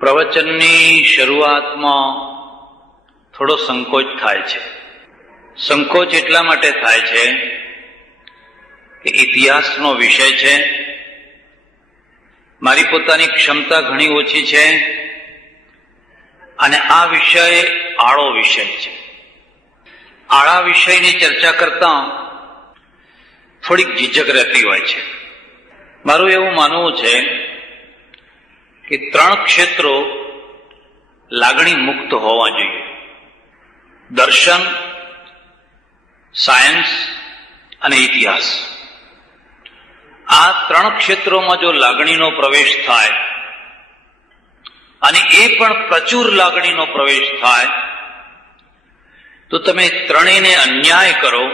પ્રવચનની શરૂઆતમાં થોડો સંકોચ થાય છે. સંકોચ એટલા માટે થાય છે કે ઇતિહાસનો વિષય છે. મારી પોતાની ક્ષમતા ઘણી ઓછી છે અને આ વિષય આળો વિષય છે. આળા વિષયની ચર્ચા કરતા થોડીક ઝીઝક રહેતી હોય છે. મારું એવું માનવું છે કે 3 ક્ષેત્રો લાગણી મુક્ત હોવા જોઈએ: દર્શન, સાયન્સ અને ઇતિહાસ. આ 3 ક્ષેત્રોમાં જો લાગણીનો પ્રવેશ થાય અને એ પણ પ્રચુર લાગણીનો પ્રવેશ થાય તો તમે ત્રણેયને અન્યાય કરો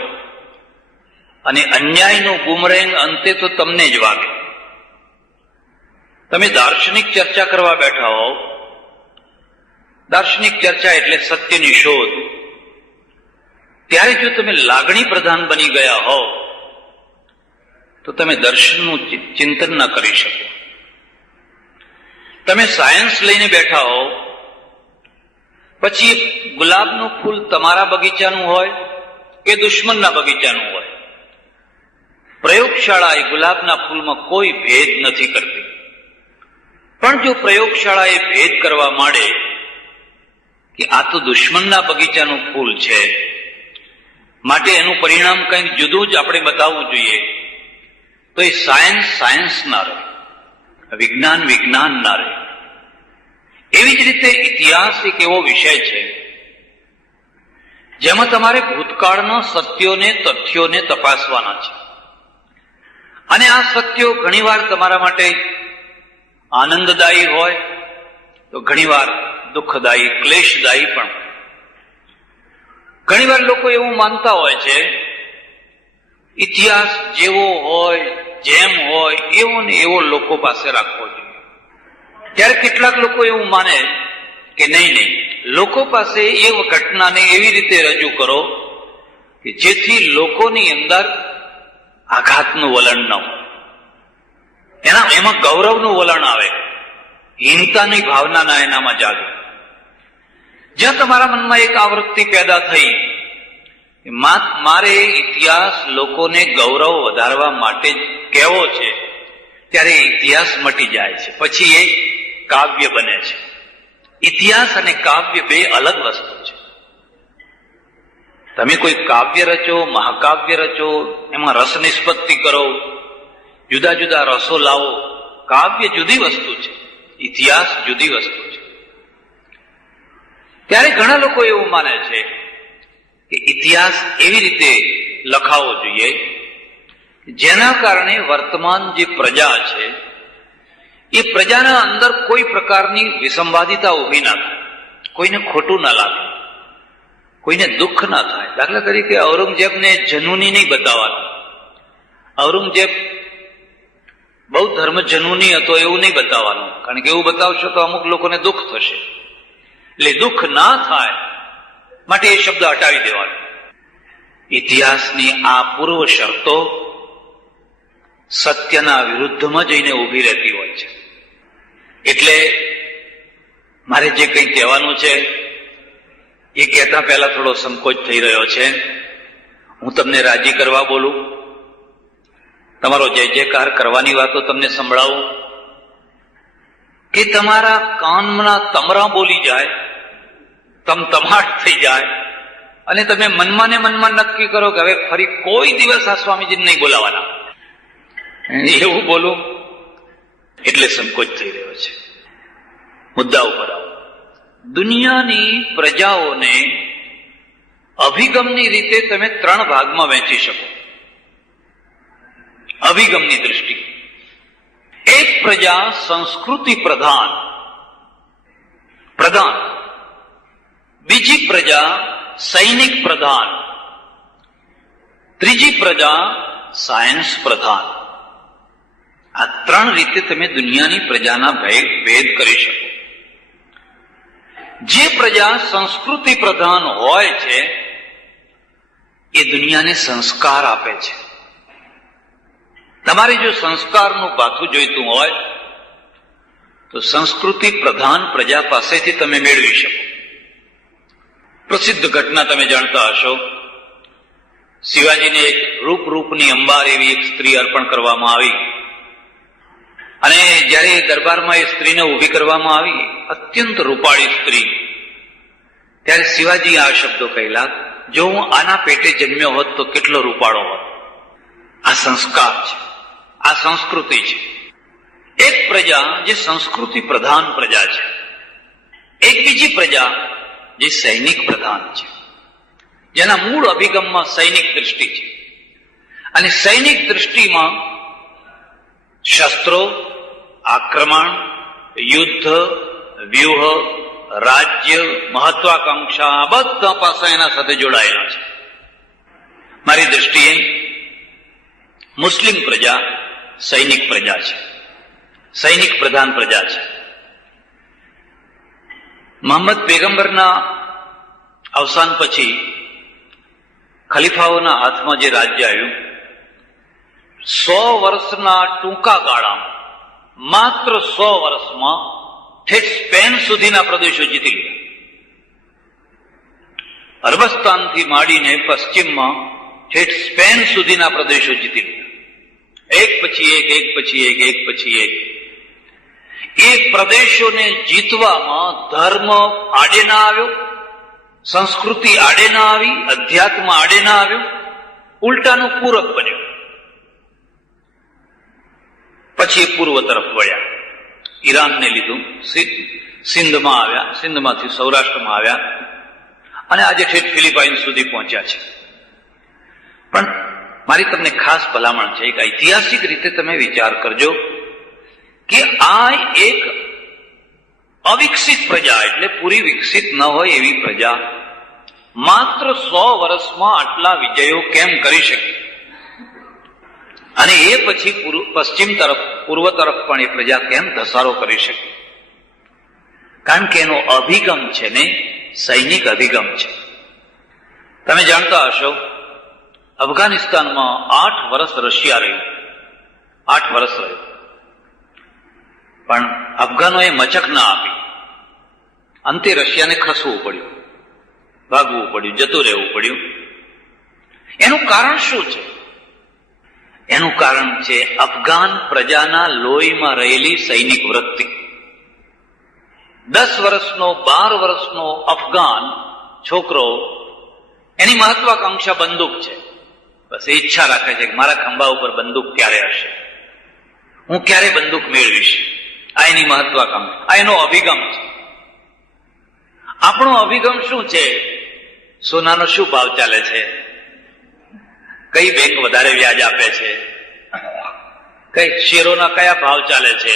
અને અન્યાયનું બુમરેંગ અંતે તો તમને જ વાગે. તમે દાર્શનિક ચર્ચા કરવા બેઠા હો, દાર્શનિક ચર્ચા એટલે સત્યની શોધ, ત્યારે જો તમે લાગણી પ્રધાન બની ગયા હો તો તમે દર્શનનું ચિંતન ન કરી શકો. તમે સાયન્સ લઈને બેઠા હો, પછી ગુલાબનું ફૂલ તમારા બગીચાનું હોય કે દુશ્મનના બગીચાનું હોય, પ્રયોગશાળા એ ગુલાબના ફૂલમાં કોઈ ભેદ નથી કરતી. પણ જો પ્રયોગશાળા એ ભેદ કરવા માંડે કે આ તો દુશ્મનના બગીચાનું ફૂલ છે, માટે એનું પરિણામ કંઈક જુદું જ આપણે બતાવવું જોઈએ, તો એ સાયન્સ ના રહે, વિજ્ઞાન ના રહે. એવી જ રીતે ઇતિહાસ એક એવો વિષય છે જેમાં તમારે ભૂતકાળના સત્યોને, તથ્યોને તપાસવાના છે. અને આ સત્યો ઘણીવાર તમારા માટે આનંદદાયી હોય તો ઘણીવાર દુઃખદાયી, ક્લેશદાયી પણ. ઘણીવાર લોકો એવું માનતા હોય છે ઇતિહાસ જેવો હોય, જેમ હોય એવો ને એવો લોકો પાસે રાખવો જોઈએ. ત્યારે કેટલાક લોકો એવું માને કે નહીં, લોકો પાસે એ ઘટનાને એવી રીતે રજૂ કરો કે જેથી લોકોની અંદર આઘાતનું વલણ ન હોય, એમાં ગૌરવનું વલણ આવે, હીનતાની ભાવના એનામાં જાગે. જ્યાં તમારા મનમાં એક આવૃત્તિ પેદા થઈ મારે ઇતિહાસ લોકોને ગૌરવ વધારવા માટે જ કહેવો છે, ત્યારે ઇતિહાસ મટી જાય છે. પછી એ કાવ્ય બને છે. ઇતિહાસ અને કાવ્ય બે અલગ વસ્તુ છે. તમે કોઈ કાવ્ય રચો, મહાકાવ્ય રચો, એમાં રસ નિષ્પત્તિ કરો, જુદા જુદા રસો લાવો, કાવ્ય જુદી વસ્તુ છે, ઇતિહાસ જુદી વસ્તુ છે. ત્યારે ઘણા લોકો એવું માને છે કે ઇતિહાસ એવી રીતે લખાવો જોઈએ જેના કારણે વર્તમાન જે પ્રજા છે એ પ્રજાના અંદર કોઈ પ્રકારની વિસંવાદિતા ઉભી ના થાય, કોઈને ખોટું ના લાગે, કોઈને દુઃખ ના થાય. દાખલા તરીકે ઔરંગઝેબને જનૂની નહીં બતાવવાનું. ઔરંગઝેબ બહુ ધર્મ જનૂની હતો એવું નહીં બતાવવાનું, કારણ કે એવું બતાવશો તો અમુક લોકોને દુઃખ થશે. એટલે દુઃખ ના થાય માટે એ શબ્દ હટાવી દેવાનો. ઇતિહાસની આ પૂર્વ શરતો સત્યના વિરુદ્ધમાં જઈને ઉભી રહેતી હોય છે. એટલે મારે જે કંઈ કહેવાનું છે એ કહેતા પહેલા થોડો સંકોચ થઈ રહ્યો છે. હું તમને રાજી કરવા બોલું, તમારો જય જયકાર કરવાની વાતો તમને સંભળાવું, કે તમારા કાનમાં તમરા બોલી જાય, તમતમાટ થઈ જાય અને તમે મનમાં ને મનમાં નક્કી કરો કે હવે ફરી કોઈ દિવસ આ સ્વામીજીને નહીં બોલાવાના, એવું બોલું એટલે સંકોચ થઈ રહ્યો છે. મુદ્દા ઉપર આવો. દુનિયાની પ્રજાઓને અભિગમની રીતે તમે 3 ભાગમાં વહેંચી શકો. અભિગમની દૃષ્ટિ, એક પ્રજા સંસ્કૃતિ પ્રધાન, બીજી પ્રજા સૈનિક પ્રધાન, ત્રીજી પ્રજા સાયન્સ પ્રધાન. આ 3 રીતે તમે દુનિયાની પ્રજાના ભેદ કરી શકો. જે પ્રજા સંસ્કૃતિ પ્રધાન હોય છે એ દુનિયાને સંસ્કાર આપે છે. તમારે જો સંસ્કારનું ભાથું જોઈતું હોય તો સંસ્કૃતિ પ્રધાન પ્રજા પાસેથી તમે મેળવી શકો. પ્રસિદ્ધ ઘટના તમે જાણતા હશો, શિવાજીને એક રૂપની અંબાર એવી એક સ્ત્રી અર્પણ કરવામાં આવી, અને જયારે દરબારમાં એ સ્ત્રીને ઊભી કરવામાં આવી, અત્યંત રૂપાળી સ્ત્રી, ત્યારે શિવાજી આ શબ્દો કહેલા, જો હું આના પેટે જન્મ્યો હોત તો કેટલો રૂપાળો હોત. આ સંસ્કાર છે, આ સંસ્કૃતિ છે. એક પ્રજા જે સંસ્કૃતિ પ્રધાન પ્રજા છે, એક બીજી પ્રજા જે સૈનિક પ્રધાન છે, જેના મૂળ અભિગમમાં સૈનિક દૃષ્ટિ છે. અને સૈનિક દૃષ્ટિમાં શસ્ત્રો, આક્રમણ, યુદ્ધ, વ્યૂહ, રાજ્ય, મહત્વાકાંક્ષા બધા પાસા એના સાથે જોડાયેલા છે. મારી દૃષ્ટિએ મુસ્લિમ પ્રજા સૈનિક પ્રજા છે, સૈનિક પ્રધાન પ્રજા છે. મોહમ્મદ પેગમ્બરના અવસાન પછી ખલીફાઓના હાથમાં જે રાજ્ય આવ્યું, 100 વર્ષના ટૂંકા ગાળામાં, માત્ર 100 વર્ષમાં ઠેઠ સ્પેન સુધીના પ્રદેશો જીતી ગયા. અરબસ્તાનથી માંડીને પશ્ચિમમાં ઠેઠ સ્પેન સુધીના પ્રદેશો જીતી ગયા. એક પછી એક, એક પછી એક, એક પછી એક. એ પ્રદેશોને જીતવામાં ધર્મ આડે ના આવ્યો, સંસ્કૃતિ આડે ના આવી, અધ્યાત્મ આડે ના આવ્યું, ઉલટાનું પૂરક બન્યું. પછી એ પૂર્વ તરફ વળ્યા, ઈરાનને લીધું, સિંધમાં આવ્યા, સિંધમાંથી સૌરાષ્ટ્રમાં આવ્યા, અને આજે ઠેઠ ફિલિપાઇન સુધી પહોંચ્યા છે. પણ મારી તમને ખાસ ભલામણ છે, એક ઐતિહાસિક રીતે તમે વિચાર કરજો કે આ એક અવિકસિત પ્રજા, એટલે પૂરી વિકસિત ન હોય એવી પ્રજા માત્ર 100 વર્ષમાં આટલા વિજયો કેમ કરી શકે? અને એ પછી પશ્ચિમ તરફ, પૂર્વ તરફ પણ એ પ્રજા કેમ ધસારો કરી શકે? કારણ કે એનો અભિગમ છે ને સૈનિક અભિગમ છે. તમે જાણતા હશો, અફઘાનિસ્તાનમાં 8 વર્ષ રશિયા રહ્યું, 8 વર્ષ રહ્યું, પણ અફઘાનોએ મચક ના આપી. અંતે રશિયાને ખસવું પડ્યું, ભાગવું પડ્યું, જતું રહેવું પડ્યું. એનું કારણ શું છે? એનું કારણ છે અફઘાન પ્રજાના લોહીમાં રહેલી સૈનિક વૃત્તિ. 10 વર્ષનો, 12 વર્ષનો અફઘાન છોકરો, એની મહત્વાકાંક્ષા બંદૂક છે. બસ એ ઈચ્છા રાખે છે કે મારા ખંભા ઉપર બંદૂક ક્યારે હશે, હું ક્યારે બંદૂક મેળવીશ. આ એની મહત્વાકાંક્ષા, આ એનો અભિગમ છે. આપણો અભિગમ શું છે? સોનાનો શું ભાવ ચાલે છે? કઈ બેંક વધારે વ્યાજ આપે છે? કઈ શેરોના કયા ભાવ ચાલે છે?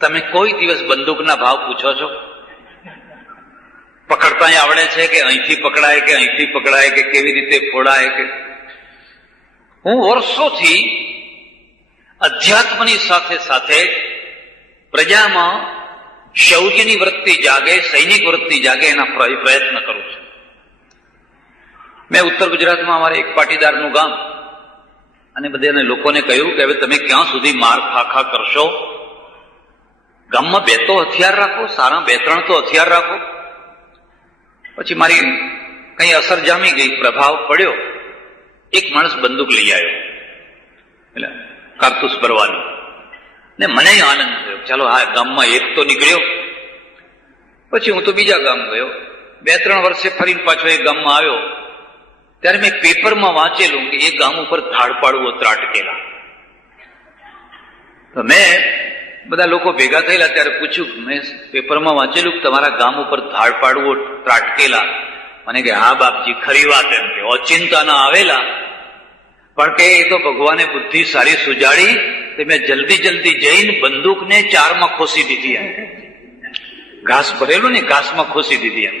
તમે કોઈ દિવસ બંદૂકના ભાવ પૂછો છો? પકડતા આવડે છે કે અહીંથી પકડાય કે અહીંથી પકડાય કે કેવી રીતે ફોડાય? કે હું વર્ષોથી અધ્યાત્મની સાથે સાથે પ્રજામાં શૌર્યની વૃત્તિ જાગે, સૈનિક વૃત્તિ જાગે, એના પ્રયત્ન કરું છું. મેં ઉત્તર ગુજરાતમાં અમારે એક પાટીદારનું ગામ, અને બધાને લોકોને કહ્યું કે હવે તમે ક્યાં સુધી માર ખાખા કરશો? ગામમાં 2 તો હથિયાર રાખો, સારા 2-3 તો હથિયાર રાખો. પછી મારી કઈ અસર જામી ગઈ, પ્રભાવ પડ્યો. એક માણસ બંદૂક લઈ આવ્યો, એટલે કારતૂસ ભરવાનું, ને મને આનંદ થયો, ચાલો આ ગામમાં એક તો નીકળ્યો. પછી હું તો બીજા ગામ ગયો, 2-3 વર્ષે ફરીને પાછો એ ગામમાં આવ્યો. ત્યારે મેં પેપરમાં વાંચેલું કે એ ગામ ઉપર ધાડપાડુઓ ત્રાટકેલા. તો મેં બધા લોકો ભેગા થયેલા ત્યારે પૂછ્યું, મેં પેપરમાં વાંચેલું કે તમારા ગામ ઉપર ધાડપાડુઓ ત્રાટકેલા. મને કે હા બાપજી, ખરી વાત. એમ કે ઓચિંતાના આવેલા, પણ કે એ તો ભગવાને બુદ્ધિ સારી સુજાડી, તે મેં જલ્દી જઈને બંદૂકને 4માં ખોસી દીધી. ઘાસ ભરેલું ને ઘાસમાં ખોસી દીધી,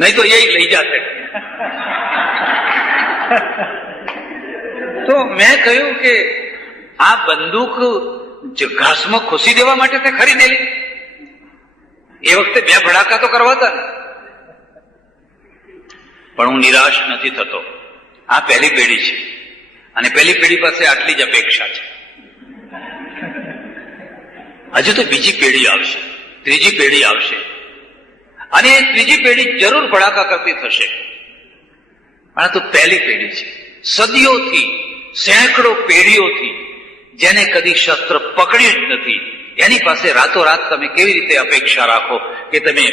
નહીં તો એ લઈ જાતે. તો મેં કહ્યું કે આ બંદૂક ઘાસમાં ખોસી દેવા માટે તે ખરીદેલી? એ વખતે 2 ભડાકા તો કરવા હતા ને. પણ હું નિરાશ નથી થતો. આ પહેલી પેઢી છે, અને પહેલી પેઢી પાસે આટલી જ અપેક્ષા છે. હજુ તો બીજી પેઢી આવશે, ત્રીજી પેઢી આવશે, અને એ ત્રીજી પેઢી જરૂર ભડાકા કરતી થશે. આ તો પહેલી પેઢી છે. સદીઓથી, સેંકડો પેઢીઓથી જેને કદી શસ્ત્ર પકડ્યું જ નથી, એની પાસે રાતોરાત તમે કેવી રીતે અપેક્ષા રાખો કે તમે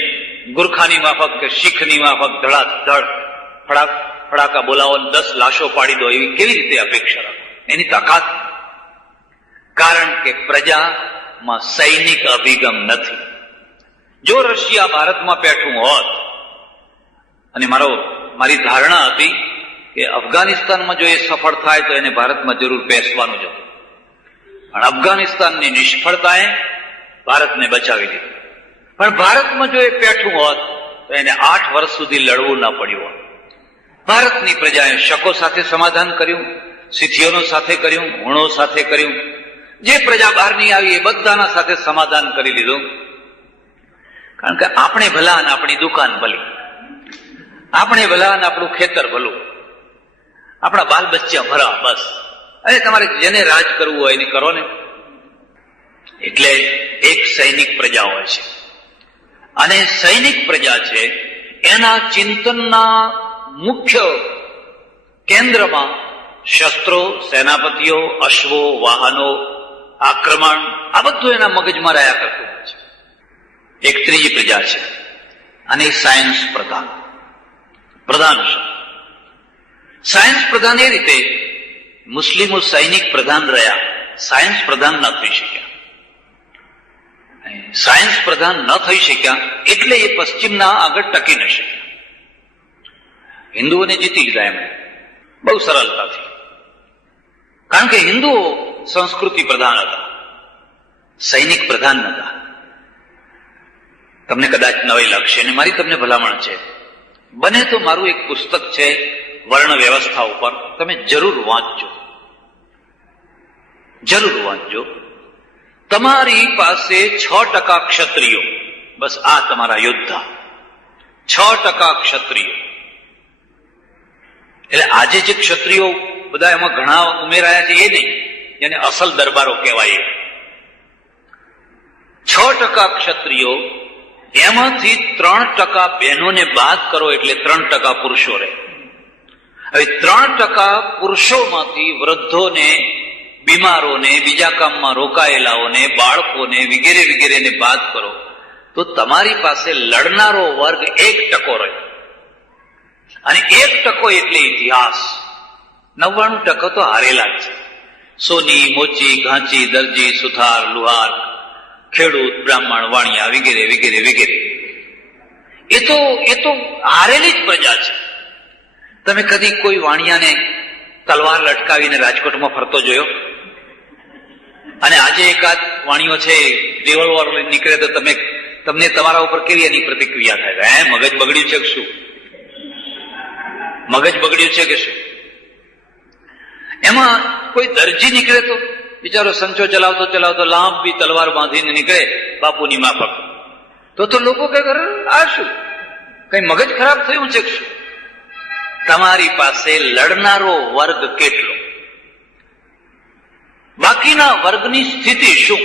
ગુરખાની માફક કે શીખની માફક ધડાધડ ફડાકા બોલાવો, 10 લાશો પાડી દો, એવી કેવી રીતે અપેક્ષા રાખો? એની તાકાત. કારણ કે પ્રજામાં સૈનિક અભિગમ નથી. જો રશિયા ભારતમાં પેઠું હોત, અને મારી ધારણા હતી કે અફઘાનિસ્તાનમાં જો એ સફળ થાય તો એને ભારતમાં જરૂર પેસવાનું જ હતું. પણ અફઘાનિસ્તાનની નિષ્ફળતાએ ભારતને બચાવી દીધું. પણ ભારતમાં જો એ પેઠું હોત તો એને 8 વર્ષ સુધી લડવું ના પડ્યું હોત. ભારતની પ્રજાએ શકો સાથે સમાધાન કર્યું, સિથિયોનો સાથે કર્યું, હુણો સાથે કર્યું. જે પ્રજા બહારની આવી એ બધાના સાથે સમાધાન કરી લીધું. કારણ કે આપણે ભલા અને આપણી દુકાન ભલી, આપણે ભલા અને આપણું ખેતર ભલું, આપણા બાલ બચ્ચા ભરા, બસ. અરે તમારે જેને રાજ કરવું હોય એને કરો ને. એટલે એક સૈનિક પ્રજા હોય છે, અને સૈનિક પ્રજા છે એના ચિંતનના મુખ્ય કેન્દ્રમાં શસ્ત્રો, સેનાપતિઓ, અશ્વો, વાહનો, આક્રમણ, આ બધું એના મગજમાં રહ્યા કરતું હોય છે. એક ત્રીજી પ્રજા છે, અને સાયન્સ પ્રધાન છે. સાયન્સ પ્રધાન એ રીતે મુસ્લિમો સૈનિક પ્રધાન રહ્યા, સાયન્સ પ્રધાન ન થઈ શક્યા. સાયન્સ પ્રધાન ન થઈ શક્યા એટલે એ પશ્ચિમના આગળ ટકી ન શક્યા. હિન્દુઓને જીતી લીધા એમણે બહુ સરળતાથી. કારણ કે હિન્દુઓ સંસ્કૃતિ પ્રધાન હતા, સૈનિક પ્રધાન નતા. તમને કદાચ નવાઈ લાગશે, અને મારી તમને ભલામણ છે, બને તો મારું એક પુસ્તક છે વર્ણ વ્યવસ્થા ઉપર, તમે જરૂર વાંચજો. તમારી પાસે 6% ક્ષત્રિયો, બસ આ તમારા યોદ્ધા, 6% ક્ષત્રિયો. એટલે આજે જે ક્ષત્રિયો બધા એમાં ઘણા ઉમેરાયા છે એ નહીં, જેને અસલ દરબારો કહેવાય. 6% ક્ષત્રિયો, એમાંથી 3% બહેનોને બાદ કરો એટલે 3% પુરુષો રહે. હવે 3% પુરુષોમાંથી વૃદ્ધોને, બીમારોને, બીજા કામમાં રોકાયેલાઓને, બાળકોને વગેરેને બાદ કરો તો તમારી પાસે લડનારો વર્ગ 1% રહ્યો. અને 1% એટલે ઇતિહાસ. 99% તો હારેલા જ છે. સોની, મોચી, ઘાંચી, દરજી, સુથાર, લુહાર, ખેડૂત, બ્રાહ્મણ, વાણિયા વગેરે. એ તો હારેલી જ પ્રજા છે. તમે કદી કોઈ વાણિયાને તલવાર લટકાવીને રાજકોટમાં ફરતો જોયો? અને આજે એકાદ વાણિયો છે રિવોલ્વર લઈને નીકળે તો તમને તમારા ઉપર કેવી એની પ્રતિક્રિયા થાય? મગજ બગડ્યું છે કે શું? મગજ બગડ્યું છે કે શું? એમાં કોઈ દરજી નીકળે તો બિચારો સંચો ચલાવતો લાંબી તલવાર બાંધીને નીકળે બાપુની માફક, તો લોકો કઈ કરે, આ શું કઈ મગજ ખરાબ થયું છે કે શું? તમારી પાસે લડનારો વર્ગ કેટલો, બાકીના વર્ગની સ્થિતિ શું?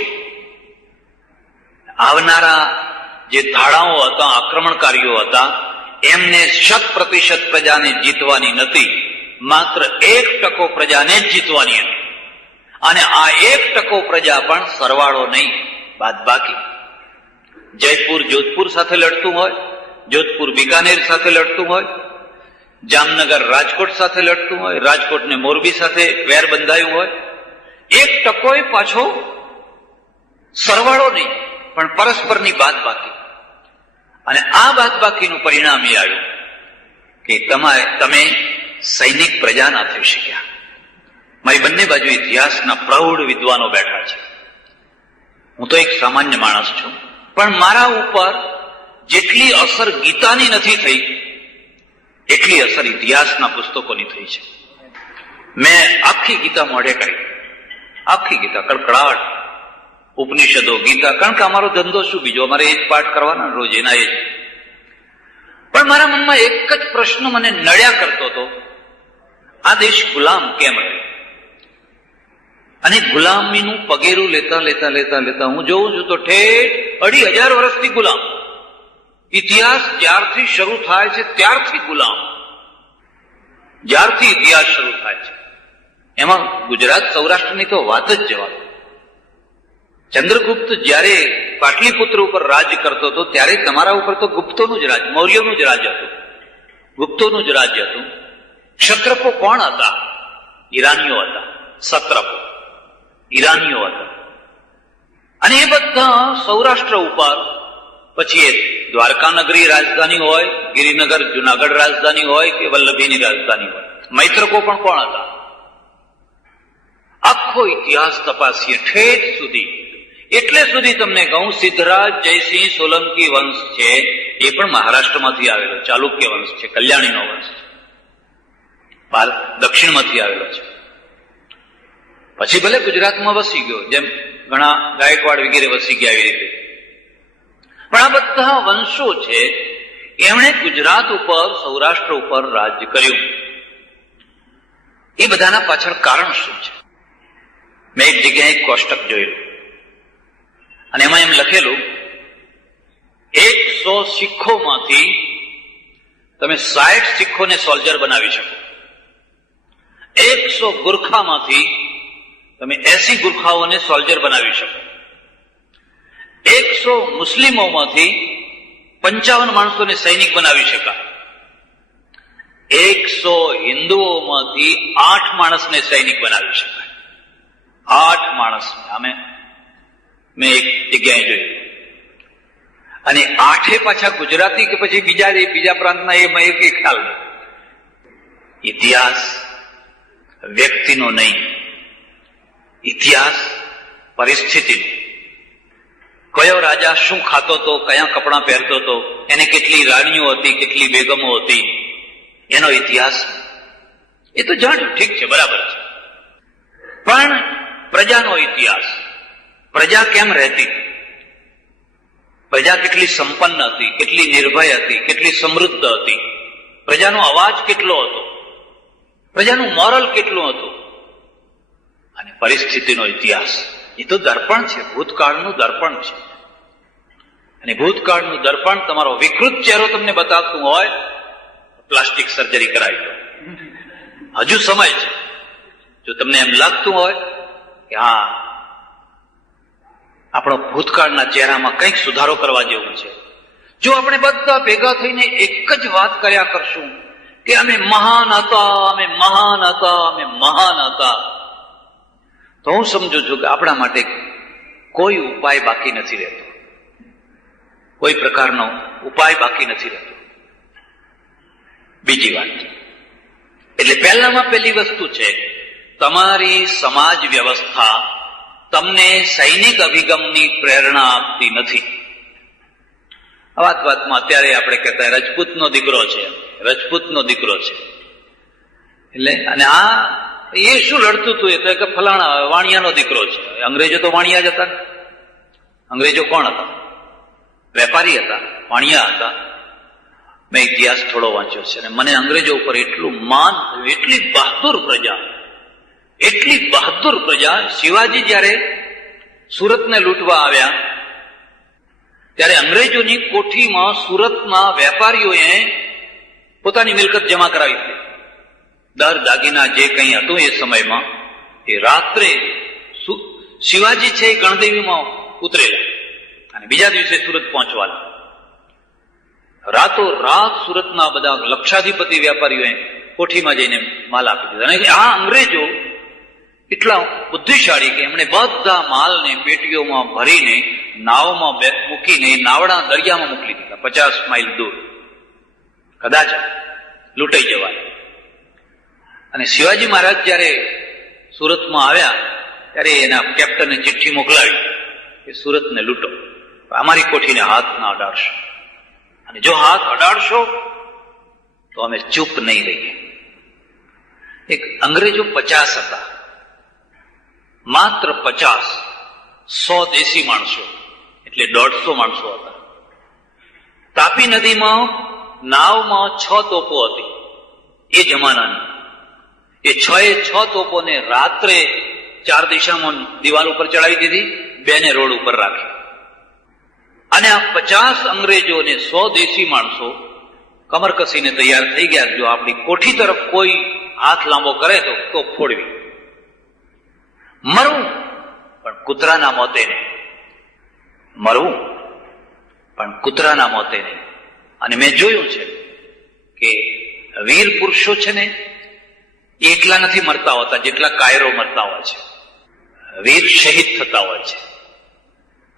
આવનારા જે ધાડાઓ હતા, આક્રમણકારીઓ હતા, એમને 100% પ્રજાને જીતવાની નથી, માત્ર 1% પ્રજાને જ જીતવાની હતી. અને આ 1% પ્રજા પણ સરવાળો નહીં, બાદબાકી. જયપુર જોધપુર સાથે લડતું હોય, જોધપુર બિકાનેર સાથે લડતું હોય, જામનગર રાજકોટ સાથે લડતું હોય, રાજકોટ ને મોરબી સાથે વેર બંધાયું હોય, 1% પાછો સરવાળો નહીં પણ પરસ્પરની બાદબાકી. અને આ બાદબાકીનું પરિણામ એ આવ્યું કે તમે સૈનિક પ્રજા ના થઈ શક્યા. મારી બંને બાજુ ઇતિહાસના પ્રૌઢ વિદ્વાનો બેઠા છે. હું તો એક સામાન્ય માણસ છું, પણ મારા ઉપર જેટલી અસર ગીતાની નથી થઈ એટલી અસર ઇતિહાસના પુસ્તકોની થઈ છે. મેં આખી ગીતા મોઢે કરી, આખી ગીતા કડકડાટ, ઉપનિષદો, ગીતા. કારણ કે અમારો ધંધો શું બીજો, અમારે એ જ પાઠ કરવાના રોજ, એના એ જ. પણ મારા મનમાં એક જ પ્રશ્ન મને નડ્યા કરતો હતો, આ દેશ ગુલામ કેમ રહે? અને ગુલામીનું પગેરું લેતા લેતા લેતા લેતા હું જોઉં છું તો ઠેઠ 2500 વર્ષથી ગુલામ. ઇતિહાસ જ્યારથી શરૂ થાય છે ત્યારથી ગુલામ. જ્યારથી ઇતિહાસ શરૂ થાય છે એમાં ગુજરાત સૌરાષ્ટ્રની તો વાત જ જવા દો. ચંદ્રગુપ્ત જયારે પાટલીપુત્ર ઉપર રાજ કરતો હતો ત્યારે તમારા ઉપર તો ગુપ્તોનું જ રાજ, મૌર્યનું જ રાજ હતું, ગુપ્તોનું જ રાજ્ય હતું. ક્ષત્રપો કોણ હતા? ઈરાનીઓ હતા. સત્રપો ઈરાનીઓ હતા. અને એ બધા સૌરાષ્ટ્ર ઉપર, પછી એ દ્વારકા નગરી રાજધાની હોય, ગિરિનગર જુનાગઢ રાજધાની હોય કે વલ્લભીની રાજધાની હોય, મૈત્રકો પણ કોણ હતા? આખો ઇતિહાસ તપાસીએ ઠેઠ સુધી. એટલે સુધી તમને કહું, સિદ્ધરાજ જયસિંહ સોલંકી વંશ છે એ પણ મહારાષ્ટ્રમાંથી આવેલો ચાલુક્ય વંશ છે, કલ્યાણીનો વંશ છે, દક્ષિણમાંથી આવેલો છે. પછી ભલે ગુજરાતમાં વસી ગયો, જેમ ઘણા ગાયકવાડ વગેરે વસી ગયા એવી રીતે, પણ આ બધા વંશો છે એમણે ગુજરાત ઉપર, સૌરાષ્ટ્ર ઉપર રાજ્ય કર્યું. એ બધાના પાછળ કારણ શું છે? મેં એક જગ્યાએ એક કોષ્ટક જોયું અને એમાં એમ લખેલું, 100 શીખોમાંથી તમે 60 શીખોને સોલ્જર બનાવી શકો, 100 ગુરખામાંથી તમે 80 ગુરખાઓને સોલ્જર બનાવી શકો, 100 મુસ્લિમોમાંથી 55 માણસોને સૈનિક બનાવી શકાય, 100 હિન્દુઓમાંથી 8 માણસને સૈનિક બનાવી શકાય. 8 માણસ મેં એક જગ્યાએ જોયું. અને 8 પાછા ગુજરાતી કે પછી બીજા પ્રાંતના, એમાં એક ખ્યાલ નહીં. ઇતિહાસ વ્યક્તિનો નહીં, ઇતિહાસ પરિસ્થિતિનો. કયો રાજા શું ખાતો હતો, કયા કપડાં પહેરતો હતો, એને કેટલી રાણીઓ હતી, કેટલી બેગમો હતી, એનો ઇતિહાસ એ તો જાણ્યું, ઠીક છે, બરાબર છે. પણ પ્રજાનો ઇતિહાસ, પ્રજા કેમ રહેતી, પ્રજા કેટલી સંપન્ન હતી, કેટલી નિર્ભય હતી, કેટલી સમૃદ્ધ હતી, પ્રજાનો અવાજ કેટલો હતો, પ્રજાનું મોરલ કેટલું હતું, અને પરિસ્થિતિનો ઇતિહાસ એ તો દર્પણ છે, ભૂતકાળનું દર્પણ છે. અને ભૂતકાળનું દર્પણ તમારો વિકૃત ચહેરો તમને બતાવતું હોય, પ્લાસ્ટિક સર્જરી કરાવી દો, હજુ સમય છે. જો તમને એમ લાગતું હોય કે હા, આપણો ભૂતકાળના ચહેરામાં કંઈક સુધારો કરવા જેવું છે, જો આપણે બધા ભેગા થઈને એક જ વાત કર્યા કરશું કે અમે મહાન હતા, અમે મહાન હતા, અમે મહાન હતા, તો હું સમજુ છું કે આપણા માટે કોઈ ઉપાય બાકી નથી રહેતો, કોઈ પ્રકારનો ઉપાય બાકી નથી રહેતો. બીજી વાત, એટલે પહેલામાં પહેલી વસ્તુ છે, તમારી સમાજ વ્યવસ્થા તમને સૈનિક અભિગમની પ્રેરણા આપતી નથી. વાતમાં અત્યારે આપણે કહેતા રજપૂતનો દીકરો છે, રજપૂતનો દીકરો છે, એટલે અને આ એ શું લડતું હતું, એ તો કે ફલાણા વાણિયાનો દીકરો છે. અંગ્રેજો તો વાણિયા જ હતા. અંગ્રેજો કોણ હતા? વેપારી હતા, વાણિયા હતા. મેં ઇતિહાસ થોડો વાંચ્યો છે અને મને અંગ્રેજો ઉપર એટલું માન થયું, એટલી બહાદુર પ્રજા, એટલી બહાદુર પ્રજા. શિવાજી જયારે સુરતને લૂંટવા આવ્યા ત્યારે અંગ્રેજોની કોઠીમાં સુરતના વેપારીઓએ પોતાની મિલકત જમા કરાવી હતી. દર દાગીના જે કંઈ હતું એ સમયમાં, એ રાત્રે શિવાજી છે એ ગણદેવીમાં ઉતરેલા અને બીજા દિવસે સુરત પહોંચવાના. રાતો રાત સુરતના બધા લક્ષાધિપતિ વેપારીઓએ કોઠીમાં જઈને માલ આપી દીધો. અને આ અંગ્રેજો એટલા બુદ્ધિશાળી કે એમણે બધા માલને પેટીઓમાં ભરીને નાવમાં મૂકીને નાવડા દરિયામાં મોકલી દીધા, 50 માઇલ દૂર, કદાચ લૂંટાઈ જવાય. અને શિવાજી મહારાજ જયારે સુરતમાં આવ્યા ત્યારે એના કેપ્ટને ચિઠ્ઠી મોકલાવી કે સુરતને લૂંટો, અમારી કોઠીને હાથ ના અડાડશો, અને જો હાથ અડાડશો તો અમે ચૂપ નહીં રહીએ. એક અંગ્રેજો 50 હતા, માત્ર 50, 100 દેશી માણસો, એટલે 150 માણસો હતા. તાપી નદીમાં નાવમાં 6 તોપો હતી એ જમાનાની. એ 6 તોપોને રાત્રે 4 દિશામાં દિવાલ ઉપર ચડાવી દીધી, 2 રોડ ઉપર રાખી. અને આ 50 અંગ્રેજો ને 100 દેશી માણસો કમર કસીને તૈયાર થઈ ગયા. જો આપણી કોઠી તરફ કોઈ હાથ લાંબો કરે તો ફોડવી. મરવું પણ કૂતરાના મોતે નહીં. મરવું પણ કૂતરાના મોતે નહીં. અને મેં જોયું છે કે વીર પુરુષો છે ને એ એટલા નથી મરતા હોતા જેટલા કાયરો મરતા હોય છે. વીર શહીદ થતા હોય છે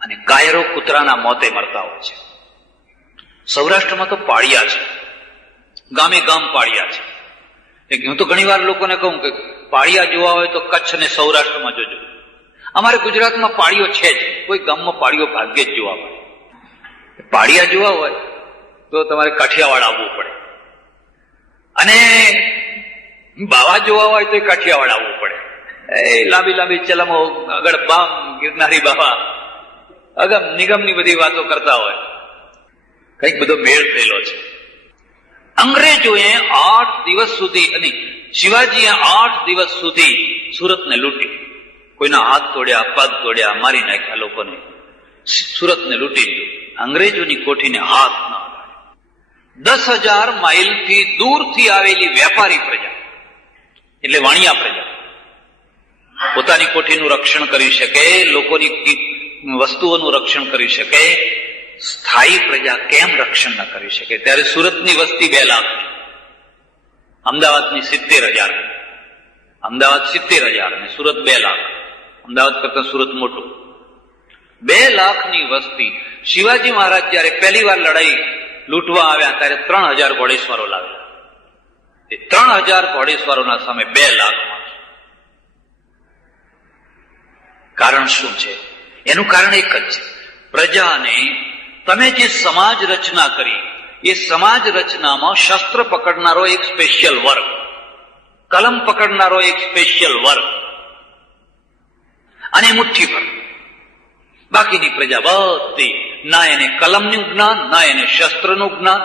અને કાયરો કૂતરાના મોતે મરતા હોય છે. સૌરાષ્ટ્રમાં તો પાળિયા છે, ગામે ગામ પાળિયા છે. હું તો ઘણી વાર લોકોને કહું કે પાળિયા જોવા હોય તો કચ્છ ને સૌરાષ્ટ્રમાં જોજો. અમારે ગુજરાતમાં પાળીઓ છે જ, કોઈ ગામમાં પાળીઓ ભાગ્યે જ જોવા મળે. પાળિયા જોવા હોય તો તમારે કાઠિયાવાડ આવવું પડે, અને બાવા જોવા હોય તો કાઠિયાવાડ આવવું પડે. એ લાંબી લાંબી ચલમો આગળ બામ ગિરનારી બાવા અગમ નિગમની બધી વાતો કરતા હોય. કઈક બધો મેળ થયેલો છે. અંગ્રેજોએ 8 દિવસ સુધી અને શિવાજીએ 8 દિવસ સુધી સુરતને લૂંટી. કોઈના હાથ તોડ્યા, પગ તોડ્યા, મારી નાખ્યા લોકોને. સુરતને લૂંટી લીધું. અંગ્રેજોની કોઠીને હાથ ન અડાડ્યો. 10,000 માઇલથી દૂરથી આવેલી વેપારી પ્રજા એટલે વાણિયા પ્રજા પોતાની કોઠીનું રક્ષણ કરી શકે, લોકોની વસ્તુઓનું રક્ષણ કરી શકે. સ્થાયી પ્રજા કેમ રક્ષણ ન કરી શકે? ત્યારે સુરતની વસ્તી 2 લાખ, અમદાવાદની 70,000. અમદાવાદ 70,000 અને સુરત 2 લાખ. અમદાવાદ કરતા સુરત મોટું. 2 લાખની વસ્તી. શિવાજી મહારાજ જયારે પહેલી વાર લડાઈ લૂંટવા આવ્યા ત્યારે 3,000 ઘોડેસવારો લાવ્યા. એ 3,000 ઘોડેસવારોના સામે 2 લાખ માણસો. કારણ શું છે? એનું કારણ એક જ છે. પ્રજાને તમે જે સમાજ રચના કરી એ સમાજ રચનામાં શસ્ત્ર પકડનારો એક સ્પેશિયલ વર્ગ, કલમ પકડનારો એક સ્પેશિયલ વર્ગ અને મુઠ્ઠીભર. બાકીની પ્રજા બધી ના એને કલમનું જ્ઞાન, ના એને શસ્ત્રનું જ્ઞાન,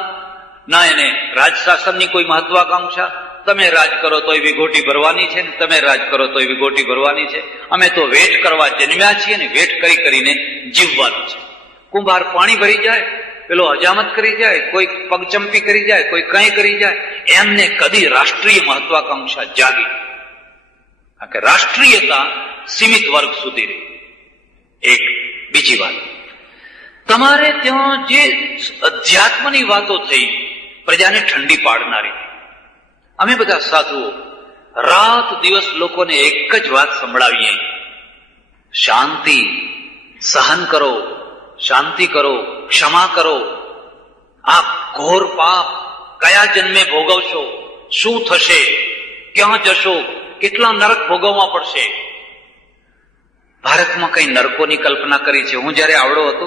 ના એને રાજશાસનની કોઈ મહત્વાકાંક્ષા. તમે રાજ કરો તોય વિઘોટી ભરવાની છે, તમે રાજ કરો તોય વિઘોટી ભરવાની છે. અમે તો વેઠ કરવા જન્મ્યા છીએ ને વેઠ કરી કરીને જીવવાનું છે. કુંભાર પાણી ભરી જાય, પેલો હજામત કરી જાય, કોઈ પગચંપી કરી જાય, કોઈ કંઈ કરી જાય. એમને કદી રાષ્ટ્રીય મહત્વાકાંક્ષા જાગી. કારણ કે રાષ્ટ્રીયતા સીમિત વર્ગ સુધી રહી. એક બીજી વાત, તમારે ત્યાં જે અધ્યાત્મની વાતો થઈ પ્રજાને ઠંડી પાડનારી. અમે બધા સાધુઓ રાત દિવસ લોકોને એક જ વાત સંભળાવીએ, શાંતિ, સહન કરો, શાંતિ કરો, ક્ષમા કરો. આ ઘોર પાપ કયા જન્મે ભોગવશો, શું થશે, ક્યાં જશો, કેટલા નરક ભોગવવા પડશે. ભારતમાં કઈ નરકોની કલ્પના કરી છે? હું જયારે આવડો હતો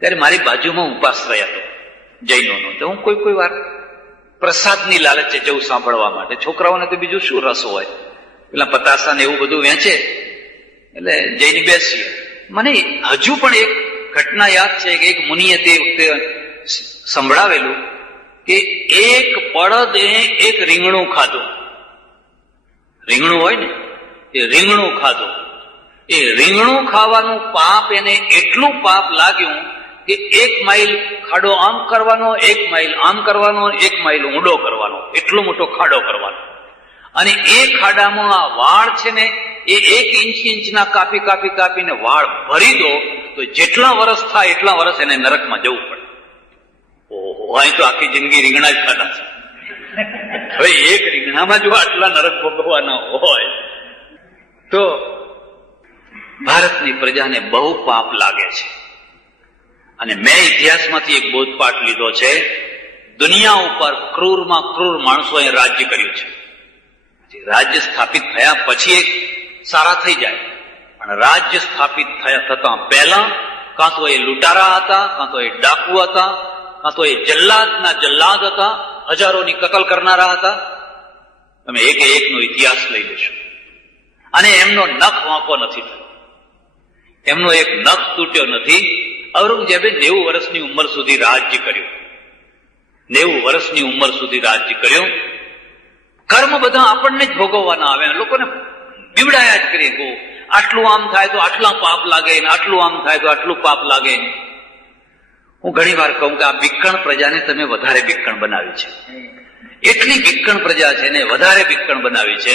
ત્યારે મારી બાજુમાં ઉપાશ્રય હતો જૈનોનો. તો હું કોઈ વાર પ્રસાદની લાલચે જવું સાંભળવા માટે. છોકરાઓને તો બીજું શું રસ હોય, પેલા પતાસા ને એવું બધું વેચે એટલે જઈને બેસીએ. મને હજુ પણ એક ઘટના યાદ છે કે એક મુનિએ તે વખતે સંભળાવેલું કે એક બળદે એક રીંગણું ખાધું. રીંગણું હોય ને એ રીંગણું ખાધું. એ રીંગણું ખાવાનું પાપ એને એટલું પાપ લાગ્યું કે 1 માઇલ ખાડો આમ કરવાનો, 1 માઇલ આમ કરવાનો, 1 માઇલ ઊંડો કરવાનો, એટલો મોટો ખાડો કરવાનો. અને એ ખાડામાં આ વાળ છે ને એ 1 ઇંચના કાપીને વાળ ભરી દો તો જેટલા વર્ષ થાય એટલા વર્ષ એને નરકમાં જવું પડે. ઓહો, અહીં તો આખી જિંદગી રીંગણા જ ખાતા છે. હવે એક રીંગણામાં જો આટલા નરક ભોગવવાના હોય તો ભારતની પ્રજાને બહુ પાપ લાગે છે. અને મેં ઇતિહાસમાંથી એક બોધપાઠ લીધો છે. દુનિયા ઉપર ક્રૂરમાં ક્રૂર માણસોએ રાજ્ય કર્યું છે. રાજ્ય સ્થાપિત થયા પછી એક સારા થઈ જાય, પણ રાજ્ય સ્થાપિત થતા પહેલા કાં તો એ લૂંટારા હતા, કાં તો એ ડાકુ હતા, કાં તો એ જલ્લાદના જલ્લાદ હતા, હજારોની કતલ કરનારા હતા. તમે એકનો ઇતિહાસ લઈ લેશો અને એમનો નખ વાંકો નથી થયો, એમનો એક નખ તૂટ્યો નથી. ઔરંગઝેબે 90 વર્ષની ઉંમર સુધી રાજ્ય કર્યું. 90 વર્ષની ઉંમર સુધી રાજ્ય કર્યું. કર્મ બધા આપણને જ ભોગવવાના આવે. લોકોને બીવડાયા જ કરીએ. ગો આટલું આમ થાય તો આટલા પાપ લાગે ને આટલું આમ થાય તો આટલું પાપ લાગે. હું ઘણી વાર કહું કે આ વિકણ પ્રજાને તમે વધારે વિકણ બનાવી છે. એટલી વિકણ પ્રજા છે ને વધારે વિકણ બનાવી છે.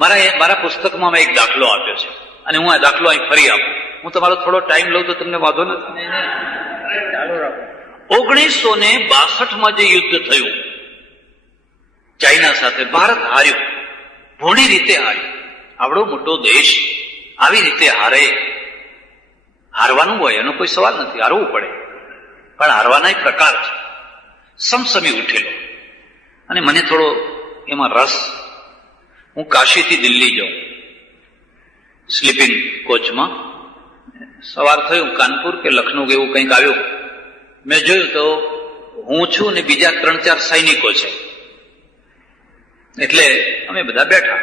મારા પુસ્તકમાં મેં એક દાખલો આપ્યો છે અને હું આ દાખલો અહીં ફરી આપું. હું તમારો થોડો ટાઈમ લઉં તો તમને વાંધો નથી? 1962 જે યુદ્ધ થયું ચાઇના સાથે, ભારત હાર્યું, ભોળી રીતે હાર્યું. આવડો મોટો દેશ આવી રીતે હારે. હારવાનું હોય એનો કોઈ સવાલ નથી, હારવું પડે, પણ હારવાના પ્રકાર છે. સમસમી ઉઠેલો અને મને થોડો એમાં રસ. હું કાશીથી દિલ્હી જાઉં સ્લીપિંગ કોચમાં. સવાર થયું, કાનપુર કે લખનઉ એવું કંઈક આવ્યું. મેં જોયું તો હું છું ને બીજા 3-4 સૈનિકો છે. એટલે અમે બધા બેઠા.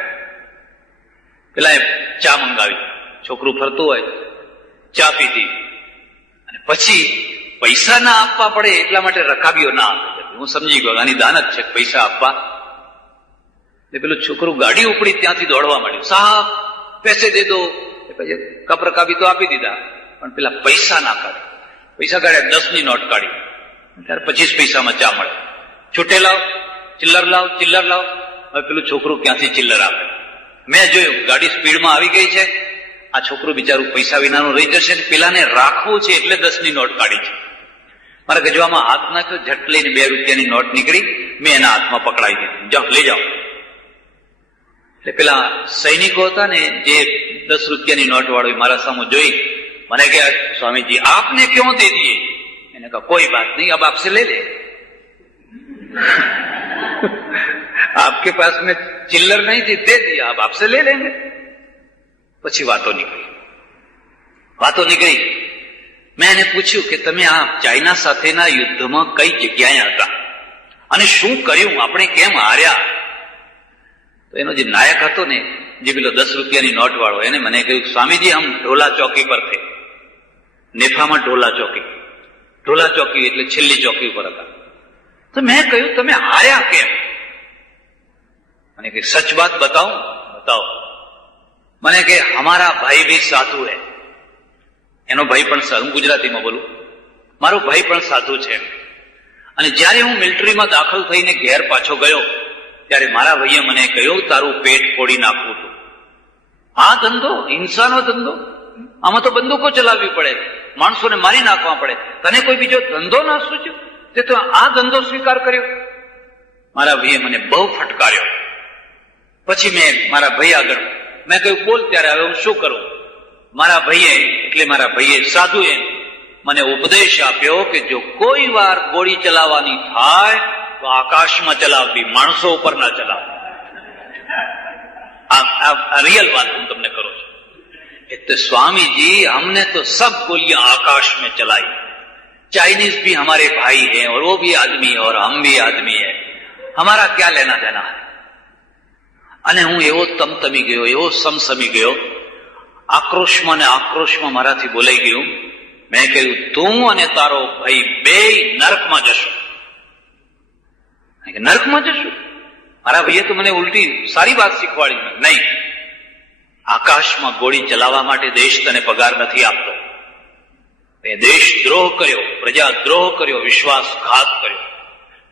પેલા ચા મંગાવી, છોકરું ફરતું હોય, ચા પીધી. અને પછી પૈસા ના આપવા પડે એટલા માટે રકાબીઓ ના આપે. હું સમજી ગયો આની દાનત છે પૈસા આપવા. એટલે પેલું છોકરું ગાડી ઉપડી ત્યાંથી દોડવા માંડ્યું, સાહેબ પૈસે દે દો. પછી કપ રકાબી તો આપી દીધા, પણ પેલા પૈસા ના કાઢે. પૈસા કાઢ્યા, 10ની નોટ કાઢી. ત્યારે 25 પૈસામાં ચા મળે. છૂટે લાવ, ચિલ્લર લાવ, ચિલ્લર લાવ. હવે પેલું છોકરું ક્યાંથી ચિલ્લર આપે? મેં જોયું ગાડી સ્પીડમાં આવી ગઈ છે. આ છોકરું બિચારું પૈસા વિનાનું રહી જશે. પેલાને રાખવું છે એટલે 10ની નોટ કાઢી છે. મારા ગજવામાં હાથ નાખ્યો, ઝટ લઈને 2 રૂપિયાની નોટ નીકળી. મેં એના હાથમાં પકડાઈ દીધી, જાઓ લઈ જાઓ. એટલે પેલા સૈનિકો હતા ને જે 10 રૂપિયાની નોટ વાળો મારા સામે જોઈ મને કહે, સ્વામીજી આપને ક્यों दे दिए? मैंने कहा कोई बात नहीं, अब आपसे ले ले. आपके पास में चिल्लर नहीं थी, दे दिया, अब आपसे ले लेंगे. પછી વાતો નીકળી. મેં એને પૂછ્યું કે તમે આ ચાઇના સાથેના યુદ્ધમાં કઈ જગ્યાએ હતા અને શું કર્યું, આપણે કેમ હાર્યા? તો એનો જે નાયક હતો ને, જે પેલો 10 રૂપિયાની નોટ વાળો, એને મને કહ્યું, સ્વામીજી હમ ઢોલા ચોકી પર થે. નેફામાં ઢોલા ચોકી એટલે છેલ્લી ચોકી ઉપર હતા. તો મેં કહ્યું તમે હાર્યા કેમ? મને કે સચ બાત બતાઓ. મને કે હમારા ભાઈ ભી સાધુ હૈ. એનો ભાઈ પણ સાધુ, હું ગુજરાતીમાં બોલું, મારો ભાઈ પણ સાધુ છે. અને જયારે હું મિલિટરીમાં દાખલ થઈને ઘેર પાછો ગયો ત્યારે મારા ભાઈએ મને કહ્યું, તારું પેટ ફોડી નાખવું હતું. આ ધંધો, હિંસાનો ધંધો, આમાં તો બંદૂકો ચલાવવી પડે, માણસોને મારી નાખવા પડે. તને કોઈ બીજો ધંધો ના સૂચ્યો, તે તો આ ધંધો સ્વીકાર કર્યો. મારા ભાઈએ મને બહુ ફટકાર્યો. પછી મેં મારા ભાઈ આગળ મેં કહ્યું, બોલ. ત્યારે હવે હું શું કરું? મારા ભાઈએ સાધુએ મને ઉપદેશ આપ્યો કે જો કોઈ વાર ગોળી ચલાવવાની થાય તો આકાશમાં ચલાવવી, માણસો ઉપર ના ચલાવવી. આ રિયલ વાત હું તમને કરું છું. तो स्वामी जी हमने तो सब गोलियां आकाश में चलाई. चाइनीज भी हमारे भाई हैं और वो भी आदमी है और हम भी आदमी है, हमारा क्या लेना देना है? અને હું એવો તમતમી ગયો, એવો સમસમી ગયો, આક્રોશમાં મારાથી બોલાઈ ગયું. મેં કહ્યું, તું અને તારો ભાઈ બે નરકમાં જશો. નરકમાં જશું? મારા ભાઈએ તો મને ઉલટી સારી વાત શીખવાડી. નહીં, આકાશમાં ગોળી ચલાવવા માટે દેશ તને પગાર નથી આપતો. એ દેશદ્રોહ કર્યો, પ્રજાદ્રોહ કર્યો, વિશ્વાસઘાત કર્યો.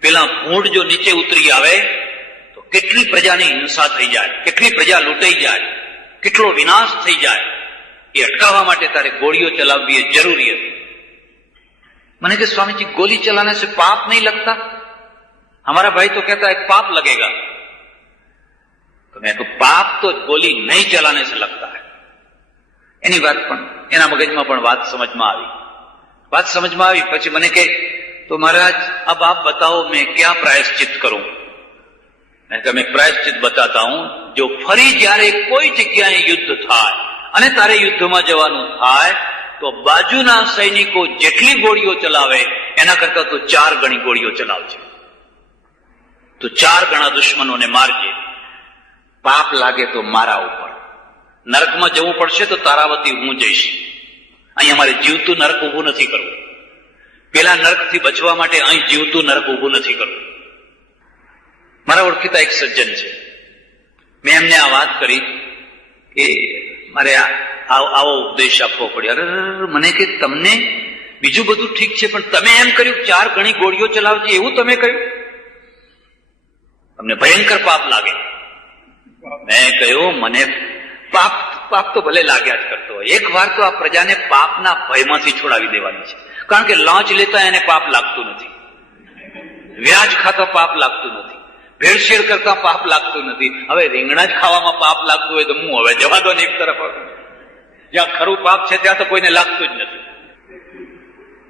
પેલા ભૂંડ જો નીચે ઉતરી આવે તો કેટલી પ્રજાની હિંસા થઈ જાય, કેટલી પ્રજા લૂંટાઈ જાય, કેટલો વિનાશ થઈ જાય. એ અટકાવવા માટે તારે ગોળીઓ ચલાવવી એ જરૂરી હતી. મને કે સ્વામીજી गोली चलाने से पाप नहीं लगता? हमारा भाई तो कहता है पाप लगेगा. तो मैं तो पाप तो गोली नहीं चलाने से लगता है. એની વાત પણ એના મગજમાં પણ વાત સમજમાં આવી. પછી મને કહે, તો મહારાજ अब आप बताओ मैं क्या प्रायश्चित करूं? मैं कहा मैं प्रायश्चित बताता हूं. जो ફરી જ્યારે કોઈ જગ્યાએ યુદ્ધ થાય અને તારે યુદ્ધમાં જવાનું થાય તો બાજુના સૈનિકો જેટલી ગોળીઓ ચલાવે એના કરતા તો 4 ગણી ગોળીઓ ચલાવજે. તો 4 ગણા દુશ્મનોને મારજે. પાપ લાગે તો મારા ઉપર. નરકમાં જવું પડશે તો તારાવતી હું જઈશ. અહીં અમારે જીવતું નરક ઉભું નથી કરવું. પેલા નરકથી બચવા માટે અહીં જીવતું નરક ઉભું નથી કરવું. મારા ઓળખીતા એક સજ્જન છે, મેં એમને આ વાત કરી એ મારે આવો ઉપદેશ આપવો પડ્યો. અરે મને કે તમને બીજું બધું ઠીક છે, પણ તમે એમ કર્યું 4 ગણી ગોળીઓ ચલાવજે, એવું તમે કહ્યું? તમને ભયંકર પાપ લાગે. મેં કહ્યું મને પાપ તો ભલે લાગ્યા જ કરતો હોય, એક વાર તો આ પ્રજાને પાપના ભયમાંથી છોડાવી દેવાની છે. કારણ કે લાંચ લેતા એને પાપ લાગતું નથી, વ્યાજ ખાતા પાપ લાગતું નથી, ભેળસેળ કરતા પાપ લાગતું નથી. હવે રીંગણા જ ખાવામાં પાપ લાગતું હોય તો હું હવે જવા દો ને એક તરફ. જ્યાં ખરું પાપ છે ત્યાં તો કોઈને લાગતું જ નથી.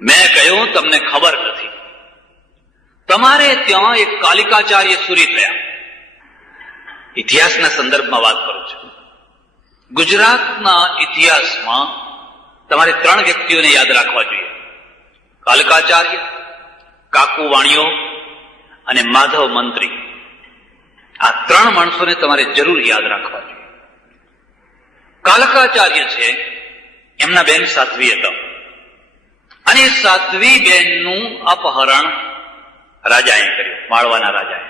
મેં કહ્યું તમને ખબર નથી, તમારે ત્યાં એક કાલિકાચાર્ય સુરી થયા. ઇતિહાસના સંદર્ભમાં વાત કરું છું. ગુજરાતના ઇતિહાસમાં તમારે 3 વ્યક્તિઓને યાદ રાખવા જોઈએ: કાલિકાચાર્ય, કાકુ વાણિયો અને માધવ મંત્રી. આ 3 માણસોને તમારે જરૂર યાદ રાખવા જોઈએ. કાલિકાચાર્ય છે, એમના બેન સાધ્વી હતા, અને સાધ્વી બેનનું અપહરણ રાજાએ કર્યું, માળવાના રાજાએ.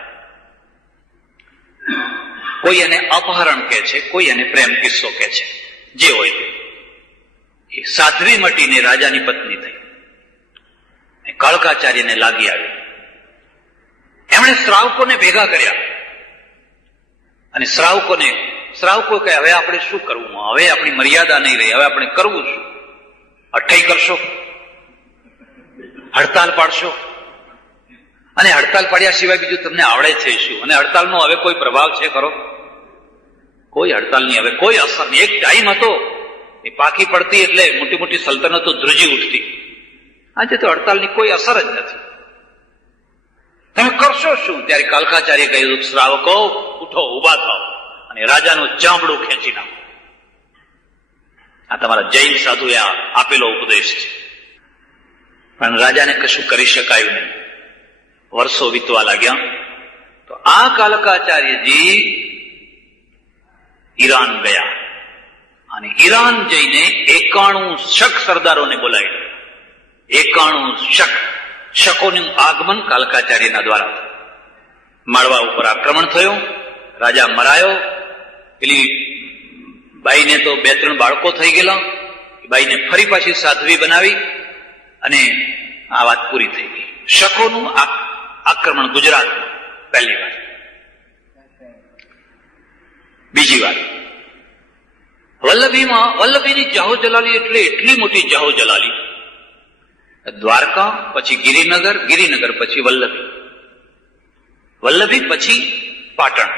કોઈ એને અપહરણ કહે છે, કોઈ એને પ્રેમ કિસ્સો કહે છે, જે હોય તે. એ સાધ્વી મટીને રાજાની પત્ની થઈ. કાલિકાચાર્યને લાગી આવી. એમણે શ્રાવકોને ભેગા કર્યા અને શ્રાવકો કહે હવે આપણે શું કરવું, હવે આપણી મર્યાદા નહીં રહી, હવે આપણે કરવું શું? અઠ્ઠાઈ કરશો, હડતાલ પાડશો, અને હડતાલ પાડ્યા સિવાય બીજું તમને આવડે છે શું? અને હડતાલનો હવે કોઈ પ્રભાવ છે ખરો? કોઈ હડતાલની હવે કોઈ અસર નહીં. એક ટાઈમ હતો એ પાકી પડતી એટલે મોટી મોટી સલ્તનતો ધ્રુજી ઉઠતી. આજે તો હડતાલની કોઈ અસર જ નથી. તમે કરશો શું? ત્યારે કાલિકાચાર્ય કહ્યું, શ્રાવકો ઉઠો, ઉભા થાઓ અને રાજાનું ચામડું ખેંચી નાખો. આ તમારા જૈન સાધુએ આપેલો ઉપદેશ છે. પણ રાજાને કશું કરી શકાયું નહીં. વર્ષો વીતવા લાગ્યા તો આ કાલિકાચાર્યજી ઈરાન ગયા અને ઈરાન જઈને 91 શક સરદારોને બોલાવી. 91 શકોનું આગમન કાલિકાચાર્યના દ્વારા. માળવા ઉપર આક્રમણ થયું, રાજા મરાયો. પેલી બાઈને તો 2-3 બાળકો થઈ ગયેલા. બાઈને ફરી પાછી સાધ્વી બનાવી અને આ વાત પૂરી થઈ ગઈ. શકોનું આક્રમણ ગુજરાતમાં પહેલી વાર. બીજી વાર વલ્લભીની જાહો જલાલી, એટલે એટલી મોટી જાહો જલાલી. દ્વારકા પછી ગિરિનગર, ગિરિનગર પછી વલ્લભી, વલ્લભી પછી પાટણ,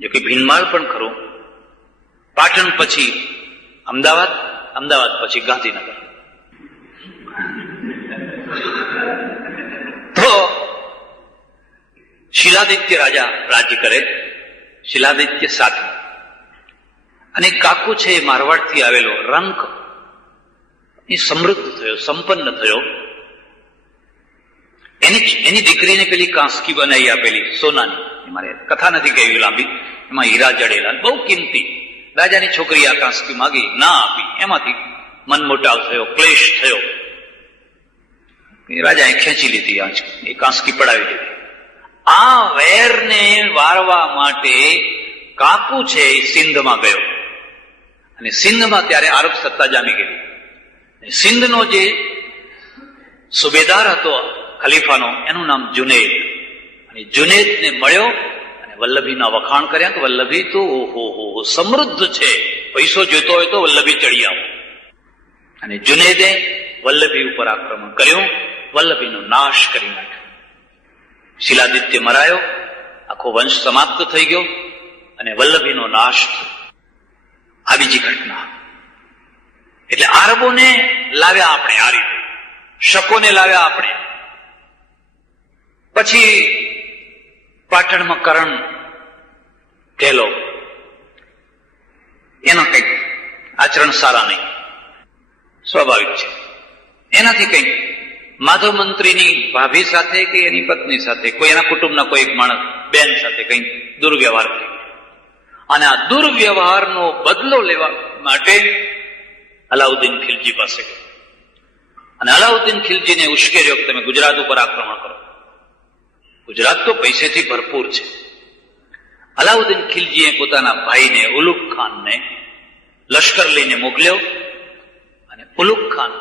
જો કે ભીનમાળ પણ ખરું. પાટણ પછી અમદાવાદ, અમદાવાદ પછી ગાંધીનગર. તો શિલાદિત્ય રાજા રાજ્ય કરે, શિલાદિત્ય સાથે. અને કાકુ છે એ મારવાડથી આવેલો રંક, એ સમૃદ્ધ થયો, સંપન્ન થયો. એની દીકરીને પેલી કાંસકી બનાવી આપેલી સોનાની. મારે કથા નથી કહેવી લાંબી, એમાં હીરા જડેલા, બહુ કિંમતી. રાજાની છોકરી આ કાંસકી માગી, ના આપી. એમાંથી મનમોટાવ થયો, ક્લેશ થયો. રાજાએ ખેંચી લીધી, એ કાંસકી પડાવી દીધી. આ વેરને વારવા માટે કાકુ છે એ સિંધમાં ગયો. અને સિંધમાં ત્યારે આરબ સત્તા જામી ગઈ. સિંધનો જે સુબેદાર હતો ખલીફાનો, એનું નામ જુનેદ. અને જુનેદને મળ્યો અને વલ્લભીના વખાણ કર્યા કે વલ્લભી તો ઓહો સમૃદ્ધ છે, પૈસો જોઈતો હોય તો વલ્લભી ચડી આવો. અને જુનેદે વલ્લભી ઉપર આક્રમણ કર્યું, વલ્લભીનો નાશ કરી નાખ્યો. શિલાદિત્ય મરાયો, આખો વંશ સમાપ્ત થઈ ગયો અને વલ્લભીનો નાશ થયો. આ બીજી ઘટના. એટલે આરબોને લાવ્યા આપણે આ રીતે, શકોને લાવ્યા આપણે. પછી પાટણમાં કરણ કહેલો, એનો કંઈક આચરણ સારા નહીં, સ્વાભાવિક છે. એનાથી કંઈક માધવ મંત્રીની ભાભી સાથે કે એની પત્ની સાથે, કોઈ એના કુટુંબના કોઈ એક માણસ બેન સાથે કંઈક દુર્વ્યવહાર થયો. અને આ દુર્વ્યવહારનો બદલો લેવા માટે અલાઉદ્દીન ખિલજી પાસે ગયો. અને અલાઉદ્દીન ખિલજીને ઉશ્કેર્યો કે તમે ગુજરાત ઉપર આક્રમણ કરો. ગુજરાત તો પૈસેથી ભરપૂર છે અલાઉદ્દીન ખિલજીએ પોતાના ભાઈને ઉલુગ ખાનને લશ્કર લઈને મોકલ્યો. અને ઉલુગ ખાન,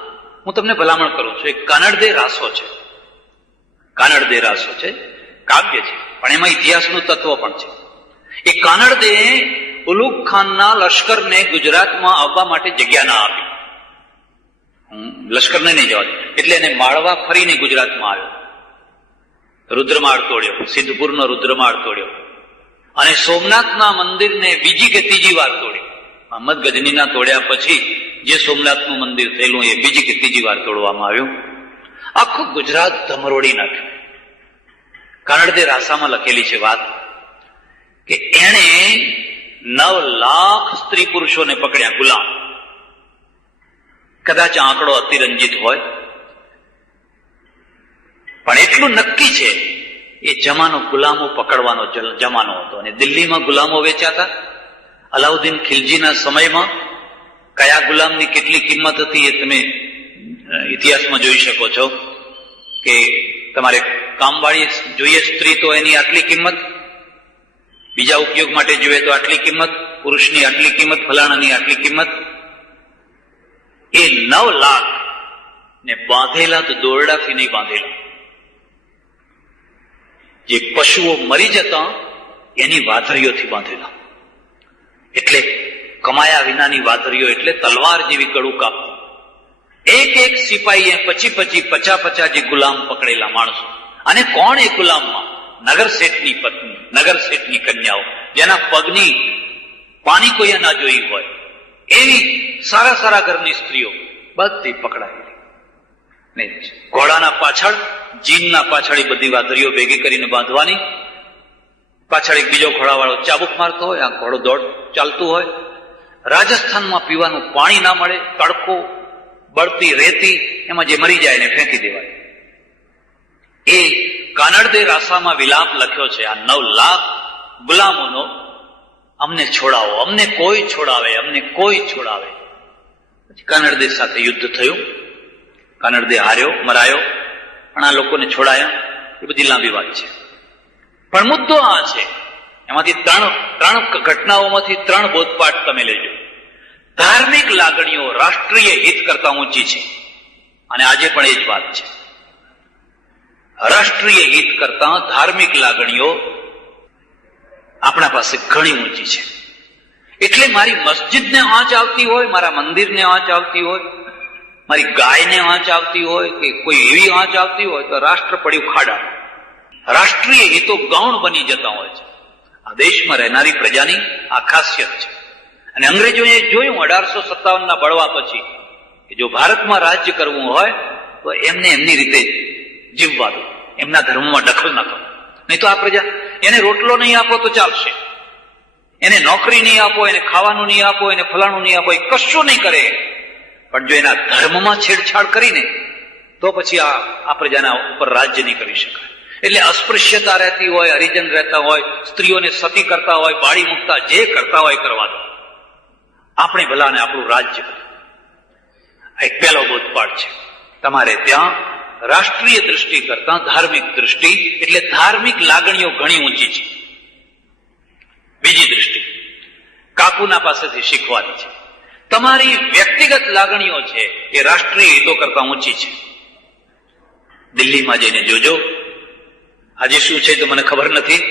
હું તમને ભલામણ કરું છું, એક કાનડદે રાસો છે. કાનડદે રાસો છે, કાવ્ય છે, પણ એમાં ઇતિહાસનું તત્વ પણ છે. એ કાનડદે ઉલુગ ખાનના લશ્કરને ગુજરાતમાં આવવા માટે જગ્યા ના આપી. લશ્કરને નહીં જવા દે એટલે એને માળવા ફરીને ગુજરાતમાં આવ્યો. રુદ્રમાળ તોડ્યો, સિદ્ધપુરનો રુદ્રમાળ તોડ્યો, અને સોમનાથના મંદિરને બીજી કે ત્રીજી વાર તોડ્યું. મહમ્મદ ગજનીના તોડ્યા પછી જે સોમનાથનું મંદિર થયેલું એ બીજી કે ત્રીજી વાર તોડવામાં આવ્યું. આખું ગુજરાત ધમરોડી નાખ્યું. કાનડદે રાસામાં લખેલી છે વાત કે એણે 9 લાખ સ્ત્રી પુરુષોને પકડ્યા ગુલામ. કદાચ આંકડો અતિરંજિત હોય, પણ એટલું નક્કી છે એ જમાનો ગુલામો પકડવાનો જમાનો હતો. અને દિલ્હીમાં ગુલામો વેચાતા. અલાઉદ્દીન ખિલજીના સમયમાં કયા ગુલામની કેટલી કિંમત હતી એ તમે ઇતિહાસમાં જોઈ શકો છો કે તમારે કામવાળી જોઈએ સ્ત્રી તો એની આટલી કિંમત, બીજા ઉપયોગ માટે જોઈએ તો આટલી કિંમત, પુરુષની આટલી કિંમત, ફલાણાની આટલી કિંમત. એ 9 લાખ ને બાંધેલા તો દોરડાથી નહીં બાંધેલા. જે પશુઓ મરી જતા એની વાધરીઓથી બાંધેલા. એટલે કમાયા વિનાની વાધરીઓ, એટલે તલવાર જેવી કડું કાપતી. એક એક સિપાહીએ 50 જે ગુલામ પકડેલા માણસો. અને કોણ એ ગુલામમાં? નગર શેઠની પત્ની, નગર શેઠની કન્યાઓ, જેના પગની પાણી કોઈએ ના જોઈ હોય એવી સારા સારા ઘરની સ્ત્રીઓ બધી પકડાયેલી. ને ઘોડાના પાછળ, જીનના પાછળ એ બધી વાદરીઓ ભેગી કરીને બાંધવાની. પાછળ એક બીજો ઘોડાવાળો ચાબુક મારતો હોય, આ ઘોડો દોડ ચાલતું હોય. રાજસ્થાનમાં પીવાનું પાણી ના મળે, તડકો, બળતી રેતી, એમાં જે મરી જાય એને ફેંકી દેવાય. એ કાનડદે રાસામાં વિલાપ લખ્યો છે આ 9 લાખ ગુલામોનો. અમને છોડાવો, અમને કોઈ છોડાવે, અમને કોઈ છોડાવે. પછી કાનડદે સાથે યુદ્ધ થયું. કાનડદે હાર્યો, મરાયો, પણ આ લોકોને છોડાયા. એ બધી લાંબી વાત છે, પણ મુદ્દો આ છે. એમાંથી ત્રણ ઘટનાઓમાંથી 3 બોધપાઠ તમે લેજો. ધાર્મિક લાગણીઓ રાષ્ટ્રીય હિત કરતા ઊંચી છે, અને આજે પણ એ જ વાત છે. રાષ્ટ્રીય હિત કરતા ધાર્મિક લાગણીઓ આપણા પાસે ઘણી ઊંચી છે. એટલે મારી મસ્જિદને આંચ આવતી હોય, મારા મંદિરને આંચ આવતી હોય, મારી ગાયને આંચ આવતી હોય, કે કોઈ એવી આંચ આવતી હોય તો રાષ્ટ્ર પડ્યું ખાડા. રાષ્ટ્રીય હિતો ગૌણ બની જતા હોય છે. આ દેશમાં રહેનારી પ્રજાની આ ખાસિયત છે. અને અંગ્રેજોએ જોયું 1857ના બળવા પછી કે જો ભારતમાં રાજ્ય કરવું હોય તો એમને એમની રીતે જીવવા દો, એમના ધર્મમાં દખલ ન કરો. નહીં તો આ પ્રજા, એને રોટલો નહીં આપો તો ચાલશે, એને નોકરી નહીં આપો, એને ખાવાનું નહીં આપો, એને ફલાણું નહીં આપો, એ કશું નહીં કરે. પણ જો એના ધર્મમાં છેડછાડ કરીને તો પછી આ પ્રજાના ઉપર રાજ્ય નહીં કરી શકાય. એટલે અસ્પૃશ્યતા રહેતી હોય, હરિજન રહેતા હોય, સ્ત્રીઓને સતી કરતા હોય, બાળી મૂકતા, જે કરતા હોય કરવા દો. આપણે ભલાને આપણું રાજ્ય કરીએ. એક પહેલો બોધપાઠ છે. તમારે ત્યાં રાષ્ટ્રીય દૃષ્ટિ કરતા ધાર્મિક દૃષ્ટિ, એટલે ધાર્મિક લાગણીઓ ઘણી ઊંચી છે. બીજી દૃષ્ટિ કાકુના પાસેથી શીખવાની છે. તમારી વ્યક્તિગત લાગણીઓ છે એ રાષ્ટ્રીય હિતો કરતા ઊંચી છે. દિલ્હીમાં જઈને જોજો. આજે શું છે તો મને ખબર નથી,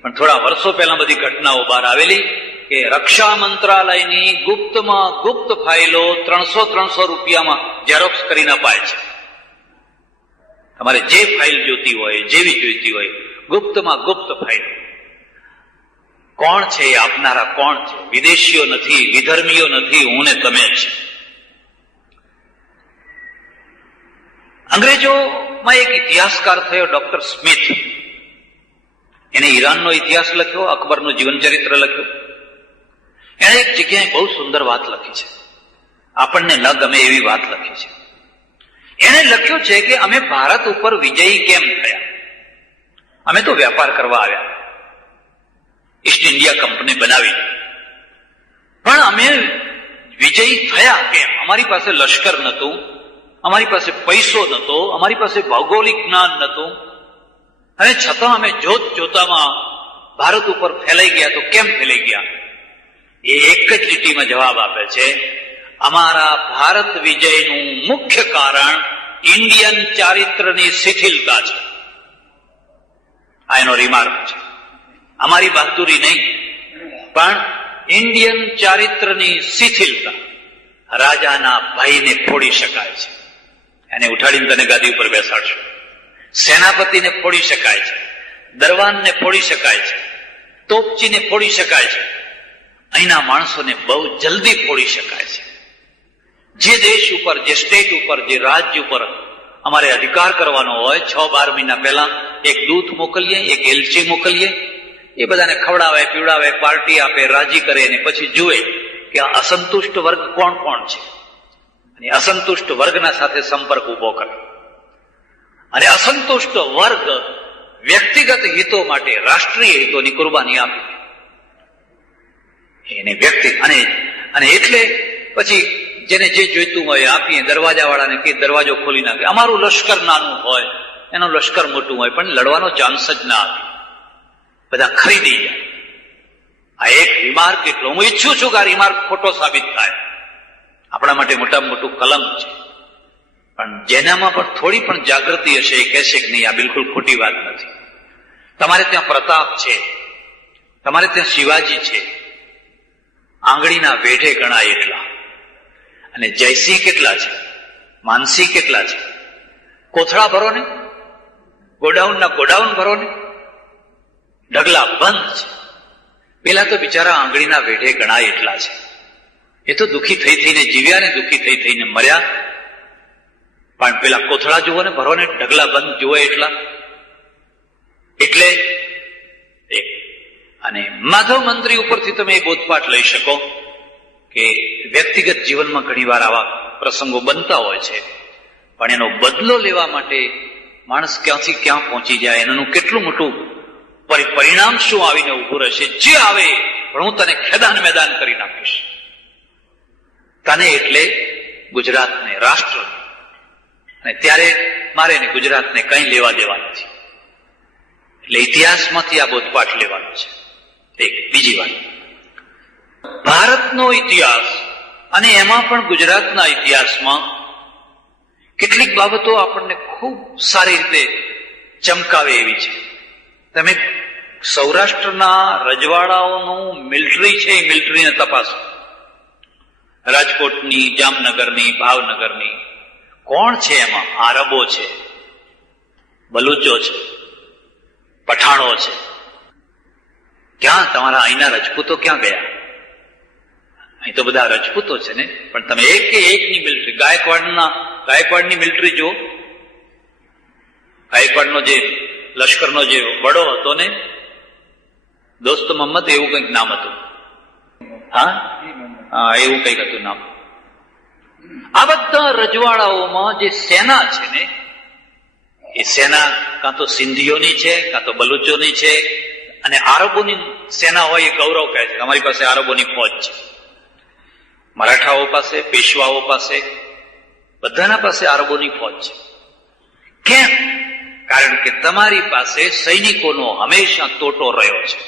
પણ થોડા વર્ષો પહેલા બધી ઘટનાઓ બહાર આવેલી કે રક્ષા મંત્રાલયની ગુપ્તમાં ગુપ્ત ફાઇલો 300 રૂપિયામાં ઝેરોક્સ કરીને અપાય છે. તમારે જે ફાઇલ જોતી હોય, જેવી જોઈતી હોય, ગુપ્તમાં ગુપ્ત ફાઇલ. કોણ છે એ આપનારા? કોણ છે? વિદેશીઓ નથી, વિધર્મીઓ નથી, હું ને તમે જ. અંગ્રેજોમાં એક ઇતિહાસકાર થયો ડોક્ટર સ્મિથ. એને ઈરાનનો ઇતિહાસ લખ્યો, અકબરનું જીવન ચરિત્ર લખ્યું. એને એક જગ્યાએ બહુ સુંદર વાત લખી છે, આપણને ન ગમે એવી વાત લખી છે. એને લખ્યું છે કે અમે ભારત ઉપર વિજયી કેમ થયા? અમે તો વેપાર કરવા આવ્યા, ઈસ્ટ ઇન્ડિયા કંપની બનાવી, પણ અમે વિજયી થયા કેમ? અમારી પાસે લશ્કર નહોતું, અમારી પાસે પૈસો નહોતો, અમારી પાસે ભૌગોલિક જ્ઞાન નહોતું, અને છતાં અમે જોત જોતામાં ભારત ઉપર ફેલાઈ ગયા તો કેમ ફેલાઈ ગયા? એ એક જ લીટીમાં જવાબ આપે છે, અમારા ભારત વિજયનું મુખ્ય કારણ ઇન્ડિયન ચારિત્રની શિથિલતા છે. આ એનો રિમાર્ક છે. અમારી બહાદુરી નહીં, પણ ઇન્ડિયન ચારિત્રની શિથિલતા. રાજાના ભયને ફોડી શકાય છે, એને ઉઠાડીને તને ગાદી ઉપર બેસાડશો. સેનાપતિને ફોડી શકાય છે, દરવાનને ફોડી શકાય છે, તોપચીને ફોડી શકાય છે. અહીંના માણસોને બહુ જલ્દી ફોડી શકાય છે. જે દેશ ઉપર, જે સ્ટેટ ઉપર, જે રાજ્ય ઉપર અમારે અધિકાર કરવાનો હોય, 6-12 મહિના પહેલા એક દૂત મોકલીએ, એક એલચી મોકલીએ, એ બધાને ખવડાવે, પીવડાવે, પાર્ટી આપે, રાજી કરે, અને પછી જુએ કે આ અસંતુષ્ટ વર્ગ કોણ કોણ છે, અને અસંતુષ્ટ વર્ગના સાથે સંપર્ક ઉભો કરે. અને અસંતુષ્ટ વર્ગ વ્યક્તિગત હિતો માટે રાષ્ટ્રીય હિતોની કુરબાની આપે. એને વ્યક્તિ અને એટલે પછી જેને જે જોઈતું હોય આપીએ. દરવાજાવાળાને કે દરવાજો ખોલી નાખે. અમારું લશ્કર નાનું હોય, એનું લશ્કર મોટું હોય, પણ લડવાનો ચાન્સ જ ના આપે, બધા ખરીદી જાય. આ એક રિમાર્ક એટલો, હું ઈચ્છું છું કે આ રિમાર્ક ખોટો સાબિત થાય. આપણા માટે મોટામાં મોટું કલમ છે, પણ જેનામાં પણ થોડી પણ જાગૃતિ હશે એ કહેશે કે નહીં, આ બિલકુલ ખોટી વાત નથી. તમારે ત્યાં પ્રતાપ છે, તમારે ત્યાં શિવાજી છે, આંગળીના વેઢે ગણાય એટલા. અને જયસિંહ કેટલા છે, માનસિંહ કેટલા છે. કોથળા ભરો ને, ગોડાઉનના ગોડાઉન ભરો ને, ઢગલા બંધ છે. પેલા તો બિચારા આંગળીના વેઢે ગણાય એટલા છે. એ તો દુઃખી થઈ થઈને જીવ્યા ને દુઃખી થઈ થઈને મર્યા. પણ પેલા કોથળા જુઓ ને, ભરો ને, ઢગલા બંધ જુઓ એટલા. એટલે અને માધવ મંત્રી ઉપરથી તમે એ બોધપાઠ લઈ શકો કે વ્યક્તિગત જીવનમાં ઘણીવાર આવા પ્રસંગો બનતા હોય છે, પણ એનો બદલો લેવા માટે માણસ ક્યાંથી ક્યાં પહોંચી જાય, એનું કેટલું મોટું પરિણામ શું આવીને ઉભું રહેશે. જે આવે પણ હું તને ખેદાન મેદાન કરી નાખીશ. તને એટલે ગુજરાતને, રાષ્ટ્ર. અને ત્યારે મારે ને ગુજરાતને કંઈ લેવા દેવા નથી. એટલે ઇતિહાસમાંથી આ બોધપાઠ લેવાનો છે. એક બીજી વાત, ભારતનો ઇતિહાસ અને એમાં પણ ગુજરાતના ઇતિહાસમાં કેટલીક બાબતો આપણને ખૂબ સારી રીતે ચમકાવે એવી છે. તમે સૌરાષ્ટ્રના રજવાડાઓનું મિલિટરી છે, એ મિલિટરીને તપાસો. રાજકોટની, જામનગરની, ભાવનગરની. કોણ છે એમાં? આરબો છે, બલુચો છે, પઠાણો છે. ક્યાં તમારા અહીંના રજપૂતો ક્યાં ગયા? અહીં તો બધા રજપૂતો છે ને, પણ તમે એક કે એકની મિલિટરી, ગાયકવાડની મિલિટરી જુઓ. ગાયકવાડનો જે લશ્કરનો જે વડો હતો ને, દોસ્ત મોહમ્મદ એવું કંઈક નામ હતું. હા, એવું કંઈક હતું નામ. આ બધા રજવાડાઓમાં જે સેના છે ને, એ સેના કાં તો સિંધીઓની છે, કાં તો બલુચોની છે. અને આરબોની સેના હોય એ ગૌરવ કહે છે, અમારી પાસે આરબોની ફોજ છે. મરાઠાઓ પાસે, પેશવાઓ પાસે, બધાના પાસે આરબોની ફોજ છે. કેમ? કારણ કે તમારી પાસે સૈનિકોનો હંમેશા તોટો રહ્યો છે.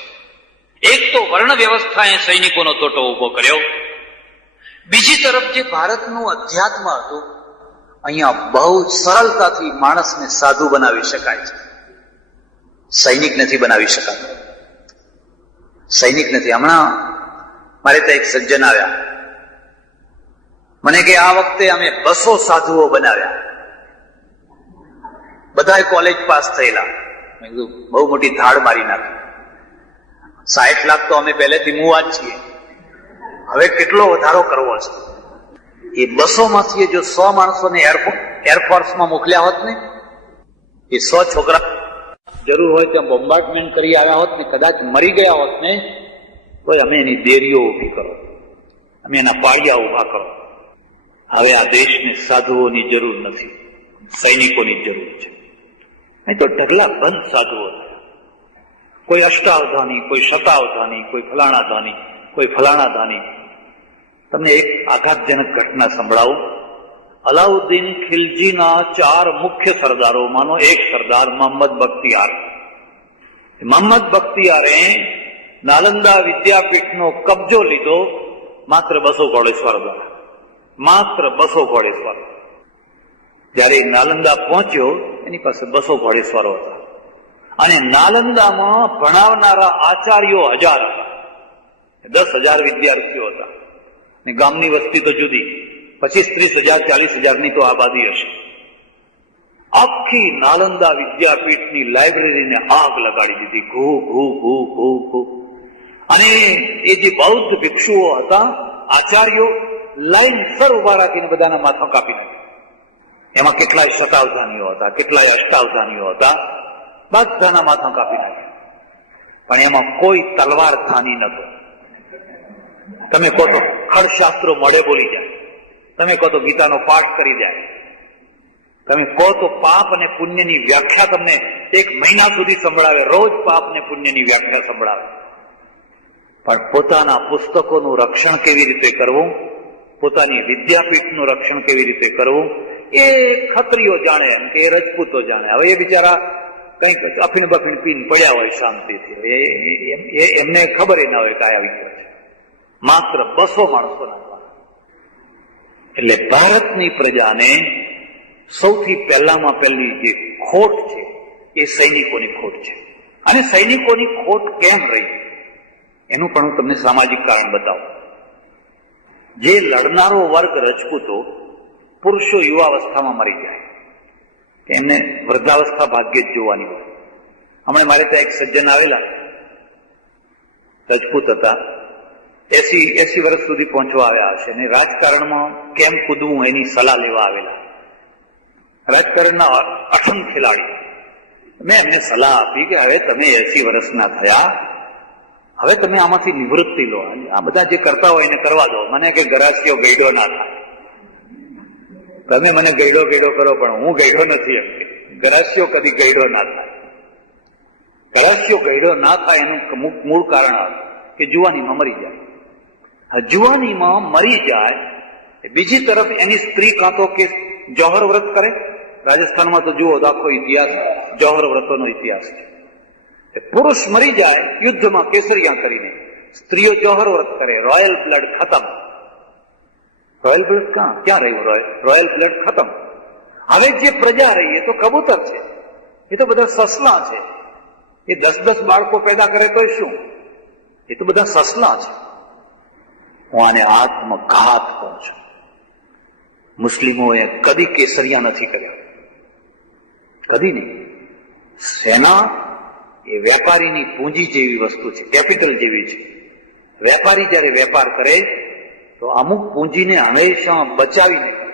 એક તો વર્ણ વ્યવસ્થાએ સૈનિકોનો તોટો ઉભો કર્યો. બીજી તરફ જે ભારતનું અધ્યાત્મ હતું, અહીંયા બહુ સરળતાથી માણસને સાધુ બનાવી શકાય છે. સૈનિક નથી બનાવી શકાતો. સૈનિક નથી. હમણાં મારે ત્યાં એક સજ્જન આવ્યા, મને કે આ વખતે અમે 200 સાધુઓ બનાવ્યા, બધા કોલેજ પાસ થયેલા. મેં કીધું બહુ મોટી ધાડ મારી નાખી. 60 લાખ તો અમે પહેલેથી મુવા જ છીએ, હવે કેટલો વધારો કરવો છે? એ 200 માંથી જો 100 માણસોને એરફોર્સમાં મોકલ્યા હોત ને, એ 100 છોકરા જરૂર હોય ત્યાં બોમ્બાર્ડમેન્ટ કરી આવ્યા હોત ને, કદાચ મરી ગયા હોત ને, તો અમે એની દેરીઓ ઉભી કરો, અમે એના પાળિયા ઉભા કરો. હવે આ દેશને સાધુઓની જરૂર નથી, સૈનિકોની જરૂર છે. અહીં તો ઢગલા બંધ સાધુઓ થયા. કોઈ અષ્ટાવધાની, કોઈ શતાવધાની, કોઈ ફલાણા ધાની, કોઈ ફલાણા ધાની. તમને એક આઘાતજનક ઘટના સંભળાવું. અલાઉદ્દીન ખિલજીના 4 મુખ્ય સરદારોમાંનો એક સરદાર મોહમ્મદ બખ્તિયાર, મોહમ્મદ બખ્તિયારે નાલંદા વિદ્યાપીઠનો કબજો લીધો માત્ર 200 ઘોડેસવારો દ્વારા, માત્ર 200 ઘોડેસવારો. જયારે નાલંદા પહોંચ્યો એની પાસે 200 ઘોડેસવારો હતા અને નાલંદામાં ભણાવનારા આચાર્યો 1000 હતા, 10,000 વિદ્યાર્થીઓ હતા અને ગામની વસ્તી તો જુદી, 25-30,000 40,000 ની તો આબાદી હશે. આખી નાલંદા વિદ્યાપીઠની લાઇબ્રેરીને આગ લગાડી દીધી, ઘૂ ઘૂ ઘૂ ઘૂ ઘૂ. અને એ જે બૌદ્ધ ભિક્ષુઓ હતા, આચાર્યો, લાઈન સર ઉભા રાખીને બધાના માથા કાપી નાખ્યા. એમાં કેટલાય શતાવધાનીઓ હતા, કેટલાય અષ્ટાવધાનીઓ હતા, બધાના માથા કાપી નાખ્યા. પણ એમાં કોઈ તલવાર ખાની નતો. તમે કહો તો ખડશાસ્ત્રો મોડે બોલી જાય, તમે કહો તો ગીતાનો પાઠ કરી જાય, તમે કહો તો પાપ અને પુણ્યની વ્યાખ્યા તમને 1 મહિના સુધી સંભળાવે, રોજ પાપ અને પુણ્યની વ્યાખ્યા સંભળાવે. પણ પોતાના પુસ્તકોનું રક્ષણ કેવી રીતે કરવું, પોતાની વિદ્યાપીઠનું રક્ષણ કેવી રીતે કરવું, એ ખત્રીઓ જાણે એમ કે રજપૂતો જાણે. હવે એ બિચારા કંઈક અફીણ બફીણ પીને પડ્યા હોય શાંતિથી, એમને ખબર ના હોય કે આ વિચાર છે. માત્ર 200 માણસો નાખવા. એટલે ભારતની પ્રજાને સૌથી પહેલામાં પહેલી જે ખોટ છે એ સૈનિકોની ખોટ છે. અને સૈનિકોની ખોટ કેમ રહી એનું પણ હું તમને સામાજિક કારણ બતાવું. જે લડનારો વર્ગ રજપૂતો, પુરુષો યુવાવસ્થામાં મરી જાય, એમને વૃદ્ધાવસ્થા ભાગ્યે જ જોવાની હોય. હમણાં મારે ત્યાં એક સજ્જન આવેલા, રજપૂત હતા, 80 વર્ષ સુધી પહોંચવા આવ્યા હશે અને રાજકારણમાં કેમ કૂદવું એની સલાહ લેવા આવેલા. રાજકારણના અઠંગ ખેલાડી. મેં એમને સલાહ આપી કે હવે તમે 80 વર્ષના થયા, હવે તમે આમાંથી નિવૃત્તિ લો, આ બધા જે કરતા હોય એને કરવા દો. મને કે ગરાસિયો ગઈડો ના થાય. તમે મને ગઈડો ગઈડો કરો પણ હું ગઈડો નથી એમ કે. ગરાસિયો કદી ગઈડો ના થાય. ગરાસિયો ગઈડો ના થાય એનું મૂળ કારણ આવે કે જુવાનીમાં મરી જાય. જુવાનીમાં મરી જાય, બીજી તરફ એની સ્ત્રી કાં તો કે જૌહર વ્રત કરે. રાજસ્થાનમાં તો જુઓ તો આખો ઇતિહાસ જૌહર વ્રતોનો ઇતિહાસ છે. પુરુષ મરી જાય યુદ્ધમાં કેસરિયા કરીને, સ્ત્રીઓ જૌહર વ્રત કરે, રોયલ બ્લડ ખતમ. રોયલ બ્લડ ક્યાં રહ્યું? રોયલ બ્લડ ખતમ. હવે જે પ્રજા રહી એ તો કબૂતર છે, એ તો બધા સસલા છે. એ 10-10 બાળકો પેદા કરે તો શું? એ તો બધા સસલા છે. હું આને આત્મઘાત કહું છું. મુસ્લિમોએ કદી કેસરિયા નથી કર્યા, કદી નહીં. સેના એ વેપારીની પૂંજી જેવી વસ્તુ છે, કેપિટલ જેવી છે. વેપારી જયારે વેપાર કરે તો અમુક પૂંજીને હંમેશા બચાવીને કરે,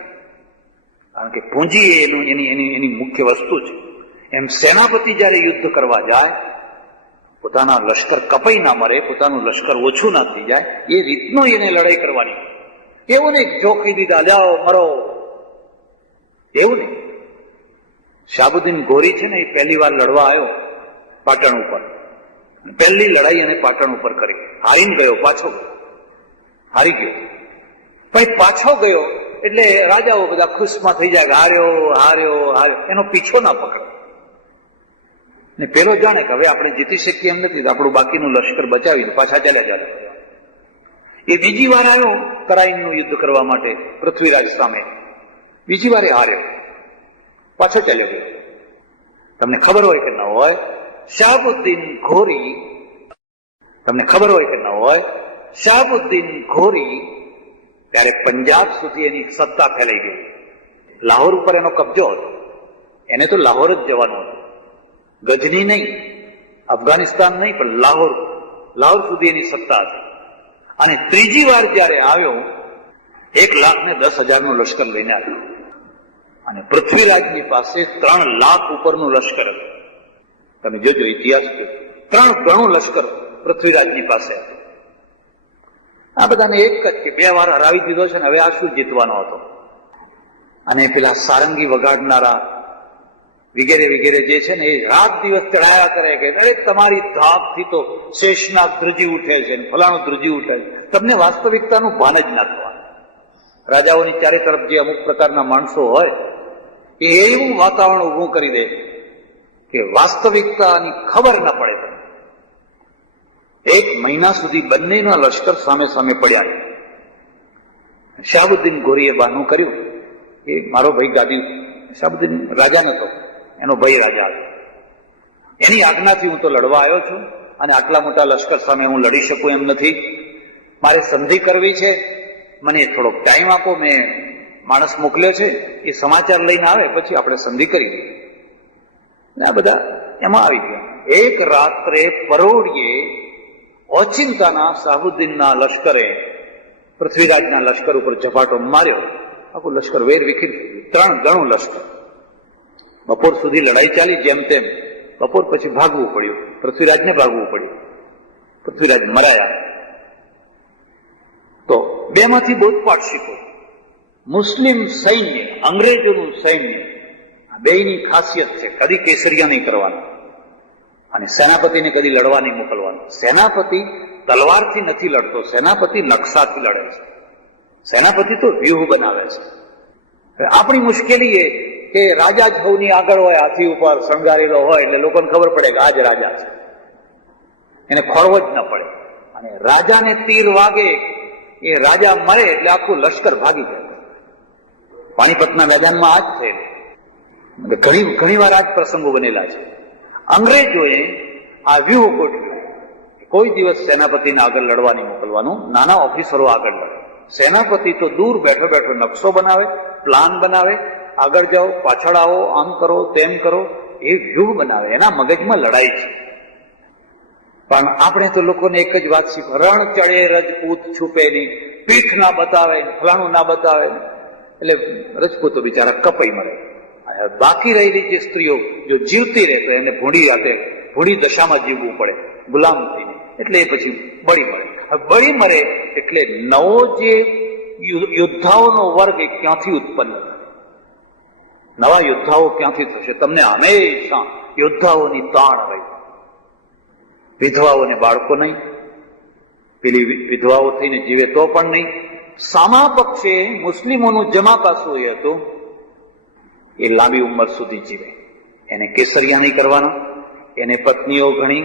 કારણ કે પૂંજી એની મુખ્ય વસ્તુ છે. એમ સેનાપતિ જયારે યુદ્ધ કરવા જાય, પોતાના લશ્કર કપાઈ ના મરે, પોતાનું લશ્કર ઓછું ના થઈ જાય, એ રીતનો એને લડાઈ કરવાની. એવું નહીં જોખી દીધા જાઓ મરો, એવું નહીં. શાહબુદ્દીન ગોરી છે ને, એ પહેલી વાર લડવા આવ્યો પાટણ ઉપર. પહેલી લડાઈ એને પાટણ ઉપર કરી, હારીને ગયો, પાછો ગયો, હારી ગયો. પણ પાછો ગયો એટલે રાજાઓ બધા ખુશમાં થઈ જાય, હાર્યો હાર્યો હાર્યો, એનો પીછો ના પકડે. ને પેલો જાણે કે હવે આપણે જીતી શકીએ એમ નથી, આપણું બાકીનું લશ્કર બચાવીને પાછા ચાલ્યા જાય. એ બીજી વાર આવ્યો કરાઈનનું યુદ્ધ કરવા માટે પૃથ્વીરાજ સામે, બીજી વારે હાર્યો, પાછો ચાલ્યો ગયો. તમને ખબર હોય કે ન હોય, શાહબુદ્દીન ઘોરી, તમને ખબર હોય કે ન હોય, શાહબુદ્દીન ઘોરી ત્યારે પંજાબ સુધી એની સત્તા ફેલાઈ ગઈ. લાહોર ઉપર એનો કબજો હતો, એને તો લાહોર જ જવાનું હતું, ગજની નહીં, અફઘાનિસ્તાન નહીં, પણ લાહોર સુધી એની સત્તા હતી. અને ત્રીજી વાર જયારે આવ્યો 1,10,000 નું લશ્કર લઈને આવ્યો, અને પૃથ્વીરાજની પાસે 3 લાખ ઉપરનું લશ્કર હતું. તમે જોજો ઇતિહાસ, 3 ગણું લશ્કર પૃથ્વીરાજની પાસે હતું. આ બધાને એક જ કે 2 વાર હરાવી દીધો છે ને, હવે આ શું જીતવાનો હતો. અને પેલા સારંગી વગાડનારા વગેરે વગેરે જે છે ને, એ રાત દિવસ ચડાયા કરે કે અરે તમારી ધાકથી તો શેષનાગ ધ્રુજી ઉઠે છે, ફલાણું ધ્રુજી ઉઠે છે. તમને વાસ્તવિકતાનું ભાન જ ના થવાનું. રાજાઓની ચારે તરફ જે અમુક પ્રકારના માણસો હોય, એ એવું વાતાવરણ ઉભું કરી દે કે વાસ્તવિકતાની ખબર ના પડે તમને. 1 મહિના સુધી બંનેના લશ્કર સામે સામે પડ્યા. શાહબુદ્દીન ગોરીએ બહાનું કર્યું કે મારો ભાઈ ગાદી, શાહબુદ્દીન રાજા નતો, એનો ભાઈ રાજા હતો. એની આજ્ઞાથી હું તો લડવા આવ્યો છું અને આટલા મોટા લશ્કર સામે હું લડી શકું એમ નથી. મારે સંધિ કરવી છે, મને થોડોક ટાઈમ આપો. મેં માણસ મોકલ્યો છે, એ સમાચાર લઈને આવે પછી આપણે સંધિ કરી દઈએ. આ બધા એમાં આવી ગયા. એક રાત્રે પરોઢિયે ઓચિંતાના શાહબુદ્દીનના લશ્કરે પૃથ્વીરાજના લશ્કર ઉપર ઝપાટો માર્યો. આખું લશ્કર વેર વિખેર થઈ ગયું, 3 ગણું લશ્કર. બપોર સુધી લડાઈ ચાલી. જેમ તેમ બપોર પછી ભાગવું પડ્યું, પૃથ્વીરાજને ભાગવું પડ્યું. પૃથ્વીરાજ મરાયા. તો બેમાંથી બોધપાઠ શીખો. મુસ્લિમ સૈન્ય, અંગ્રેજોનું સૈન્ય, બેયની ખાસિયત છે, કદી કેસરિયા નહીં કરવાના અને સેનાપતિને કદી લડવા નહીં મોકલવાનું. સેનાપતિ તલવારથી નથી લડતો, સેનાપતિ નકશાથી લડે છે. સેનાપતિ તો વ્યૂહ બનાવે છે. આપણી મુશ્કેલી એ કે રાજા જ સૌની આગળ હોય, હાથી ઉપર શણગારેલો હોય એટલે લોકોને ખબર પડે કે આ જ રાજા છે, એને ખોરવો જ ન પડે. અને રાજાને તીર વાગે, એ રાજા મરે એટલે આખું લશ્કર ભાગી જાય. પાણીપતના મેદાનમાં આ જ છે. ઘણી વાર આ જ પ્રસંગો બનેલા છે. અંગ્રેજોએ આ વ્યૂહ ગોઠવ્યું, કોઈ દિવસ સેનાપતિને આગળ લડવા નહીં મોકલવાનું, નાના ઓફિસરો આગળ લડે. સેનાપતિ તો દૂર બેઠો બેઠો નકશો બનાવે, પ્લાન બનાવે, આગળ જાઓ, પાછળ આવો, આમ કરો, તેમ કરો, એ વ્યૂહ બનાવે. એના મગજમાં લડાઈ છે. પણ આપણે તો લોકોને એક જ વાત શીખો, રણ ચડે રજપૂત છુપે નહીં, પીઠ ના બતાવે, ફલાણું ના બતાવે, એટલે રજપૂતો બિચારા કપાઈ મળે. બાકી રહેલી જે સ્ત્રીઓ જો જીવતી રહે તો એને ભૂંડી દશામાં જીવવું પડે, ગુલામ થઈને. એટલે એ પછી બળી મળે. બળી મરે એટલે નવો જે યોદ્ધાઓનો વર્ગ એ ક્યાંથી ઉત્પન્ન થાય? નવા યોદ્ધાઓ ક્યાંથી થશે? તમને હંમેશા યોદ્ધાઓની તાણ રહી. વિધવાઓને બાળકો નહીં, પેલી વિધવાઓ થઈને જીવે તો પણ નહીં. સામા પક્ષે મુસ્લિમોનું જમા પાસું એ હતું, એ લાંબી ઉંમર સુધી જીવે. એને કેસરિયા નહીં કરવાનો, એને પત્નીઓ ઘણી,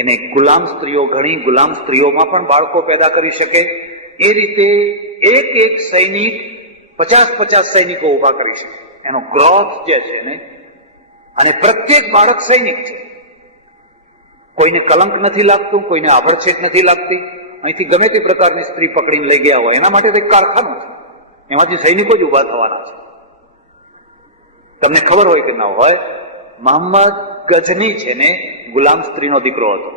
એને ગુલામ સ્ત્રીઓ ઘણી, ગુલામ સ્ત્રીઓમાં પણ બાળકો પેદા કરી શકે. એ રીતે એક સૈનિક 50 સૈનિકો ઉભા કરી શકે. એનો ગ્રોથ જે છે ને, અને પ્રત્યેક બાળક સૈનિક છે. કોઈને કલંક નથી લાગતું, કોઈને આભડછેટ નથી લાગતી. અહીંથી ગમે તે પ્રકારની સ્ત્રી પકડીને લઈ ગયા હોય, એના માટે તો એક કારખાનું છે, એમાંથી સૈનિકો જ ઉભા થવાના છે. તમને ખબર હોય કે ના હોય, મોહમ્મદ ગજની છે ને ગુલામ સ્ત્રીનો દીકરો હતો.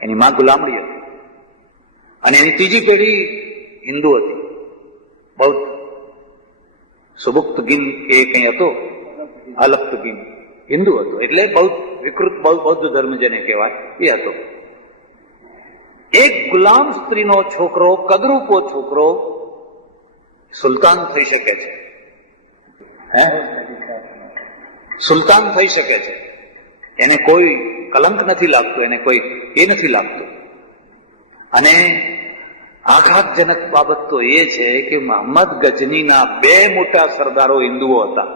એની માં ગુલામડી હતી અને એની ત્રીજી પેઢી હિન્દુ હતી, બૌદ્ધ. સુબુક્તગીન કે કઈ હતો, અલપ્તગીન હિન્દુ હતો, એટલે બૌદ્ધ, વિકૃત બૌદ્ધ ધર્મ જેને કહેવાય એ હતો. એક ગુલામ સ્ત્રીનો છોકરો, કદરૂપો છોકરો સુલતાન થઈ શકે છે. સુલતાન થઈ શકે છે. એને કોઈ કલંક નથી લાગતું, એને કોઈ એ નથી લાગતું. અને આઘાતજનક બાબત તો એ છે કે મોહમ્મદ ગજનીના 2 મોટા સરદારો હિન્દુઓ હતા.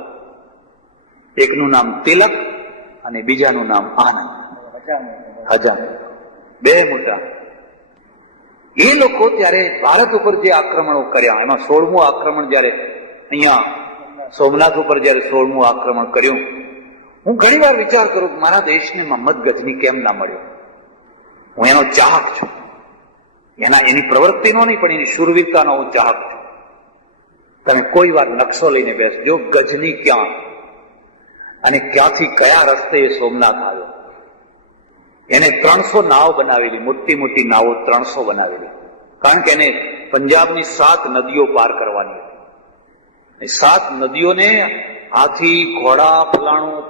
એકનું નામ તિલક અને બીજાનું નામ આનંદ, હજામ. 2 મોટા. એ લોકો ત્યારે ભારત ઉપર જે આક્રમણો કર્યા, એમાં 16મું આક્રમણ જયારે અહીંયા સોમનાથ ઉપર જયારે 16મું આક્રમણ કર્યું, હું ઘણી વાર વિચાર કરું કે મારા દેશને મોહમ્મદ ગજની કેમ ના મળ્યો. હું એનો ચાહક છું, એની પ્રવૃત્તિનો નહીં પણ એની શૂરવીરતાનો હું ચાહક છું. તમે કોઈ વાર નકશો લઈને બેસજો, ગજની ક્યાં અને ક્યાંથી કયા રસ્તે એ સોમનાથ આવ્યો. એને 300 નાવ બનાવેલી, મોટી મોટી નાવો 300 બનાવેલી, કારણ કે એને પંજાબની 7 નદીઓ પાર કરવાની હતી. 7 નદીઓને હાથી, ઘોડા,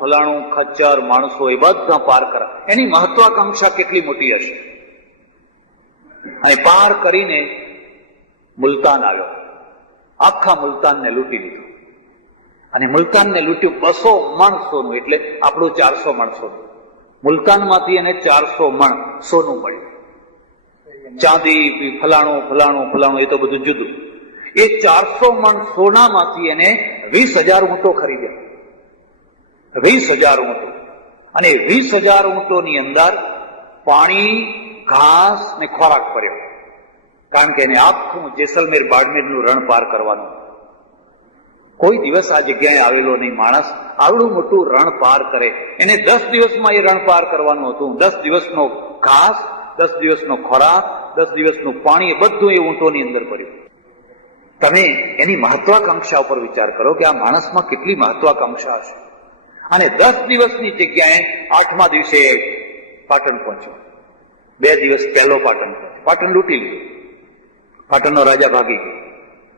ફલાણું ખચ્ચર, માણસો એ બધા પાર કરા. એની મહત્વાકાંક્ષા કેટલી મોટી હશે. અને પાર કરીને મુલતાન આવ્યો. આખા મુલતાનને લૂંટી લીધું. અને મુલતાનને લૂંટ્યું 200 મણ સોનું, એટલે આપણું 400 મણ સોનું. મુલતાનમાંથી એને 400 મણ સોનું મળ્યું. ચાંદી, ફલાણું એ તો બધું જુદું. એ 400 મણ સોનામાંથી એને 20,000 ઊંટો ખરીદ્યા. 20,000 ઊંટો. અને 20,000 ઊંટોની અંદર પાણી ઘાસ ને ખોરાક ભર્યો, કારણ કે એને આખું જેસલમેર બાડમેરનું રણ પાર કરવાનું. કોઈ દિવસ આ જગ્યાએ આવેલો નહીં માણસ આવડું મોટું રણ પાર કરે. એને 10 દિવસમાં એ રણ પાર કરવાનું હતું. 10 દિવસનો ઘાસ, 10 દિવસનો ખોરાક, 10 દિવસનું પાણી, એ બધું એ ઊંટોની અંદર ભર્યું. તમે એની મહત્વાકાંક્ષા ઉપર વિચાર કરો કે આ માણસમાં કેટલી મહત્વાકાંક્ષા હશે. અને 10 દિવસની જગ્યાએ 8મા દિવસે પાટણ પહોંચ્યો. 2 દિવસ પહેલો પાટણ પહોંચ્યો. પાટણ લૂંટી લીધું. પાટણનો રાજા ભાગી ગયો.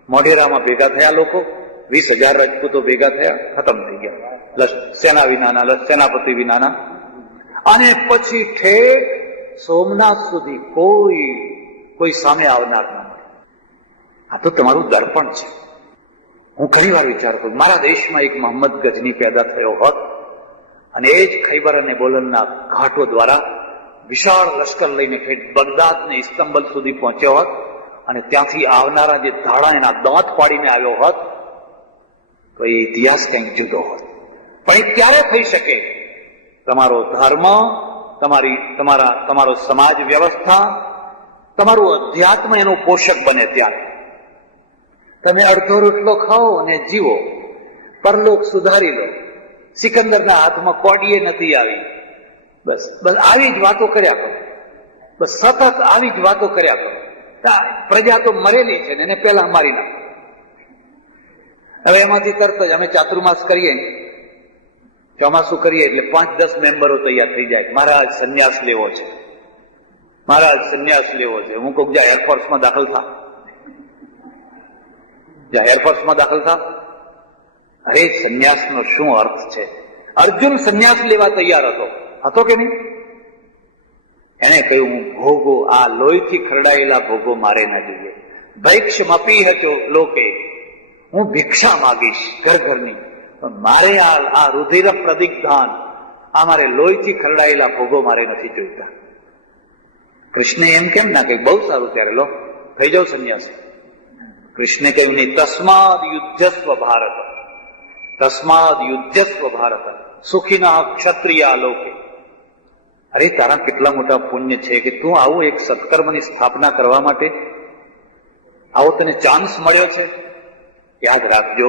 મોઢેરામાં ભેગા થયા લોકો, 20,000 રાજપૂતો ભેગા થયા, ખતમ થઈ ગયા. સેના વિનાના, સેનાપતિ વિનાના. અને પછી ઠેઠ સોમનાથ સુધી કોઈ સામે આવનાર નથી. આ તો તમારું દર્પણ છે. હું ઘણી વાર વિચાર કરું, મારા દેશમાં એક મોહમ્મદ ગજની પેદા થયો હોત અને એ જ ખૈબર અને બોલનના ઘાટો દ્વારા વિશાળ લશ્કર લઈને ઠેઠ બગદાદ ને ઇસ્તંબલ સુધી પહોંચ્યો હોત અને ત્યાંથી આવનારા જે ધાડા એના દાંત પાડીને આવ્યો હોત તો એ ઇતિહાસ કંઈક જુદો હોત. પણ એ ત્યારે થઈ શકે તમારો ધર્મ, તમારો સમાજ વ્યવસ્થા, તમારું અધ્યાત્મ એનું પોષક બને. ત્યારે તમે અડધો રોટલો ખાઓ અને જીવો, પરલોક સુધારી લો. સિકંદરના હાથમાં કોડીએ નથી આવી. બસ આવી જ વાતો કર્યા કરો. બસ સતત આવી જ વાતો કર્યા કરો. પ્રજા તો મરેલી છે ને એને પેલા મારી નાખો. હવે એમાંથી તરત જ અમે ચાતુર્માસ કરીએ, ચોમાસું કરીએ એટલે 5-10 મેમ્બરો તૈયાર થઈ જાય. મહારાજ સંન્યાસ લેવો છે, મહારાજ સંન્યાસ લેવો છે. હું કહું જા એરફોર્સમાં દાખલ થા, જા એરફોર્સમાં દાખલ થા. અરે સંન્યાસનો શું અર્થ છે? અર્જુન સંન્યાસ લેવા તૈયાર હતો કે નહીં? એને કહ્યું હું ભોગો, આ લોહીથી ખરડાયેલા ભોગો મારે ના જોઈએ. ભૈક્ષમપી હતો લોકે, હું ભિક્ષા માગીશ ઘરની, મારે આ રુધિર પ્રદિગ્ધાન, આ મારે લોહીથી ખરડાયેલા ભોગો મારે નથી જોઈતા. કૃષ્ણે એમ કેમ ના કહ્યું? બહુ સારું, ત્યારે લો થઈ જાવ સંન્યાસ. કૃષ્ણે કહ્યું નહીં, તસ્માદ યુદ્ધસ્વ ભારત, તસ્માદ યુદ્ધસ્વ ભારત સુખીના ક્ષત્રિય લોકે. અરે તારા કેટલા મોટા પુણ્ય છે કે તું આવું એક સત્કર્મની સ્થાપના કરવા માટે આવો તને ચાન્સ મળ્યો છે. યાદ રાખજો,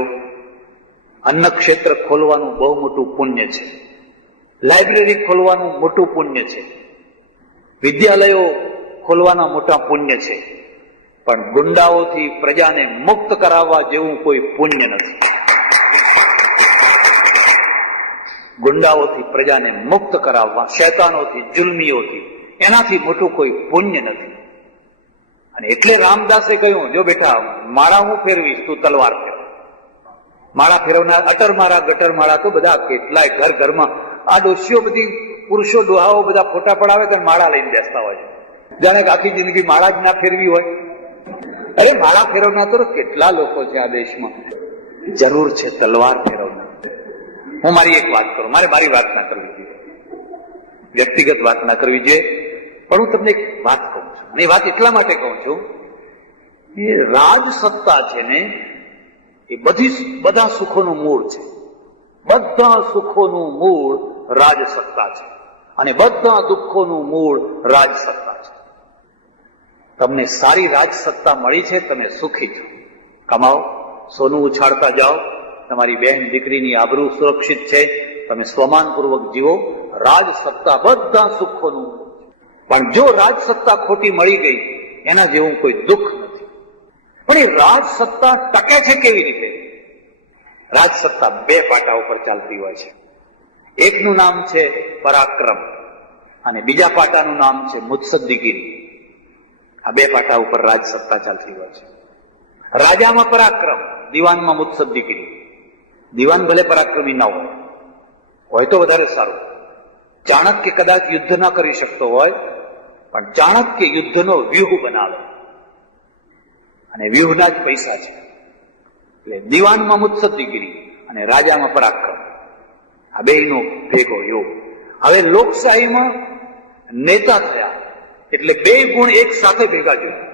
અન્ન ક્ષેત્ર ખોલવાનું બહુ મોટું પુણ્ય છે, લાઇબ્રેરી ખોલવાનું મોટું પુણ્ય છે, વિદ્યાલયો ખોલવાના મોટા પુણ્ય છે, પણ ગુંડાઓથી પ્રજાને મુક્ત કરાવવા જેવું કોઈ પુણ્ય નથી. ગુંડાઓથી પ્રજાને મુક્ત કરાવવા, શૈતાનોથી, જુલ્મીઓથી, એનાથી મોટું કોઈ પુણ્ય નથી. અને એટલે રામદાસે કહ્યું, જો બેટા માળા હું ફેરવીશ, તું તલવાર ફેર. માળા ફેરવનાર અટર મારા ગટર માળા તો બધા કેટલાય ઘરમાં આ ડોશીઓ બધી પુરુષો ડોહાઓ બધા ફોટા પડાવે તો માળા લઈને બેસતા હોય છે, જાણે કે આખી જિંદગી માળા જ ના ફેરવી હોય. અરે માળા ફેરવનાર તો કેટલા લોકો છે આ દેશમાં. જરૂર છે તલવાર ફેરવનાર. હું મારી એક વાત કરું, મારે મારી વાત ના કરવી જોઈએ, વ્યક્તિગત વાત ના કરવી જોઈએ, પણ હું તમને એક વાત કહું છું. અને એ વાત એટલા માટે કહું છું, એ રાજસત્તા છે ને એ બધા સુખોનું મૂળ છે. બધા સુખોનું મૂળ રાજસત્તા છે અને બધા દુઃખોનું મૂળ રાજસત્તા છે. તમને સારી રાજસત્તા મળી છે, તમે સુખી છો, કમાઓ, સોનું ઉછાળતા જાઓ, તમારી બહેન દીકરીની આબરૂ સુરક્ષિત છે, તમે સ્વમાનપૂર્વક જીવો. રાજસત્તા બધા સુખોનું. પણ જો રાજસત્તા ખોટી મળી ગઈ, એના જેવું કોઈ દુઃખ નથી. પણ એ રાજસત્તા ટકે છે કેવી રીતે? રાજસત્તા 2 પાટા ઉપર ચાલતી હોય છે. એકનું નામ છે પરાક્રમ અને બીજા પાટાનું નામ છે મુત્સદ્દીગીરી. આ 2 પાટા ઉપર રાજસત્તા ચાલતી હોય છે. રાજામાં પરાક્રમ, દિવાનમાં મુત્સદ્દીગીરી. દિવાન ભલે પરાક્રમી ના હોય તો વધારે સારું. ચાણક્ય કદાચ યુદ્ધ ના કરી શકતો હોય, પણ ચાણક્ય યુદ્ધનો વ્યૂહ બનાવે અને વ્યૂહના જ પૈસા છે. એટલે દિવાનમાં મુત્સદ્દીગીરી અને રાજામાં પરાક્રમ, આ બેયનો ભેગો યોગ. હવે લોકશાહીમાં નેતા થયા એટલે 2 ગુણ એક સાથે ભેગા જોઈએ.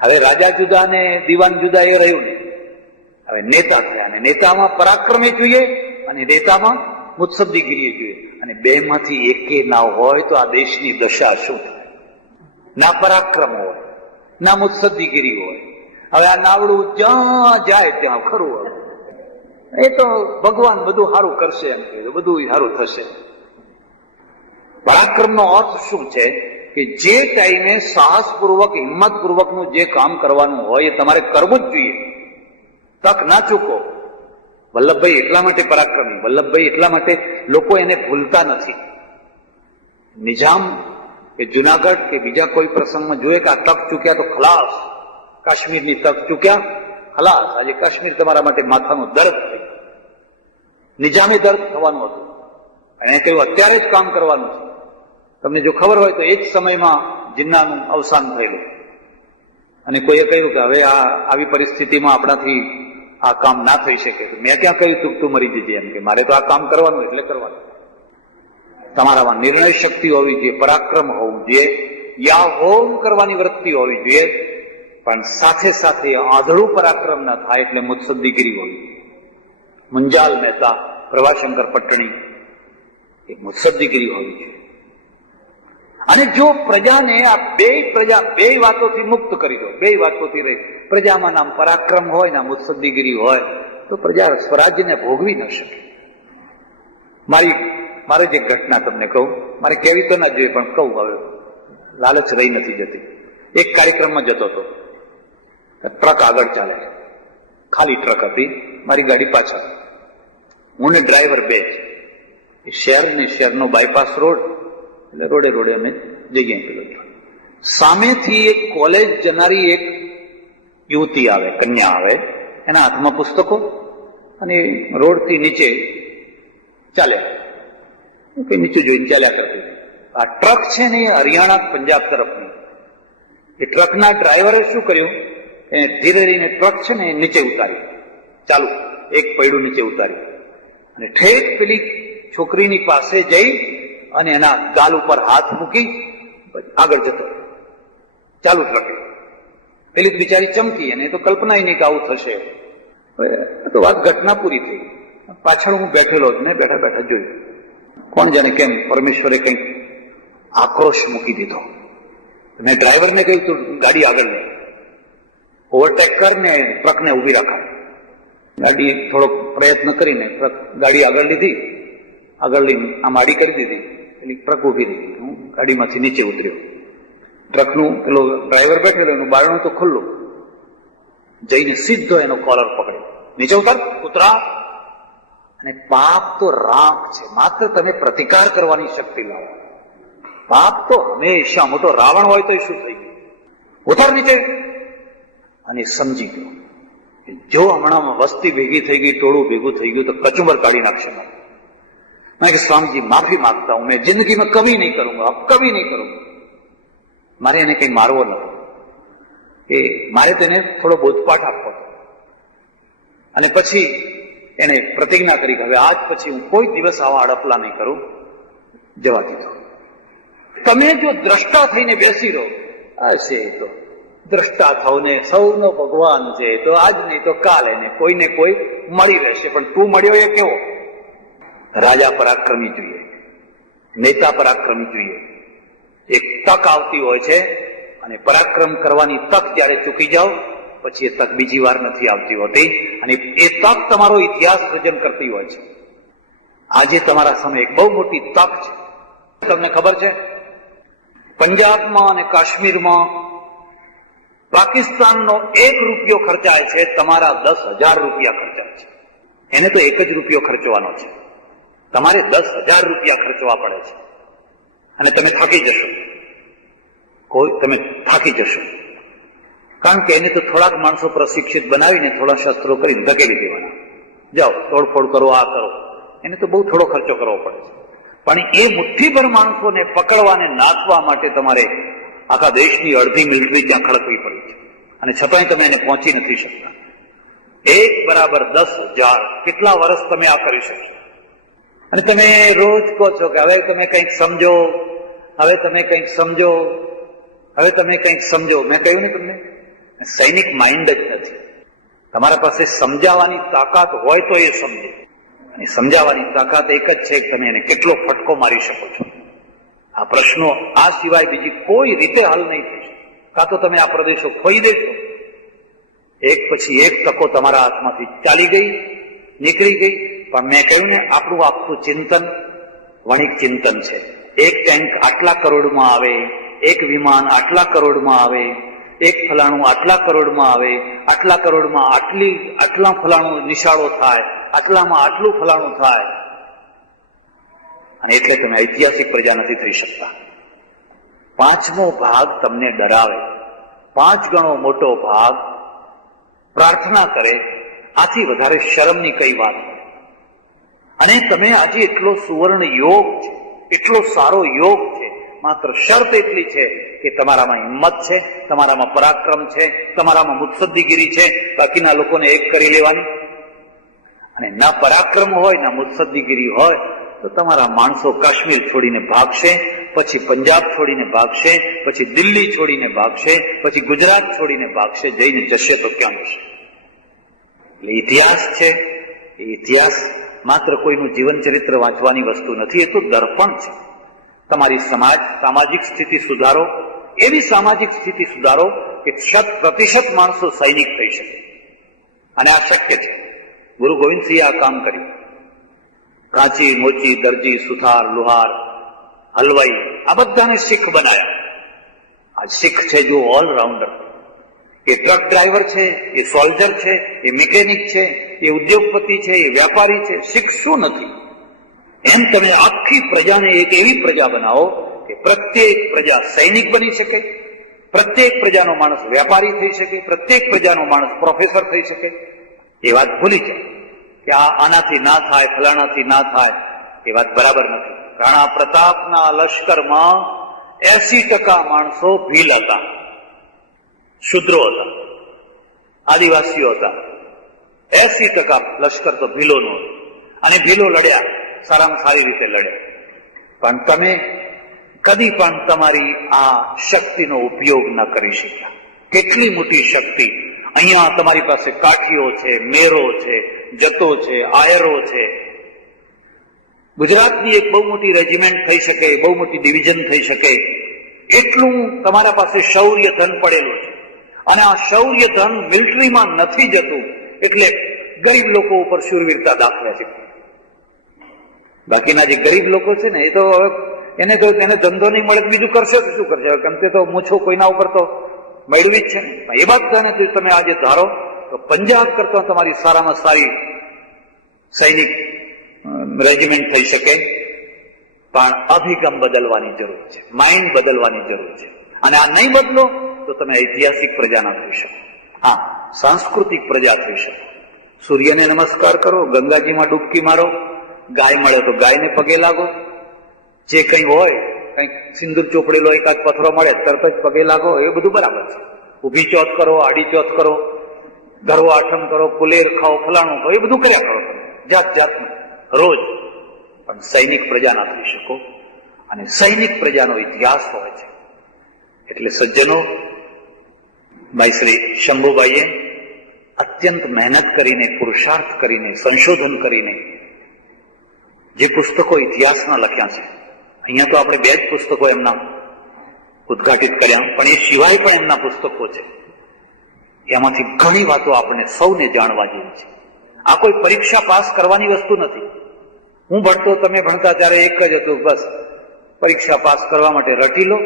હવે રાજા જુદા ને દિવાન જુદા એ રહ્યું ને. હવે નેતા થયા અને નેતામાં પરાક્રમે જોઈએ અને નેતામાં મુત્સદ્દીગીરી જોઈએ. અને 2માંથી એકે ના હોય તો આ દેશની દશા શું થાય? ના પરાક્રમ હોય, ના મુત્સદ્દીગીરી હોય. હવે આ નાવડું જ્યાં જાય ત્યાં ખરું હોય. એ તો ભગવાન બધું સારું કરશે એમ કહ્યું, બધું સારું થશે. પરાક્રમનો અર્થ શું છે કે જે ટાઈમે સાહસપૂર્વક હિંમતપૂર્વકનું જે કામ કરવાનું હોય એ તમારે કરવું જ જોઈએ. તક ના ચૂકો. વલ્લભભાઈ એટલા માટે પરાક્રમી, વલ્લભભાઈ એટલા માટે લોકો એને ભૂલતા નથી. નિજામ કે જુનાગઢ કે બીજા કોઈ પ્રસંગમાં જોઈએ કે આ તક ચૂક્યા તો ખલાસ, કાશ્મીરની તક ચૂક્યા ખલાસ. આજે કાશ્મીર તમારા માટે માથાનું દર્દ થયું. નિજામે દર્દ થવાનું હતું, એને કહ્યું અત્યારે જ કામ કરવાનું છે. તમને જો ખબર હોય તો એ જ સમયમાં જિન્નાનું અવસાન થયેલું, અને કોઈએ કહ્યું કે હવે આ આવી પરિસ્થિતિમાં આપણાથી આ કામ ના થઈ શકે. મેં ક્યાં કહ્યું તું મરી જજે, એમ કે મારે તો આ કામ કરવાનું એટલે કરવાનું. તમારામાં નિર્ણય શક્તિ હોવી જોઈએ, પરાક્રમ હોવું જોઈએ, યા હોમ કરવાની વૃત્તિ હોવી જોઈએ, પણ સાથે સાથે આંધળું પરાક્રમ ના થાય એટલે મુત્સદ્દીગીરી હોવી. મુંજાલ મહેતા, પ્રભાશંકર પટ્ટણી, એ મુત્સદ્દીગીરી હોવી જોઈએ. અને જો પ્રજાને આ બે વાતોથી મુક્ત કરી દો, બે વાતોથી રહી, પ્રજામાં નામ પરાક્રમ હોય ને મુત્સદ્દીગીરી હોય તો પ્રજા સ્વરાજ્યને ભોગવી ન શકે. મારે જે ઘટના તમને કહું, મારે કેવી તો ના જોઈએ પણ કહું, હવે લાલચ રહી નથી જતી. એક કાર્યક્રમમાં જતો હતો, ટ્રક આગળ ચાલે, ખાલી ટ્રક હતી, મારી ગાડી પાછળ, હું ને ડ્રાઈવર બે જ. શહેરનો બાયપાસ રોડ, એટલે રોડે અમે જઈએ. સામેથી એક કોલેજ જનારી એક યુવતી આવે, કન્યા આવે, એના હાથમાં પુસ્તકો, અને રોડથી નીચે ચાલ્યા, નીચે જોઈને ચાલ્યા કરતી. આ ટ્રક છે ને એ હરિયાણા પંજાબ તરફની. એ ટ્રકના ડ્રાઈવરે શું કર્યું, એને ધીરે ધીરે ટ્રક છે ને એ નીચે ઉતારી, ચાલુ એક પૈડું નીચે ઉતારી, અને ઠેક પેલી છોકરીની પાસે જઈ અને એના ગાલ ઉપર હાથ મૂકી આગળ જતો, ચાલુ ટ્રકે. પેલી બિચારી ચમકી, અને એ તો કલ્પના નહીં કે આવું થશે. તો વાત ઘટના પૂરી થઈ. પાછળ હું બેઠેલો જ ને, બેઠા બેઠા જોયું. કોણ જાણે કેમ પરમેશ્વરે કંઈક આક્રોશ મૂકી દીધો. મેં ડ્રાઈવરને કહ્યું તું ગાડી આગળ લે, ઓવરટેક કર ને ટ્રકને ઉભી રાખાય. ગાડી થોડોક પ્રયત્ન કરીને ટ્રક ગાડી આગળ લીધી, આગળ લઈને આમ આડી કરી દીધી, એટલે ટ્રક ઉભી રહી. હું ગાડીમાંથી નીચે ઉતર્યો. ટ્રકનું પેલો ડ્રાઈવર બેઠેલો, એનું બારણું તો ખુલ્લું. જઈને સીધો એનો કોલર પકડ્યો, નીચે ઉતર, ઉતરા. અને પાપ તો રાખ છે, માત્ર તમે પ્રતિકાર કરવાની શક્તિ લાવો. પાપ તો હંમેશા મોટો રાવણ હોય તો શું થઈ ગયું, ઉતર નીચે. અને સમજી ગયો કે જો હમણાં વસ્તી ભેગી થઈ ગઈ, ટોળું ભેગું થઈ ગયું તો કચુંબર કાઢી નાખશે. મેં કે સ્વામીજી માફી માંગતા હું, મેં જિંદગીમાં કभी નહીં કरूंगा, કभी નહીં કरूंगा. મારે એને કઈ મારવો નથી, એ મારે તેને થોડો બોધપાઠ આપવો. અને પછી એને પ્રતિજ્ઞા કરી કે હવે આજ પછી હું કોઈ દિવસ આવા અડપલા નહીં કરું. જવા દીધો. તમે જો દ્રષ્ટા થઈને બેસી રહો, હશે તો દ્રષ્ટા થાવ ને સૌનો ભગવાન છે, તો આજ નહીં તો કાલે ને કોઈને કોઈ મળી રહેશે. પણ તું મળ્યો એ કેવો? રાજા પરાક્રમી જોઈએ, નેતા પરાક્રમી જોઈએ. એક તક આવતી હોય છે, અને પરાક્રમ કરવાની તક જયારે ચૂકી જાઓ પછી એ તક બીજી વાર નથી આવતી હોતી, અને એ તક તમારો ઇતિહાસ સર્જન કરતી હોય છે. આજે તમારા સામે એક બહુ મોટી તક છે. તમને ખબર છે, પંજાબમાં અને કાશ્મીરમાં પાકિસ્તાનનો 1 રૂપિયો ખર્ચાય છે, તમારા 10,000 રૂપિયા ખર્ચાય છે. એને તો 1 જ રૂપિયો ખર્ચવાનો છે, તમારે 10,000 રૂપિયા ખર્ચવા પડે છે. અને તમે થાકી જશો, કારણ કે એને તો થોડાક માણસો પ્રશિક્ષિત બનાવીને થોડા શસ્ત્રો કરીને ધકેલી દેવાના, જાઓ તોડફોડ કરો, આ કરો. એને તો બહુ થોડો ખર્ચો કરવો પડે છે. પણ એ મુઠ્ઠીભર માણસોને પકડવાને નાથવા માટે તમારે આખા દેશની અડધી મિલિટરી ત્યાં ખડકવી પડી છે, અને છતાંય તમે એને પહોંચી નથી શકતા. 1 બરાબર 10,000, કેટલા વર્ષ તમે આ કરી શકશો? અને તમે રોજ કહો છો કે હવે તમે કંઈક સમજો, હવે તમે કંઈક સમજો, હવે તમે કંઈક સમજો. મેં કહ્યું ને તમને, સૈનિક માઇન્ડ જ નથી. તમારા પાસે સમજાવવાની તાકાત હોય તો એ સમજે. અને સમજાવવાની તાકાત એક જ છે કે તમે એને કેટલો ફટકો મારી શકો છો. આ પ્રશ્નો આ સિવાય બીજી કોઈ રીતે હલ નહીં થઈ શકે. કાં તો તમે આ પ્રદેશો ખોઈ દેશો, એક પછી એક તકો તમારા હાથમાંથી ચાલી ગઈ, નીકળી ગઈ. પણ મેં કહ્યું ને, આપણું આખું ચિંતન વણિક ચિંતન છે. એક ટેન્ક આટલા કરોડમાં આવે, એક વિમાન આટલા કરોડમાં આવે, એક ફલાણું આટલા કરોડમાં આવે, આટલા કરોડમાં આટલા ફલાણું નિશાળો થાય, આટલામાં આટલું ફલાણું થાય. અને એટલે તમે ઐતિહાસિક પ્રજા નથી થઈ શકતા. 5મો ભાગ તમને ડરાવે, 5 ગણો મોટો ભાગ પ્રાર્થના કરે, આથી વધારે શરમની કઈ વાત નહીં. અને તમે આજે એટલો સુવર્ણ યોગ છે, એટલો સારો યોગ છે, માત્ર શરત એટલી છે કે તમારામાં હિંમત છે, તમારામાં પરાક્રમ છે, તમારામાં મુત્સદ્દીગીરી છે. બાકીના લોકોને એક કરી લેવાની. અને ના પરાક્રમ હોય ના મુત્સદ્દીગીરી હોય તો તમારા માણસો કાશ્મીર છોડીને ભાગશે, પછી પંજાબ છોડીને ભાગશે, પછી દિલ્હી છોડીને ભાગશે, પછી ગુજરાત છોડીને ભાગશે. જઈને જશે તો ક્યાં જશે? એટલે ઇતિહાસ છે, એ ઇતિહાસ માત્ર કોઈનું જીવન ચરિત્ર વાંચવાની વસ્તુ નથી, એ તો દર્પણ છે. તમારી સામાજિક સ્થિતિ સુધારો, એવી સામાજિક સ્થિતિ સુધારો કે 100% માણસો સૈનિક થઈ શકે. અને આ શક્ય છે. ગુરુ ગોવિંદસિંહે આ કામ કર્યું. કાંચી, મોચી, દરજી, સુથાર, લુહાર, હલવાઈ, આ બધાને શીખ બનાવ્યા. આ શીખ છે જો ઓલરાઉન્ડર. એ ટ્રક ડ્રાઈવર છે, એ સોલ્જર છે, એ મિકેનિક છે, એ ઉદ્યોગપતિ છે, એ વ્યાપારી છે. શીખ શું નથી? એમ તમે આખી પ્રજાને એક એવી પ્રજા બનાવો કે પ્રત્યેક પ્રજા સૈનિક બની શકે, પ્રત્યેક પ્રજાનો માણસ વેપારી થઈ શકે, પ્રત્યેક પ્રજાનો માણસ પ્રોફેસર થઈ શકે. એ વાત ભૂલી જાય કે આનાથી ના થાય, ફલાણાથી ના થાય. એ વાત બરાબર નથી. રાણા પ્રતાપના લશ્કરમાં 80% માણસો ભીલ હતા, શુદ્રો હતા, આદિવાસીઓ હતા. 80% લશ્કર તો ભીલોનું હતું. અને ભીલો લડ્યા, સારામાં સારી રીતે લડ્યા. પણ તમે કદી પણ તમારી આ શક્તિનો ઉપયોગ ન કરી શક્યા. કેટલી મોટી શક્તિ! અહીંયા તમારી પાસે કાઠીઓ છે, મેરો છે, જતો છે, આયરો છે. ગુજરાતની એક બહુ મોટી રેજિમેન્ટ થઈ શકે, બહુ મોટી ડિવિઝન થઈ શકે, એટલું તમારા પાસે શૌર્ય ધન પડેલું છે. અને આ શૌર્ય ધન મિલિટરીમાં નથી જતું, એટલે ગરીબ લોકો ઉપર શૂરવીરતા દાખવે છે. બાકીના જે ગરીબ લોકો છે ને, એ તો એને ધંધો નહીં મળે બીજું કરશે તો શું કરશે? કેમ કે તો મૂછો કોઈના ઉપર તો મેળવી જ છે ને. એ બધાને તમે આજે ધારો તો પંજાબ કરતા તમારી સારામાં સારી સૈનિક રેજિમેન્ટ થઈ શકે. પણ અભિગમ બદલવાની જરૂર છે, માઇન્ડ બદલવાની જરૂર છે. અને આ નહીં બદલો તો તમે ઐતિહાસિક પ્રજા ના થઈ શકો. હા, સાંસ્કૃતિક પ્રજા થઈ શકો. સૂર્યને નમસ્કાર કરો, ગંગાજીમાં ડૂબકી મારો, ગાય મળે તો ગાયને પગે લાગો, જે કંઈ હોય, કંઈક સિંદૂર ચોપડેલો એકાદ પથરો મળે તરત જ પગે લાગો, એ બધું બરાબર છે. ઊભી ચોથ કરો, આડી ચોથ કરો, ગરવો આઠમ કરો, કુલેર ખાઓ, ફલાણું ખાઓ, એ બધું કર્યા કરો તમે જાત જાતનું રોજ. પણ સૈનિક પ્રજા ના થઈ શકો. અને સૈનિક પ્રજાનો ઇતિહાસ હોય છે. એટલે સજ્જનો, ભાઈ શ્રી શંભુભાઈએ અત્યંત મહેનત કરીને, પુરુષાર્થ કરીને, સંશોધન કરીને જે પુસ્તકો ઇતિહાસના લખ્યા છે, અહીંયા તો આપણે 2 જ પુસ્તકો એમના ઉદ્ઘાટિત કર્યા, પણ એ સિવાય પણ એમના પુસ્તકો છે. એમાંથી ઘણી વાતો આપણને સૌને જાણવા જેવી છે. આ કોઈ પરીક્ષા પાસ કરવાની વસ્તુ નથી. હું ભણતો, તમે ભણતા ત્યારે એક જ હતું, બસ પરીક્ષા પાસ કરવા માટે રટી લો.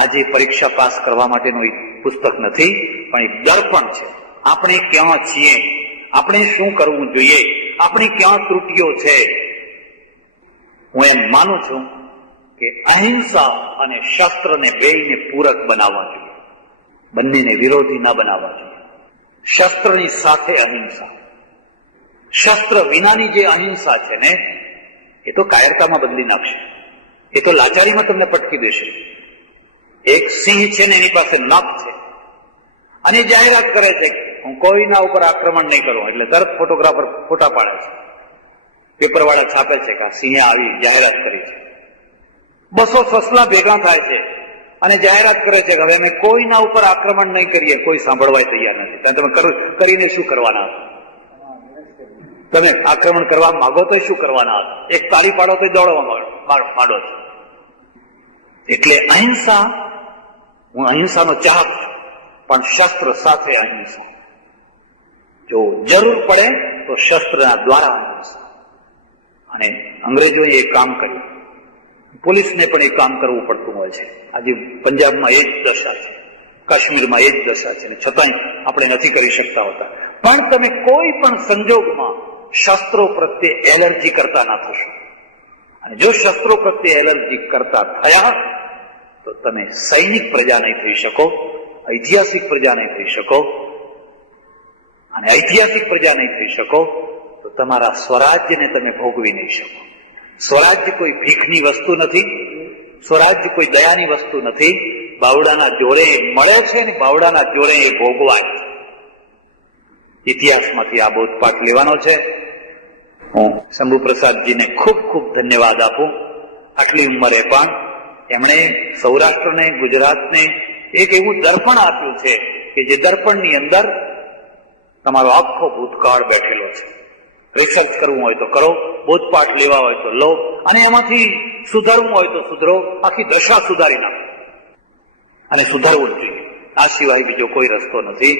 આજે પરીક્ષા પાસ કરવા માટેનું એક પુસ્તક નથી, પણ એક દર્પણ છે. આપણે ક્યાં છીએ, આપણે શું કરવું જોઈએ, આપણી ક્યાં ત્રુટીઓ છે. હું એમ માનું છું કે અહિંસા અને શસ્ત્રને બેયને પૂરક બનાવવા જોઈએ, બંનેને વિરોધી ન બનાવવા જોઈએ. શસ્ત્રની સાથે અહિંસા, શસ્ત્ર વિનાની જે અહિંસા છે ને, એ તો કાયરતામાં બદલી નાખશે, એ તો લાચારીમાં તમને પટકી દેશે. એક સિંહ છે ને, એની પાસે નખ છે, અને જાહેરાત કરે છે હું કોઈના ઉપર આક્રમણ નહીં કરું, એટલે તરત ફોટોગ્રાફર ફોટા પાડે છે, પેપર વાળા છાપે છે કે આ સિંહે આવી જાહેરાત કરી છે. 200 સસલા ભેગા થાય છે અને જાહેરાત કરે છે કે હવે અમે કોઈના ઉપર આક્રમણ નહીં કરીએ. કોઈ સાંભળવા તૈયાર નથી. તમે કરીને શું કરવાના હતા? તમે આક્રમણ કરવા માંગો તો શું કરવાના હતા? એક તાળી પાડો તો દોડવા માંડો છો. એટલે અહિંસા, હું અહિંસાનો ચાહક છું, પણ શસ્ત્ર સાથે અહિંસા. જો જરૂર પડે તો શસ્ત્રના દ્વારા અહિંસા. અને અંગ્રેજોએ એ કામ કર્યું. પોલીસને પણ એ કામ કરવું પડતું હોય છે. આજે પંજાબમાં એ જ દશા છે, કાશ્મીરમાં એ જ દશા છે, છતાંય આપણે નથી કરી શકતા હોતા. પણ તમે કોઈ પણ સંજોગમાં શસ્ત્રો પ્રત્યે એલર્જી કરતા ના થશો. અને જો શસ્ત્રો પ્રત્યે એલર્જી કરતા થયા તો તમે સૈનિક પ્રજા નહીં થઈ શકો, ઐતિહાસિક પ્રજા નહીં થઈ શકો. અને ઐતિહાસિક પ્રજા નહીં થઈ શકો તો તમારા સ્વરાજ્યને તમે ભોગવી નહીં શકો. સ્વરાજ્ય કોઈ ભીખની વસ્તુ નથી, સ્વરાજ્ય કોઈ દયાની વસ્તુ નથી. બાવડાના જોડે મળે છે ને બાવડાના જોડે એ ભોગવાય છે. ઇતિહાસમાંથી આ બોધપાઠ લેવાનો છે. હું શંભુપ્રસાદજીને ખૂબ ખૂબ ધન્યવાદ આપું. આટલી ઉંમરે પણ એમણે સૌરાષ્ટ્રને, ગુજરાતને એક એવું દર્પણ આપ્યું છે કે જે દર્પણની અંદર તમારો આખો ભૂતકાળ બેઠેલો છે. રિસર્ચ કરવું હોય તો કરો, બોધપાઠ લેવા હોય તો લો, અને એમાંથી સુધારવું હોય તો સુધરો. આખી દશા સુધારી નાખો અને સુધારવું જ જોઈએ. આ સિવાય બીજો કોઈ રસ્તો નથી.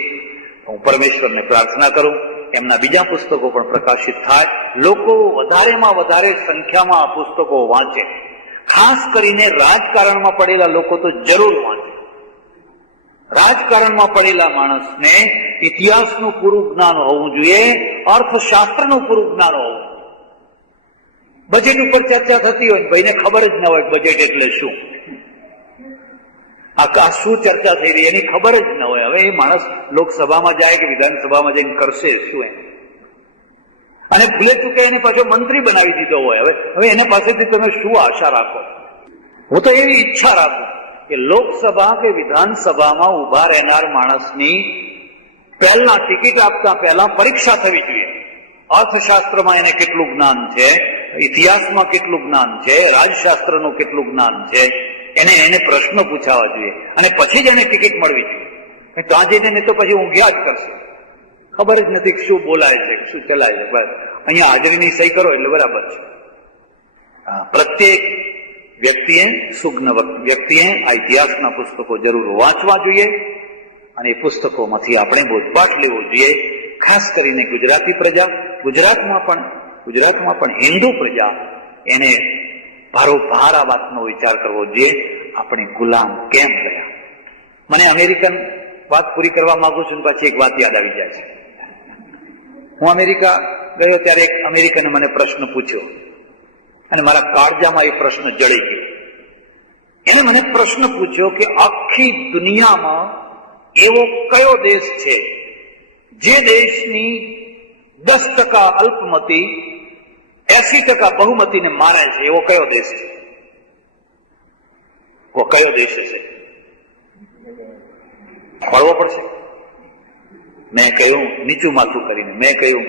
હું પરમેશ્વરને પ્રાર્થના કરું એમના બીજા પુસ્તકો પણ પ્રકાશિત થાય, લોકો વધારેમાં વધારે સંખ્યામાં આ પુસ્તકો વાંચે. ખાસ કરીને રાજકારણમાં પડેલા લોકો તો જરૂર વાંચે. રાજકારણમાં પડેલા માણસને ઇતિહાસનું પૂરું જ્ઞાન હોવું જોઈએ, અર્થશાસ્ત્રનું પૂરું જ્ઞાન હોવું. બજેટ ઉપર ચર્ચા થતી હોય, ભાઈને ખબર જ ન હોય બજેટ એટલે શું, આ શું ચર્ચા થઈ રહી એની ખબર જ ન હોય. હવે એ માણસ લોકસભામાં જાય કે વિધાનસભામાં જઈને કરશે શું એમ? અને ભૂલે ચૂકે એને પાછો મંત્રી બનાવી દીધો હોય. હવે એને પાસેથી તમે શું આશા રાખો? હું તો એવી ઈચ્છા રાખું કે લોકસભા કે વિધાનસભામાં ઉભા રહેનાર માણસની પહેલા ટિકિટ આપતા પહેલા પરીક્ષા થવી જોઈએ. અર્થશાસ્ત્રમાં એને કેટલું જ્ઞાન છે, ઇતિહાસમાં કેટલું જ્ઞાન છે, રાજશાસ્ત્રનું કેટલું જ્ઞાન છે, એને પ્રશ્ન પૂછાવા જોઈએ અને પછી જ એને ટિકિટ મળવી જોઈએ. ત્યાં જઈને તો પછી ઊંઘ્યા જ કરશે, ખબર જ નથી શું બોલાય છે, શું ચલાય છે. બસ અહીંયા હાજરીની સહી કરો એટલે બરાબર છે. પ્રત્યેક સુજ્ઞ વ્યક્તિએ આ ઇતિહાસના પુસ્તકો જરૂર વાંચવા જોઈએ અને એ પુસ્તકોમાંથી આપણે બોધપાઠ લેવો જોઈએ. ખાસ કરીને ગુજરાતી પ્રજા, ગુજરાતમાં પણ હિન્દુ પ્રજા, એને ભારોભાર આ વાતનો વિચાર કરવો જોઈએ, આપણે ગુલામ કેમ ગયા. મને અમેરિકન વાત પૂરી કરવા માંગુ છું, પાછી એક વાત યાદ આવી જાય છે. હું અમેરિકા ગયો ત્યારે એક અમેરિકને મને પ્રશ્ન પૂછ્યો અને મારા કાળજામાં એ પ્રશ્ન જળી ગયો. એને મને પ્રશ્ન પૂછ્યો કે આખી દુનિયામાં એવો કયો દેશ છે જે દેશની 10% અલ્પમતી 80% બહુમતીને મારે છે? એવો કયો દેશ છે? કયો દેશ છે? ખોળવો પડશે. મેં કહ્યું, નીચું માથું કરીને મેં કહ્યું,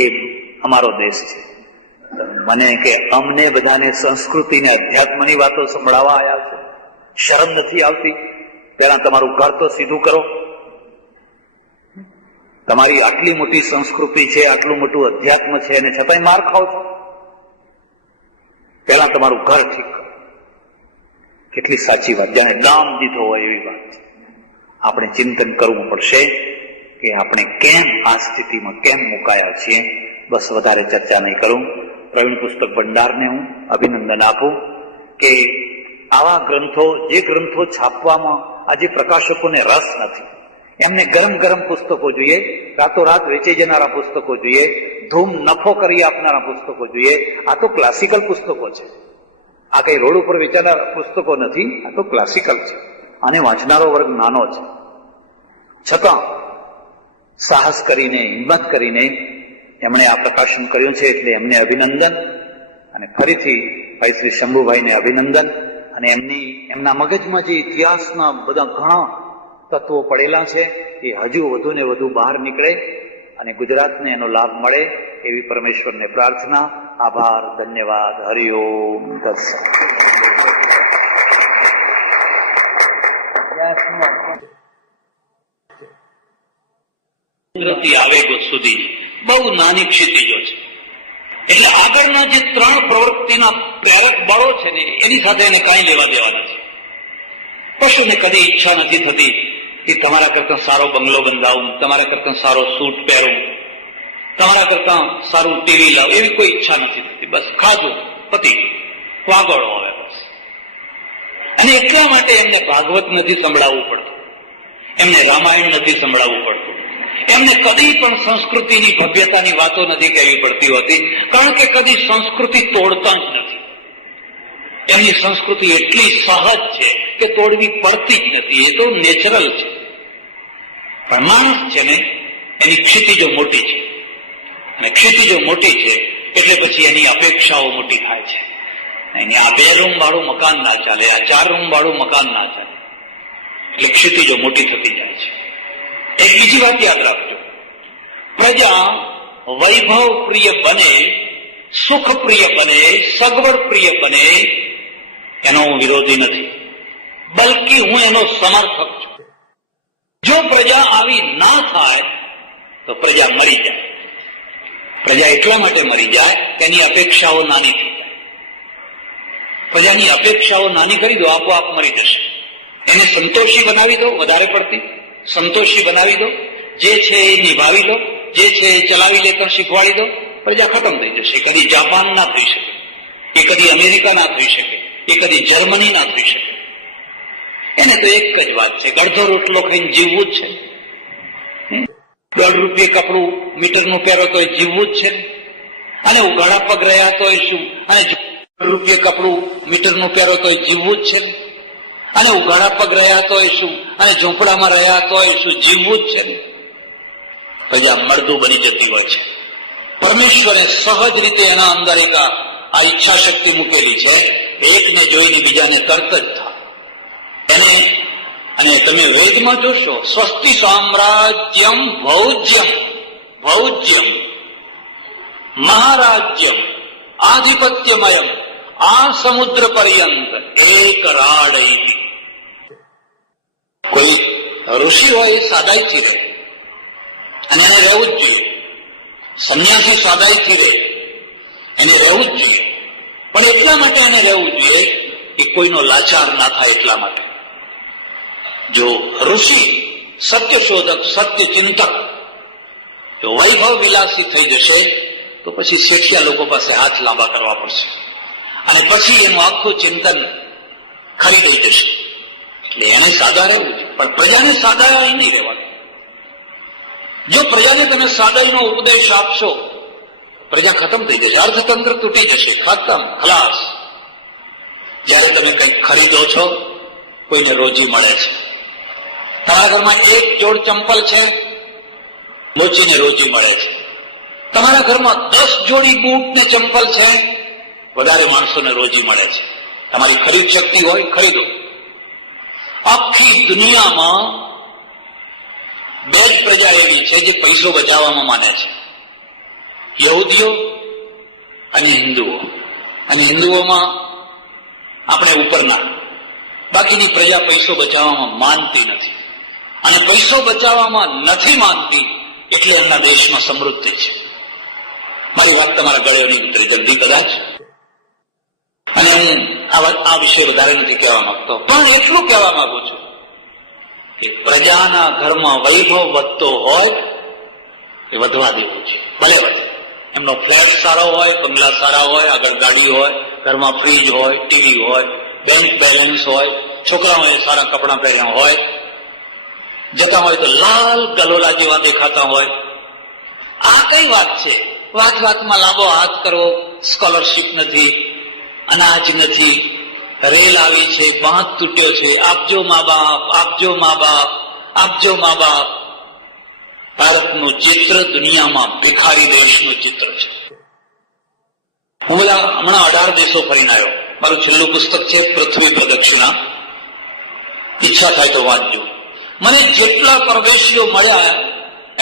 એ અમારો દેશ છે. મને કે અમને બધાને સંસ્કૃતિ ને અધ્યાત્મની વાતો સંભળાવવા આવ્યા છે, શરમ નથી આવતી? પેલા તમારું ઘર તો સીધું કરો. તમારી આટલી મોટી સંસ્કૃતિ છે, આટલું મોટું અધ્યાત્મ છે, અને છતાંય માર ખાવ છો. પેલા તમારું ઘર ઠીક કરો. કેટલી સાચી વાત, જાણે ડામ દીધો હોય એવી વાત છે. આપણે ચિંતન કરવું પડશે કે આપણે કેમ આ સ્થિતિમાં કેમ મુકાયા છીએ. બસ વધારે ચર્ચા નહીં કરું. પ્રવીણ પુસ્તક ભંડારને હું અભિનંદન આપું કે આવા ગ્રંથો, જે ગ્રંથો છાપવામાં આજે પ્રકાશકોને રસ નથી, એમને ગરમ ગરમ પુસ્તકો જોઈએ, રાતોરાત વેચાઈ જનારા પુસ્તકો જોઈએ, ધૂમ નફો કરી આપનારા પુસ્તકો જોઈએ. આ તો ક્લાસિકલ પુસ્તકો છે. આ કઈ રોડ ઉપર વેચાનારા પુસ્તકો નથી, આ તો ક્લાસિકલ છે. આને વાંચનારો વર્ગ નાનો છે, છતાં સાહસ કરીને, હિંમત કરીને એમણે આ પ્રકાશન કર્યું છે, એટલે એમને અભિનંદન. અને ફરીથી ભાઈ શ્રી શંભુભાઈને અભિનંદન. અને એમના મગજમાં જે ઇતિહાસના બધા ઘણા તત્વો પડેલા છે એ હજુ વધુ ને વધુ બહાર નીકળે અને ગુજરાતને એનો લાભ મળે એવી પરમેશ્વરને પ્રાર્થના. આભાર, ધન્યવાદ. હરિઓમ તત્સત. આવેગો સુધી બહુ નાની ક્ષિતિજો છે. એટલે આગળના જે 3 પ્રવૃત્તિનો પ્રકૃતિના પ્રેરક બળો છે ને એની સાથે એને કાંઈ લેવા દેવા નથી. પશુને કદી ઈચ્છા નથી થતી કે તમારા કરતા સારો બંગલો બંધાવું, તમારા કરતા સારો સૂટ પહેરું, તમારા કરતા સારું ટીવી લાવું, એવી કોઈ ઈચ્છા નથી થતી. બસ ખાજો પતિ વાગોળો આવે બસ. અને એટલા માટે એમને ભાગવત નથી સંભળાવવું પડતું, એમને રામાયણ નથી સંભળાવવું પડતું, એમને કદી પણ સંસ્કૃતિની ભવ્યતાની વાતો નથી કહેવી પડતી હોતી, કારણ કે કદી સંસ્કૃતિ તોડતા જ નથી. એમની સંસ્કૃતિ એટલી સહજ છે કે તોડવી પડતી જ નથી, એ તો નેચરલ છે. પણ માણસ છે ને એની ક્ષિતિજો મોટી છે, અને ક્ષિતિજો મોટી છે એટલે પછી એની અપેક્ષાઓ મોટી થાય છે. એની આ 2 રૂમ વાળું મકાન ના ચાલે, આ 4 રૂમ વાળું મકાન ના ચાલે, એટલે ક્ષિતિજો મોટી થતી જાય છે. એક બીજી વાત યાદ રાખજો, પ્રજા વૈભવ પ્રિય બને, સુખ પ્રિય બને, સગવડ પ્રિય બને, એનો હું વિરોધી નથી, બલકી હું એનો સમર્થક છું. જો પ્રજા આવી ના થાય તો પ્રજા મરી જાય. પ્રજા એટલા માટે મરી જાય કે એની અપેક્ષાઓ નાની થઈ જાય. પ્રજાની અપેક્ષાઓ નાની કરી દો, આપોઆપ મરી જશે. એને સંતોષી બનાવી દો, વધારે પડતી સંતોષી બનાવી દો, જે છે એ નિભાવી દો, જે છે એ ચલાવી લેતા શીખવાડી દો, પ્રજા ખતમ થઈ જશે. કદી જાપાન ના થઈ શકે, એ કદી અમેરિકા ના થઈ શકે, એ કદી જર્મની ના થઈ શકે. એને તો એક જ વાત છે, અડધો રોટલો ખાઈને જીવવું જ છે. 1.5 રૂપિયે કપડું મીટરનું પહેરો તો જીવવું જ છે, અને ઉઘાડા પગ રહ્યા તો શું, અને 1.5 રૂપિયે કપડું મીટરનું પહેરો તો જીવવું જ છે, અને ઉઘાડા પગ રહ્યા તો શું, અને ઝૂંપડામાં રહ્યા તો શું, જીવવું જ છે. પ્રજા મળદું બની જતી હોય છે. પરમેશ્વરે સહજ રીતે એના અંદર એક આ ઈચ્છા શક્તિ મૂકેલી છે, એકને જોઈને બીજાને તરત જ થાય એને. અને તમે વેદમાં જોશો, સ્વસ્તિ સામ્રાજ્યમ ભૌજ્યમ ભૌજ્યમ મહારાજ્યમ આધિપત્યમયમ આ સમુદ્ર પર્યંત એક રાડ. કોઈ ઋષિ હોય એ સાદાઈથી રહે, અને એને રહેવું જ જોઈએ. સંન્યાસી સાદાઈથી રહે, એને રહેવું જ જોઈએ. પણ એટલા માટે એને રહેવું જોઈએ કે કોઈનો લાચાર ના થાય, એટલા માટે. જો ઋષિ સત્ય શોધક, સત્ય ચિંતક જો વૈભવ વિલાસી થઈ જશે તો પછી શેઠિયા લોકો પાસે હાથ લાંબા કરવા પડશે, અને પછી એનું આખું ચિંતન ખરીદાઈ જશે. એટલે એને સાદા રહેવું છે, પણ પ્રજાને સાદા નહીં રહેવાનું. જો પ્રજાને તમે સાદાઈનો ઉપદેશ આપશો, પ્રજા ખતમ થઈ જશે, અર્થતંત્ર તૂટી જશે, ખતમ, ખલાસ. જયારે તમે કંઈક ખરીદો છો, કોઈને રોજી મળે છે. તમારા ઘરમાં 1 જોડ ચંપલ છે, લોચીને રોજી મળે છે. તમારા ઘરમાં 10 જોડી બૂટ ને ચંપલ છે, વધારે માણસોને રોજી મળે છે. તમારી ખરીદ શક્તિ હોય, ખરીદો. આખી દુનિયામાં 2 જ પ્રજા એવી છે જે પૈસો બચાવવામાં માને છે, યહૂદીઓ અને હિન્દુઓ. અને હિન્દુઓમાં આપણે ઉપરના, બાકીની પ્રજા પૈસો બચાવવામાં માનતી નથી. અને પૈસો બચાવવામાં નથી માનતી એટલે એમના દેશમાં સમૃદ્ધિ છે. મારી વાત તમારા ગળે નહીં ઉતરી જલ્દી કદાચ, અને હું આ વિશે વધારે નથી કહેવા માંગતો, પણ એટલું કહેવા માંગુ છું કે પ્રજાના ઘરમાં વૈભવ વધતો હોય એ વધવા દેવું છે. ભલે વધે, એમનો ફ્લેટ સારો હોય, બંગલા સારા હોય, આગળ ગાડી હોય, ઘરમાં ફ્રીજ હોય, ટીવી હોય, બેંક બેલેન્સ હોય, છોકરાઓએ સારા કપડાં પહેર્યા હોય, જતા હોય તો લાલ ગલોલા જેવા દેખાતા હોય. આ કઈ વાત છે? વાત વાતમાં લાંબો હાથ કરવો, સ્કોલરશીપ નથી, અનાજ નથી, રેલ આવી છે, બાંધ તૂટ્યો છે, આપજો મા બાપ, આપજો મા બાપ, આપજો મા બાપ. ભારતનું ચિત્ર દુનિયામાં ભિખારી દેશનું ચિત્ર છે. હું હમણાં 18 દેશો ફરીને આવ્યો. મારું છેલ્લું પુસ્તક છે પૃથ્વી પ્રદક્ષિણા, ઈચ્છા થાય તો વાંચજો. મને જેટલા પરદેશીઓ મળ્યા,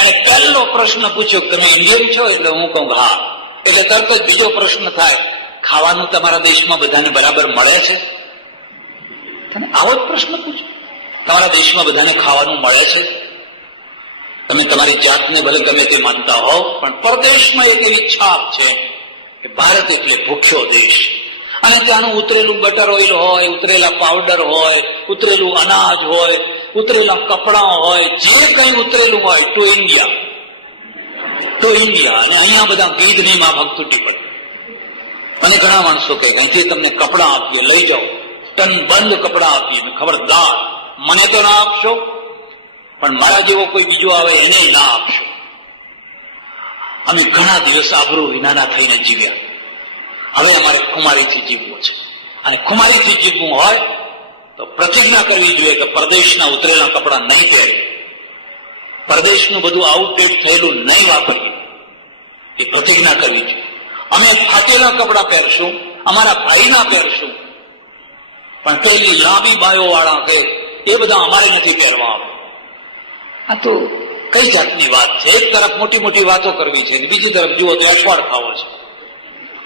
એને પહેલો પ્રશ્ન પૂછ્યો, તમે ઇન્ડિયન છો? એટલે હું કહું હા. એટલે તરત જ બીજો પ્રશ્ન થાય, ખાવાનું તમારા દેશમાં બધાને બરાબર મળે છે? તમે આવો જ પ્રશ્ન પૂછો, તમારા દેશમાં બધાને ખાવાનું મળે છે? તમે તમારી જાતને ભલે ગમે તે માનતા હોવ, પણ પરદેશમાં એક એવી છાપ છે કે ભારત એટલે ભૂખ્યો દેશ, અને ત્યાંનું ઉતરેલું બટર ઓઇલ હોય, ઉતરેલા પાવડર હોય, ઉતરેલું અનાજ હોય, ઉતરેલા કપડા હોય, જે કંઈ ઉતરેલું હોય ટુ ઇન્ડિયા. અને અહીંયા બધા ગીધની માફક તૂટી પડે. અને ઘણા માણસો કહે અહીંથી તમને કપડા આપીએ, લઈ જાઓ, ટન બંધ કપડા આપીએ, ખબરદાર મને તો ના આપશો, પણ મારા જેવો કોઈ બીજો આવે એને ના આપશો. અમે ઘણા દિવસ આબરૂ વિનાના થઈને જીવ્યા. હવે અમારે ખુમારીથી જીવવું છે, અને ખુમારીથી જીવવું હોય તો પ્રતિજ્ઞા કરવી જોઈએ કે પરદેશના ઉતરેલા કપડા નહીં પહેરીએ, પરદેશનું બધું આઉટડેટ થયેલું નહીં વાપરીએ. એ પ્રતિજ્ઞા કરવી જોઈએ. અમે ફાટેલા કપડા પહેરશું, અમારા ભાઈના પહેરશું, પણ પેલી લાંબી બાયો વાળા કે એ બધા અમારે નથી પહેરવા આવે. આ તો કઈ જાતની વાત છે? એક તરફ મોટી મોટી વાતો કરવી છે, બીજી તરફ જુઓ તો અઠવાડ ખાવો છે.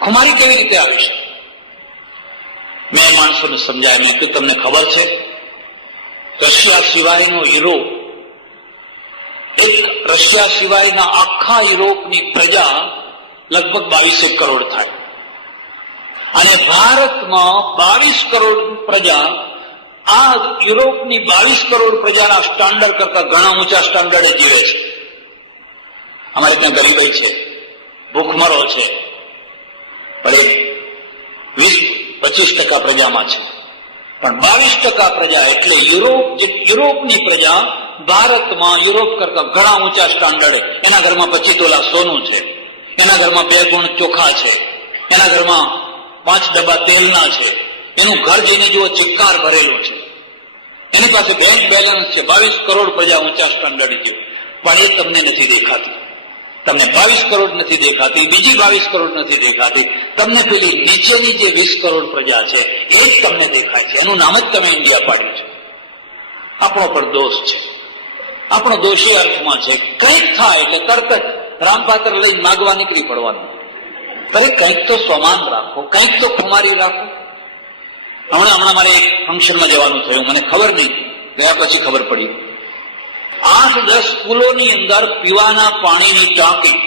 ખુમારી કેવી રીતે આવી છે? મેં માણસોને સમજાય, મેં કે તમને ખબર છે રશિયા સિવાયનો યુરોપ, એક રશિયા સિવાયના આખા યુરોપની પ્રજા લગભગ 22 કરોડ થાય, અને ભારતમાં 22 કરોડ પ્રજા આ યુરોપની 22 કરોડ પ્રજાના સ્ટાન્ડર્ડ કરતા ઘણા ઊંચા સ્ટાન્ડર્ડે જીવે છે. અમારે ત્યાં ગરીબાઈ છે, ભૂખમરો છે, પણ 20-25% પ્રજામાં છે. પણ 22% પ્રજા એટલે યુરોપની પ્રજા ભારતમાં યુરોપ કરતા ઘણા ઊંચા સ્ટાન્ડર્ડે. એના ઘરમાં 25 તોલા સોનું છે, એના ઘરમાં 2 ગુણ ચોખા છે, એના ઘરમાં 5 ડબ્બા તેલના છે, એનું ઘર જઈને જુઓ ચિક્કાર ભરેલો છે, એની પાસે બેંક બેલેન્સ છે. 22 કરોડ પ્રજા ઊંચા સ્ટાન્ડર્ડ છે, પણ એ તમને નથી દેખાતી. તમને 22 કરોડ નથી દેખાતી, બીજી 22 કરોડ નથી દેખાતી, તમને પેલી નીચેની જે 20 કરોડ પ્રજા છે એ જ તમને દેખાય છે. એનું નામ જ તમે ઇન્ડિયા પાડ્યું છે. આપણો પણ દોષ છે. આપણો દોષ એ અર્થમાં છે કંઈક થાય એટલે તરત જ રામપાત્ર લઈને માગવા નીકળી પડવાનું. અરે કંઈક તો સ્વમાન રાખો, કંઈક તો ખુમારી રાખો. હમણાં મારે એક ફંક્શનમાં જવાનું થયું, મને ખબર નહીં, ગયા પછી ખબર પડી. 8-10 સ્કૂલોની અંદર પીવાના પાણીની ટાંકી,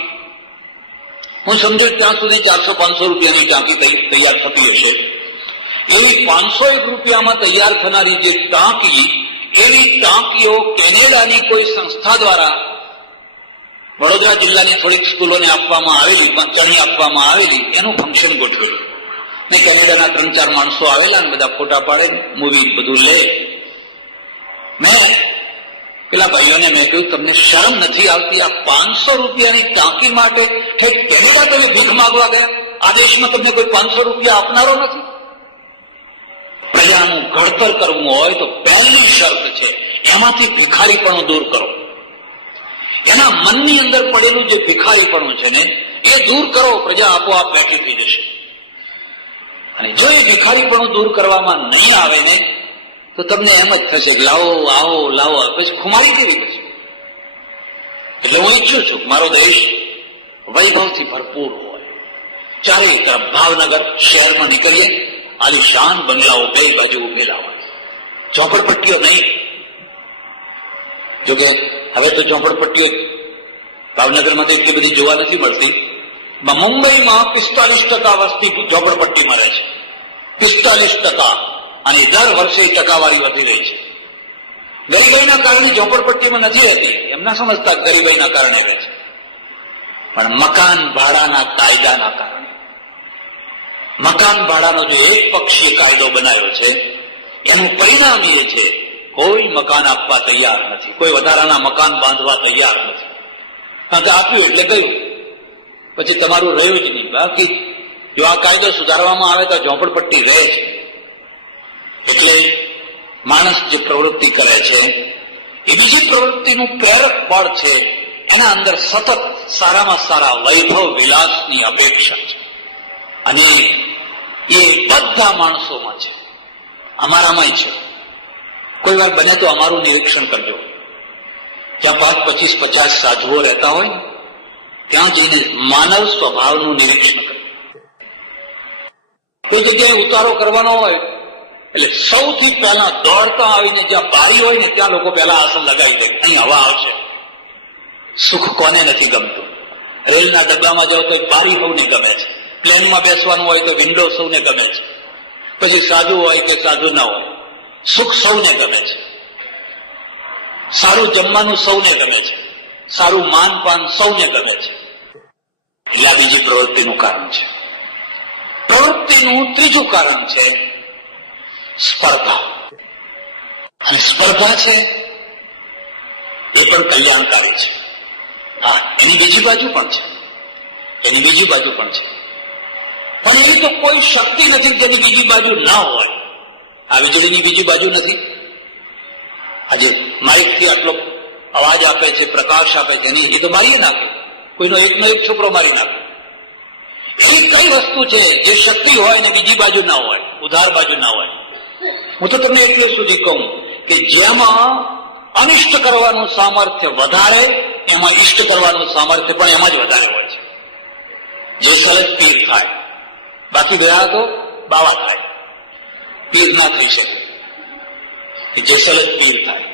હું સમજુ ત્યાં સુધી 400-500 રૂપિયાની ટાંકી તૈયાર થતી હશે. એવી 501 રૂપિયામાં તૈયાર થનારી જે ટાંકી, એવી ટાંકીઓ કેનેડાની કોઈ સંસ્થા દ્વારા વડોદરા જિલ્લાની થોડીક સ્કૂલોને આપવામાં આવેલી, ચણી આપવામાં આવેલી, એનું ફંક્શન ગોઠવેલું. ને કેનેડાના 3-4 માણસો આવેલા ને બધા ફોટા પાડે, મૂવી બધું લે. મેં પેલા ભાઈઓને મેં કહ્યું તમને શરમ નથી આવતી? આ 500 રૂપિયાની ટાંકી માટે કેનેડા તમે ભીખ માગવા ગયા? આ દેશમાં તમને કોઈ 500 રૂપિયા આપનારો નથી. પ્રજાનું ઘડતર કરવું હોય તો પહેલી શરત છે એમાંથી ભિખારીપણું દૂર કરો. એના મનની અંદર પડેલું જે ભિખારીપણું છે ને એ દૂર કરો, પ્રજા આપોઆપ બેઠી થઈ જશે. અને જો એ ભિખારીપણું દૂર કરવામાં નહીં આવે ને તો તમને એમ જ થશે કે લાવો આવો લાવો, પછી ખુમારી કેવી થશે. એટલે હું ઈચ્છું છું મારો દેશ વૈભવથી ભરપૂર હોય. ચારે તરફ ભાવનગર શહેરમાં નીકળીએ, આલિશાન બંગલાઓ બે બાજુ ઉભેલા હોય, ઝોપડપટ્ટીઓ નહીં. જોકે હવે તો ઝોપડપટ્ટીઓ ભાવનગરમાં તો એટલી બધી જોવા નથી મળતી. મુંબઈમાં 45% વસ્તી ઝોપડપટ્ટીમાં રહે છે, 45%, અને દર વર્ષે ટકાવારી વધી રહી છે. ગરીબાઈના કારણે ઝોપડપટ્ટીમાં નથી રહેતી, એમના સમજતા ગરીબાઈના કારણે રહે છે, પણ મકાન ભાડાના કાયદાના કારણે. મકાન ભાડાનો જે એક પક્ષીય કાયદો બનાવ્યો છે એનું પરિણામ એ છે કોઈ મકાન આપવા તૈયાર નથી, કોઈ વધારાના મકાન બાંધવા તૈયાર નથી. કારણ કે આપ્યું એટલે ગયું, પછી તમારું રહ્યું જ નહીં. બાકી જો આ કાયદો સુધારવામાં આવે તો ઝોપડપટ્ટી રહે છે. એટલે માણસ જે પ્રવૃત્તિ કરે છે એ બીજી પ્રવૃત્તિનું પ્રેરક બળ છે. એના અંદર સતત સારામાં સારા વૈભવ વિલાસની અપેક્ષા છે, અને એ બધા માણસોમાં છે, અમારામાં છે. કોઈ વાર બને તો અમારું નિરીક્ષણ કરજો. જ્યાં 5-25-50 સાધુઓ રહેતા હોય ને ત્યાં જઈને માનવ સ્વભાવનું નિરીક્ષણ કરજો. કોઈ જગ્યાએ ઉતારો કરવાનો હોય એટલે સૌથી પહેલા દોડતા આવીને જ્યાં બારી હોય ને ત્યાં લોકો પહેલા આસન લગાવી દે, અહીં હવા આવશે. સુખ કોને નથી ગમતું? રેલના ડબ્બામાં જાઓ તો બારી બહુ નહીં ગમે છે, પ્લેનમાં બેસવાનું હોય તો વિન્ડો સૌને ગમે છે, પછી સાદુ હોય કે સાદુ ના હોય, સુખ સૌને ગમે છે, સારું જમવાનું સૌને ગમે છે, સારું માનપાન સૌને ગમે છે. એટલે આ બીજી પ્રવૃત્તિનું કારણ છે. પ્રવૃત્તિનું ત્રીજું કારણ છે સ્પર્ધા. અને સ્પર્ધા છે એ પણ કલ્યાણકારી છે. હા, એની બીજી બાજુ પણ છે, એની બીજી બાજુ પણ છે. પણ એવી તો કોઈ શક્તિ નથી જેની બીજી બાજુ ના હોય. આ વીજળીની બીજી બાજુ નથી. આજે માઇકથી આટલો અવાજ આપે છે, પ્રકાશ આપે છે, એની એ તો મારી નાખે, કોઈનો એકનો એક છોકરો મારી નાખે. એવી કઈ વસ્તુ છે જે શક્તિ હોય ને બીજી બાજુ ના હોય, ઉધાર બાજુ ના હોય? હું તો તમને એટલે સુધી કહું કે જેમાં અનિષ્ટ કરવાનું સામર્થ્ય વધારે, એમાં ઇષ્ટ કરવાનું સામર્થ્ય પણ એમાં જ વધારે હોય છે. જે સલજ પીર થાય, બાકી ગયા તો બાવા થાય, પીર ના થઈ શકે. જેસલ જ પીર થાય.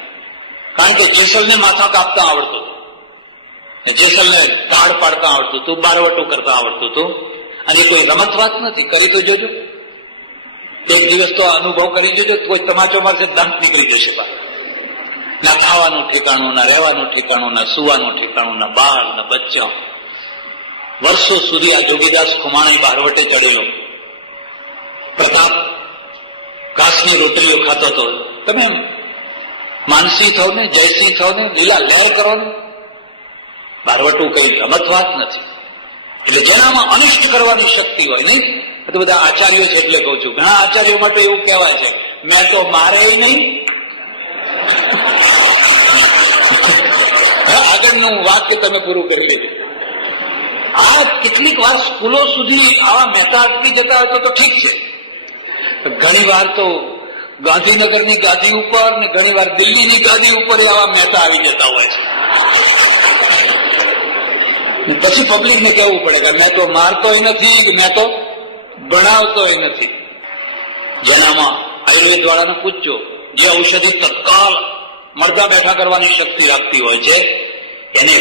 કારણ કે જેસલને માથા કાપતા આવડતું હતું, જેસલને ધાડ પાડતા આવડતું હતું, બારવટું કરતા આવડતું હતું. અને કોઈ રમત વાત નથી, કરી તો જોજો. એક દિવસ તો અનુભવ કરી જોજો, કોઈ તમાચો મારશે દંત નીકળી જશે બહાર. ના ખાવાનું ઠેકાણું, ના રહેવાનું ઠેકાણું, ના સુવાનું ઠેકાણું, ના બાળ, ના બચ્ચા. વર્ષો સુધી આ જોગીદાસ ખુમાણી બારવટે ચડેલો પ્રતાપ ઘાસની રોટલીઓ ખાતો હતો. તમે માનસી થાવ ને, જયસિંહ થાવ ને, લીલા લહેર કરો ને, બારવટું કઈ રમત વાત નથી. એટલે જેનામાં અનિષ્ટ કરવાની શક્તિ હોય ને, તો બધા આચાર્યો છે એટલે કહું છું, ઘણા આચાર્યો માટે એવું કહેવાય છે, મેં તો મારે નહીં. આગળનું વાક્ય તમે પૂરું કરી લેજો. આ કેટલીક વાર સ્કૂલો સુધી આવા મહેતા અટકી જતા હોય તો ઠીક છે. ઘણી વાર તો ગાંધીનગરની ગાદી ઉપર ને ઘણી વાર દિલ્હીની ગાદી ઉપર આવા મહેતા આવી જતા હોય છે. પછી પબ્લિકને કહેવું પડે કે મેં તો મારતોય નથી, કે મેં તો ભણાવતોય નથી. જેનામાં આયુર્વેદ વાળાને પૂછજો, જે ઔષધિ તત્કાલ મળતા બેઠા કરવાની શક્તિ રાખતી હોય છે, એને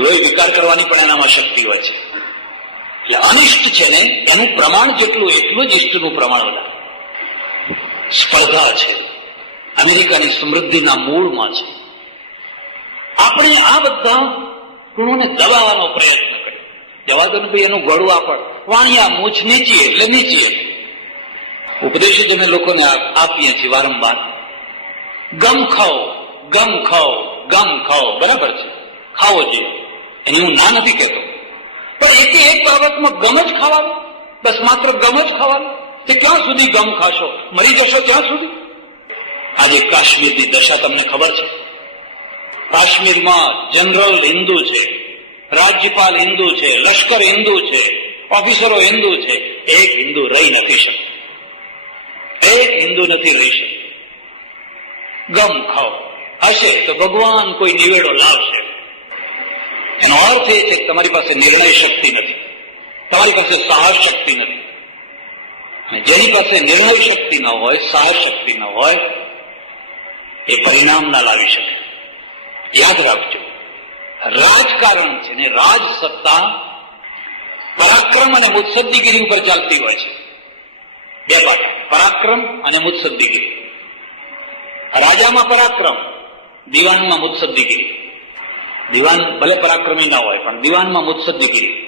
લોહી વિકાર કરવાની પણ એનામાં શક્તિ હોય છે. એટલે અનિષ્ટ છે ને એનું પ્રમાણ જેટલું એટલું જ ઇષ્ટનું પ્રમાણ વધારે. સ્પર્ધા છે અમેરિકાની સમૃદ્ધિના મૂળમાં છે. આપણે આ બધા ગુણોને દબાવવાનો પ્રયત્ન કર્યો. જવા દો ને ભાઈ, એનું ગળું આપણ વાણિયા મૂછ નીચી એટલે નીચી. ઉપદેશ જ અમે લોકોને આપીએ છીએ વારંવાર. ગમ ખાઓ, ગમ ખાઓ, ગમ ખાઓ, બરાબર છે, ખાવો જોઈએ, એની હું ના નથી કહેતો. પણ એક બાબતમાં ગમ જ ખાવાનું, બસ માત્ર ગમ જ ખાવાનું. તે ક્યાં સુધી ગમ ખાશો? મરી જશો ત્યાં સુધી? આજે કાશ્મીરની દશા તમને ખબર છે. કાશ્મીરમાં જનરલ હિન્દુ છે, રાજ્યપાલ હિન્દુ છે, લશ્કર હિન્દુ છે, ઓફિસરો હિન્દુ છે. એક હિન્દુ રહી નથી શકતો, એક હિન્દુ નથી રહી શકતો. ગમ ખાઓ હશે તો ભગવાન કોઈ નિવેડો લાવશે. એનો અર્થ એ છે કે તમારી પાસે નિર્ણય શક્તિ નથી, તમારી પાસે સાહસ શક્તિ નથી. અને જેની પાસે નિર્ણય શક્તિ ન હોય, સાહસ શક્તિ ન હોય, એ પરિણામ ના લાવી શકે. યાદ રાખજો, રાજકારણ છે ને રાજ સત્તા પરાક્રમ અને મુત્સદ્દીગીરી ઉપર ચાલતી હોય છે. બે પાટા, પરાક્રમ અને મુત્સદ્દીગીરી. રાજામાં પરાક્રમ, દિવાનમાં મુત્સદ્દીગીરી. દિવાન ભલે પરાક્રમી ના હોય, પણ દિવાનમાં મુત્સદ્દીગીરી.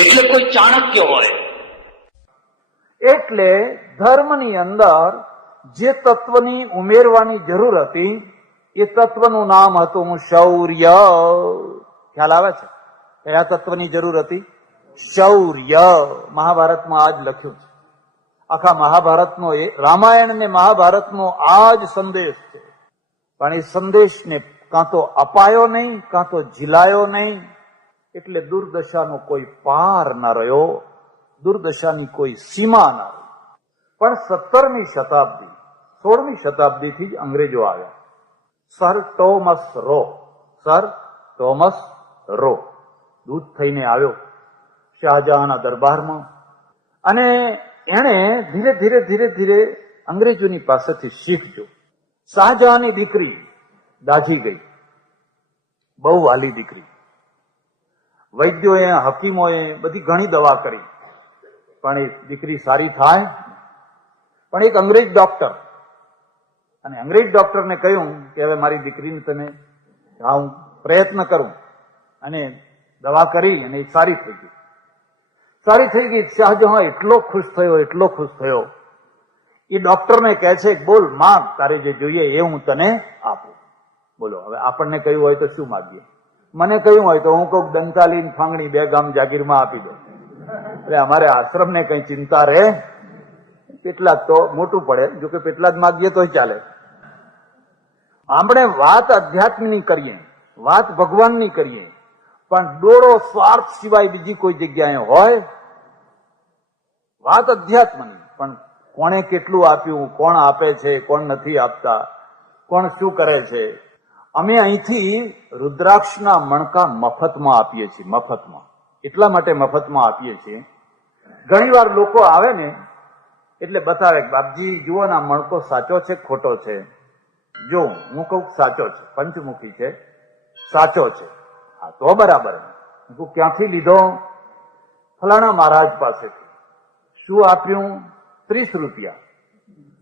એટલે કોઈ ચાણક્ય હોય. એટલે ધર્મની અંદર જે તત્વની ઉમેરવાની જરૂર હતી એ તત્વનું નામ હતું શૌર્ય. ખ્યાલ આવે છે? કયા તત્વની જરૂર હતી? શૌર્ય. મહાભારતમાં આ જ લખ્યું છે. આખા મહાભારતનો, રામાયણ ને મહાભારતનો આ જ સંદેશ છે. પણ એ સંદેશને કાં તો અપાયો નહીં, કાં તો ઝીલાયો નહીં. એટલે દુર્દશાનો કોઈ પાર ના રહ્યો, દુર્દશાની કોઈ સીમા ના રહી. પણ 17મી શતાબ્દી, 16મી શતાબ્દીથી જ અંગ્રેજો આવ્યા. સર ટોમસ રો દૂત થઈને આવ્યો શાહજહાંના દરબારમાં, અને એણે ધીરે ધીરે ધીરે ધીરે અંગ્રેજોની પાસેથી શીખ્યો. શાહજહાંની દીકરી દાઝી ગઈ, બહુ વાલી દીકરી, વૈદ્યોએ હકીમોએ બધી ઘણી દવા કરી, પણ એ દીકરી સારી થાય. પણ એક અંગ્રેજ ડોક્ટર, અને અંગ્રેજ ડોક્ટરને કહ્યું કે હવે મારી દીકરીને તને હું પ્રયત્ન કરું, અને દવા કરી અને એ સારી થઈ ગઈ. સારી થઈ ગઈ. શાહજહાં એટલો ખુશ થયો. એ ડોક્ટરને કહે છે, બોલ માંગ, તારે જે જોઈએ એ હું તને આપું. બોલો, હવે આપણને કહ્યું હોય તો શું માગીએ? મને કહ્યું હોય તો હું કહું દંતાલીન ફાંગણી 2 ગામ જાગીરમાં આપી દો. એટલે અમારે આશ્રમને કઈ ચિંતા રહે? કેટલા જ તો મોટું પડે, જો કે કેટલા જ માગીએ તોય ચાલે. આપણે વાત અધ્યાત્મની કરીએ, વાત ભગવાનની કરીએ, પણ ડોળો સ્વાર્થ સિવાય બીજી કોઈ જગ્યાએ હોય? વાત અધ્યાત્મની, પણ કોણે કેટલું આપ્યું, કોણ આપે છે, કોણ નથી આપતા, કોણ શું કરે છે. અમે અહીંથી રુદ્રાક્ષના મણકા મફતમાં આપીએ છીએ. મફતમાં એટલા માટે મફતમાં આપીએ છીએ, ઘણી વાર લોકો આવે ને એટલે બતાવે કે બાપજી જુઓ ના મણકો સાચો છે ખોટો છે. જો હું કહું સાચો છે, પંચમુખી છે, સાચો છે. હા તો બરાબર. હું ક્યાંથી લીધો? ફલાણા મહારાજ પાસેથી. શું આપ્યું? 30 રૂપિયા.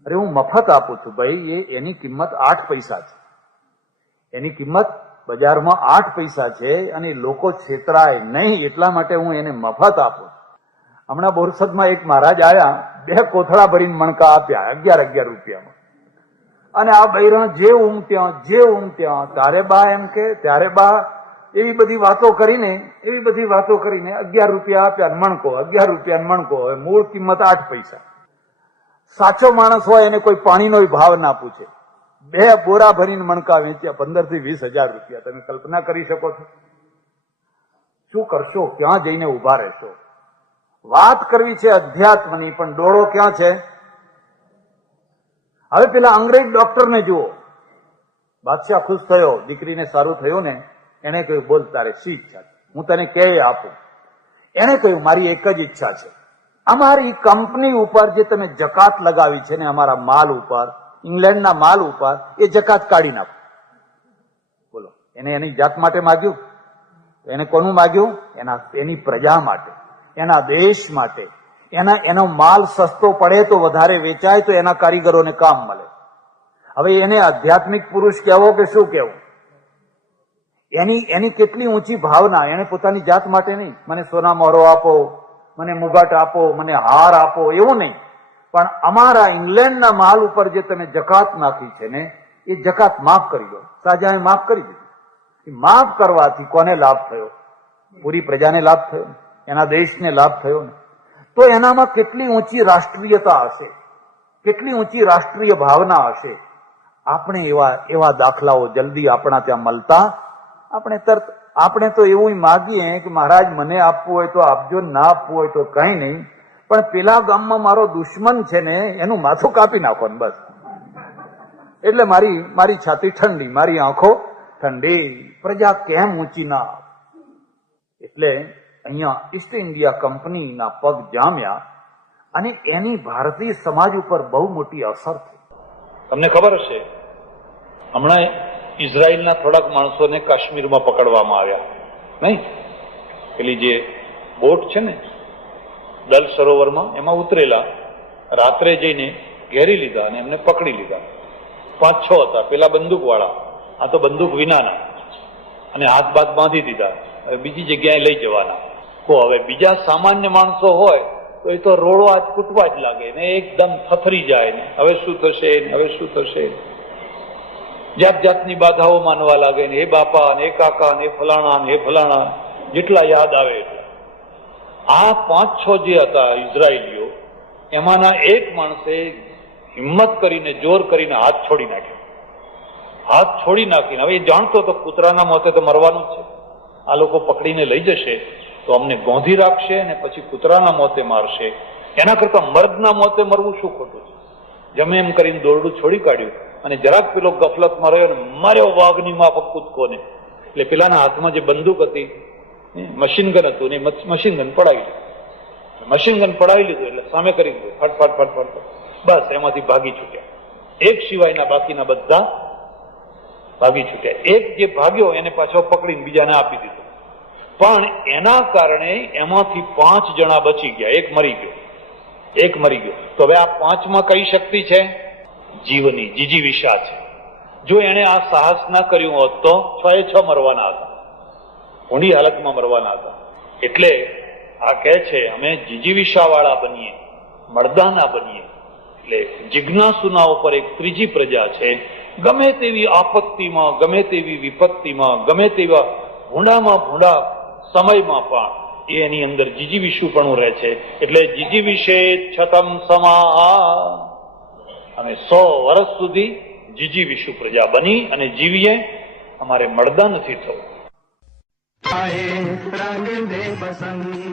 અરે હું મફત આપું છું ભાઈ, એની કિંમત 8 પૈસા છે. એની કિંમત બજારમાં 8 પૈસા છે, અને લોકો છેતરાય નહીં એટલા માટે હું એને મફત આપું. હમણાં બોરસદમાં એક મહારાજ આવ્યા, 2 કોથળા ભરીને મણકા આપ્યા 11 રૂપિયામાં. અને આ બૈરણ જે ઉમટ્યા, તારે બા એમ કે ત્યારે બા, એવી બધી વાતો કરીને 11 રૂપિયા આપ્યા મણકો, 11 રૂપિયા મણકો. હવે મૂળ કિંમત 8 પૈસા. સાચો માણસ હોય એને કોઈ પાણીનો ભાવ ના પૂછે. 2 બોરા ભરીને મણકા વેચ્યા 15 થી 20 હજાર રૂપિયા. તમે કલ્પના કરી શકો છો? શું કરશો? ક્યાં જઈને ઉભા રહેશો? વાત કરવી છે અધ્યાત્મની, પણ ડોળો ક્યાં છે? હવે પેલા અંગ્રેજ ડોક્ટરને જુઓ. બાદશાહ ખુશ થયો, દીકરીને સારું થયું ને, એને કહ્યું બોલ તારે શી ઈચ્છા છે, હું તને કે આપું. એને કહ્યું મારી એક જ ઈચ્છા છે, અમારી કંપની ઉપર જે તમે જકાત લગાવી છે ને, અમારા માલ ઉપર, ઇંગ્લેન્ડના માલ ઉપર, એ જકાત કાઢી નાખો. બોલો, એને એની જાત માટે માગ્યું? એને કોનું માગ્યું? એની પ્રજા માટે, એના દેશ માટે. એનો માલ સસ્તો પડે તો વધારે વેચાય તો એના કારીગરોને કામ મળે. હવે એને આધ્યાત્મિક પુરુષ કહેવો કે શું કહેવું? એની કેટલી ઊંચી ભાવના. એને પોતાની જાત માટે નહીં, મને સોના મોહરો આપો, મને મુગાટ આપો, મને હાર આપો, એવું નહીં. પણ અમારા ઇંગ્લેન્ડના માલ ઉપર જે તમે જકાત નાખી છે ને, એ જકાત માફ કરી દો. શાહજહાએ માફ કરી દીધી. માફ કરવાથી કોને લાભ થયો? પૂરી પ્રજાને લાભ થયો, એના દેશને લાભ થયો ને. તો એનામાં કેટલી ઊંચી રાષ્ટ્રીયતા હશે, કેટલી ઊંચી રાષ્ટ્રીય ભાવના હશે. આપણે એવા દાખલાઓ જલ્દી આપણા ત્યાં મળતા. આપણે તો એવું માગીએ કે મહારાજ મને આપવું હોય તો આપજો, ના આપવું હોય તો કઈ નહીં, પણ પેલા ગામમાં મારો દુશ્મન છે ને એનું માથું કાપી નાખો ને બસ. એટલે મારી છાતી ઠંડી, મારી આંખો ઠંડી. પ્રજા કેમ ઊંચી ના? એટલે અહીંયા ઈસ્ટ ઇન્ડિયા કંપનીના પગ જામ્યા, અને એની ભારતીય સમાજ ઉપર બહુ મોટી અસર થઈ. તમને ખબર હશે, હમણાં ઇઝરાયલના થોડાક માણસોને કાશ્મીરમાં પકડવામાં આવ્યા નહીં? પેલી જે બોટ છે ને દલ સરોવરમાં, એમાં ઉતરેલા, રાત્રે જઈને ઘેરી લીધા અને એમને પકડી લીધા. 5-6 હતા. પેલા બંદૂક વાળા, આ તો બંદૂક વિનાના, અને હાથ બાથ બાંધી દીધા. હવે બીજી જગ્યાએ લઈ જવાના. તો હવે બીજા સામાન્ય માણસો હોય તો એ તો રોડવા જ કૂટવા જ લાગે ને, એકદમ થથરી જાય ને, હવે શું થશે, હવે શું થશે, જાત જાતની બાધાઓ માનવા લાગે ને, હે બાપા ને, હે કાકા ને, હે ફલાણા ને, હે ફલાણા, જેટલા યાદ આવે એટલા. આ 5-6 જે હતા ઇઝરાયેલીઓ, એમાંના એક માણસે હિંમત કરીને, જોર કરીને હાથ છોડી નાખ્યો. હાથ છોડી નાખીને, હવે એ જાણતો તો કૂતરાના મોતે તો મરવાનું જ છે, આ લોકો પકડીને લઈ જશે તો અમને ગોંધી રાખશે ને પછી કૂતરાના મોતે મારશે, એના કરતા મર્દના મોતે મરવું શું ખોટું છે. જમે એમ કરીને દોરડું છોડી કાઢ્યું, અને જરાક પેલો ગફલતમાં રહ્યો ને માર્યો વાઘની માફક કૂદકોને. એટલે પેલાના હાથમાં જે બંદૂક હતી, મશીન ગન હતું ને, મશીન ગન પડાવી લીધું. મશીન ગન પડાવી લીધું એટલે સામે કરી દીધું, ફટ. બસ એમાંથી ભાગી છૂટ્યા. એક સિવાયના બાકીના બધા ભાગી છૂટ્યા. એક જે ભાગ્યો એને પાછો પકડીને બીજાને આપી દીધો. પણ એના કારણે એમાંથી 5 જણા બચી ગયા, એક મરી ગયો. તો હવે આ 5માં કઈ શક્તિ છે? જીવની, જીજીવિષા છે. જો એણે આ સાહસ ના કર્યું હોત તો 6 મરવાના હતા, ઊંડી હાલતમાં મરવાના હતા. એટલે આ કહે છે અમે જીજીવિષા વાળા બનીએ, મર્દાના બનીએ. એટલે જિજ્ઞાસુના ઉપર એક ત્રીજી પ્રજા છે. ગમે તેવી આપત્તિમાં, ગમે તેવી વિપત્તિમાં, ગમે તેવા ભૂંડામાં ભૂંડા સમયમાં પણ એની અંદર જીજીવિષુપણું રહે છે. એટલે જીજીવિષે છતમ સમા, અમે 100 વર્ષ સુધી જીજીવિષુ પ્રજા બની અને જીવીએ. અમારે મર્દા નથી થવું. रंग दे बसंती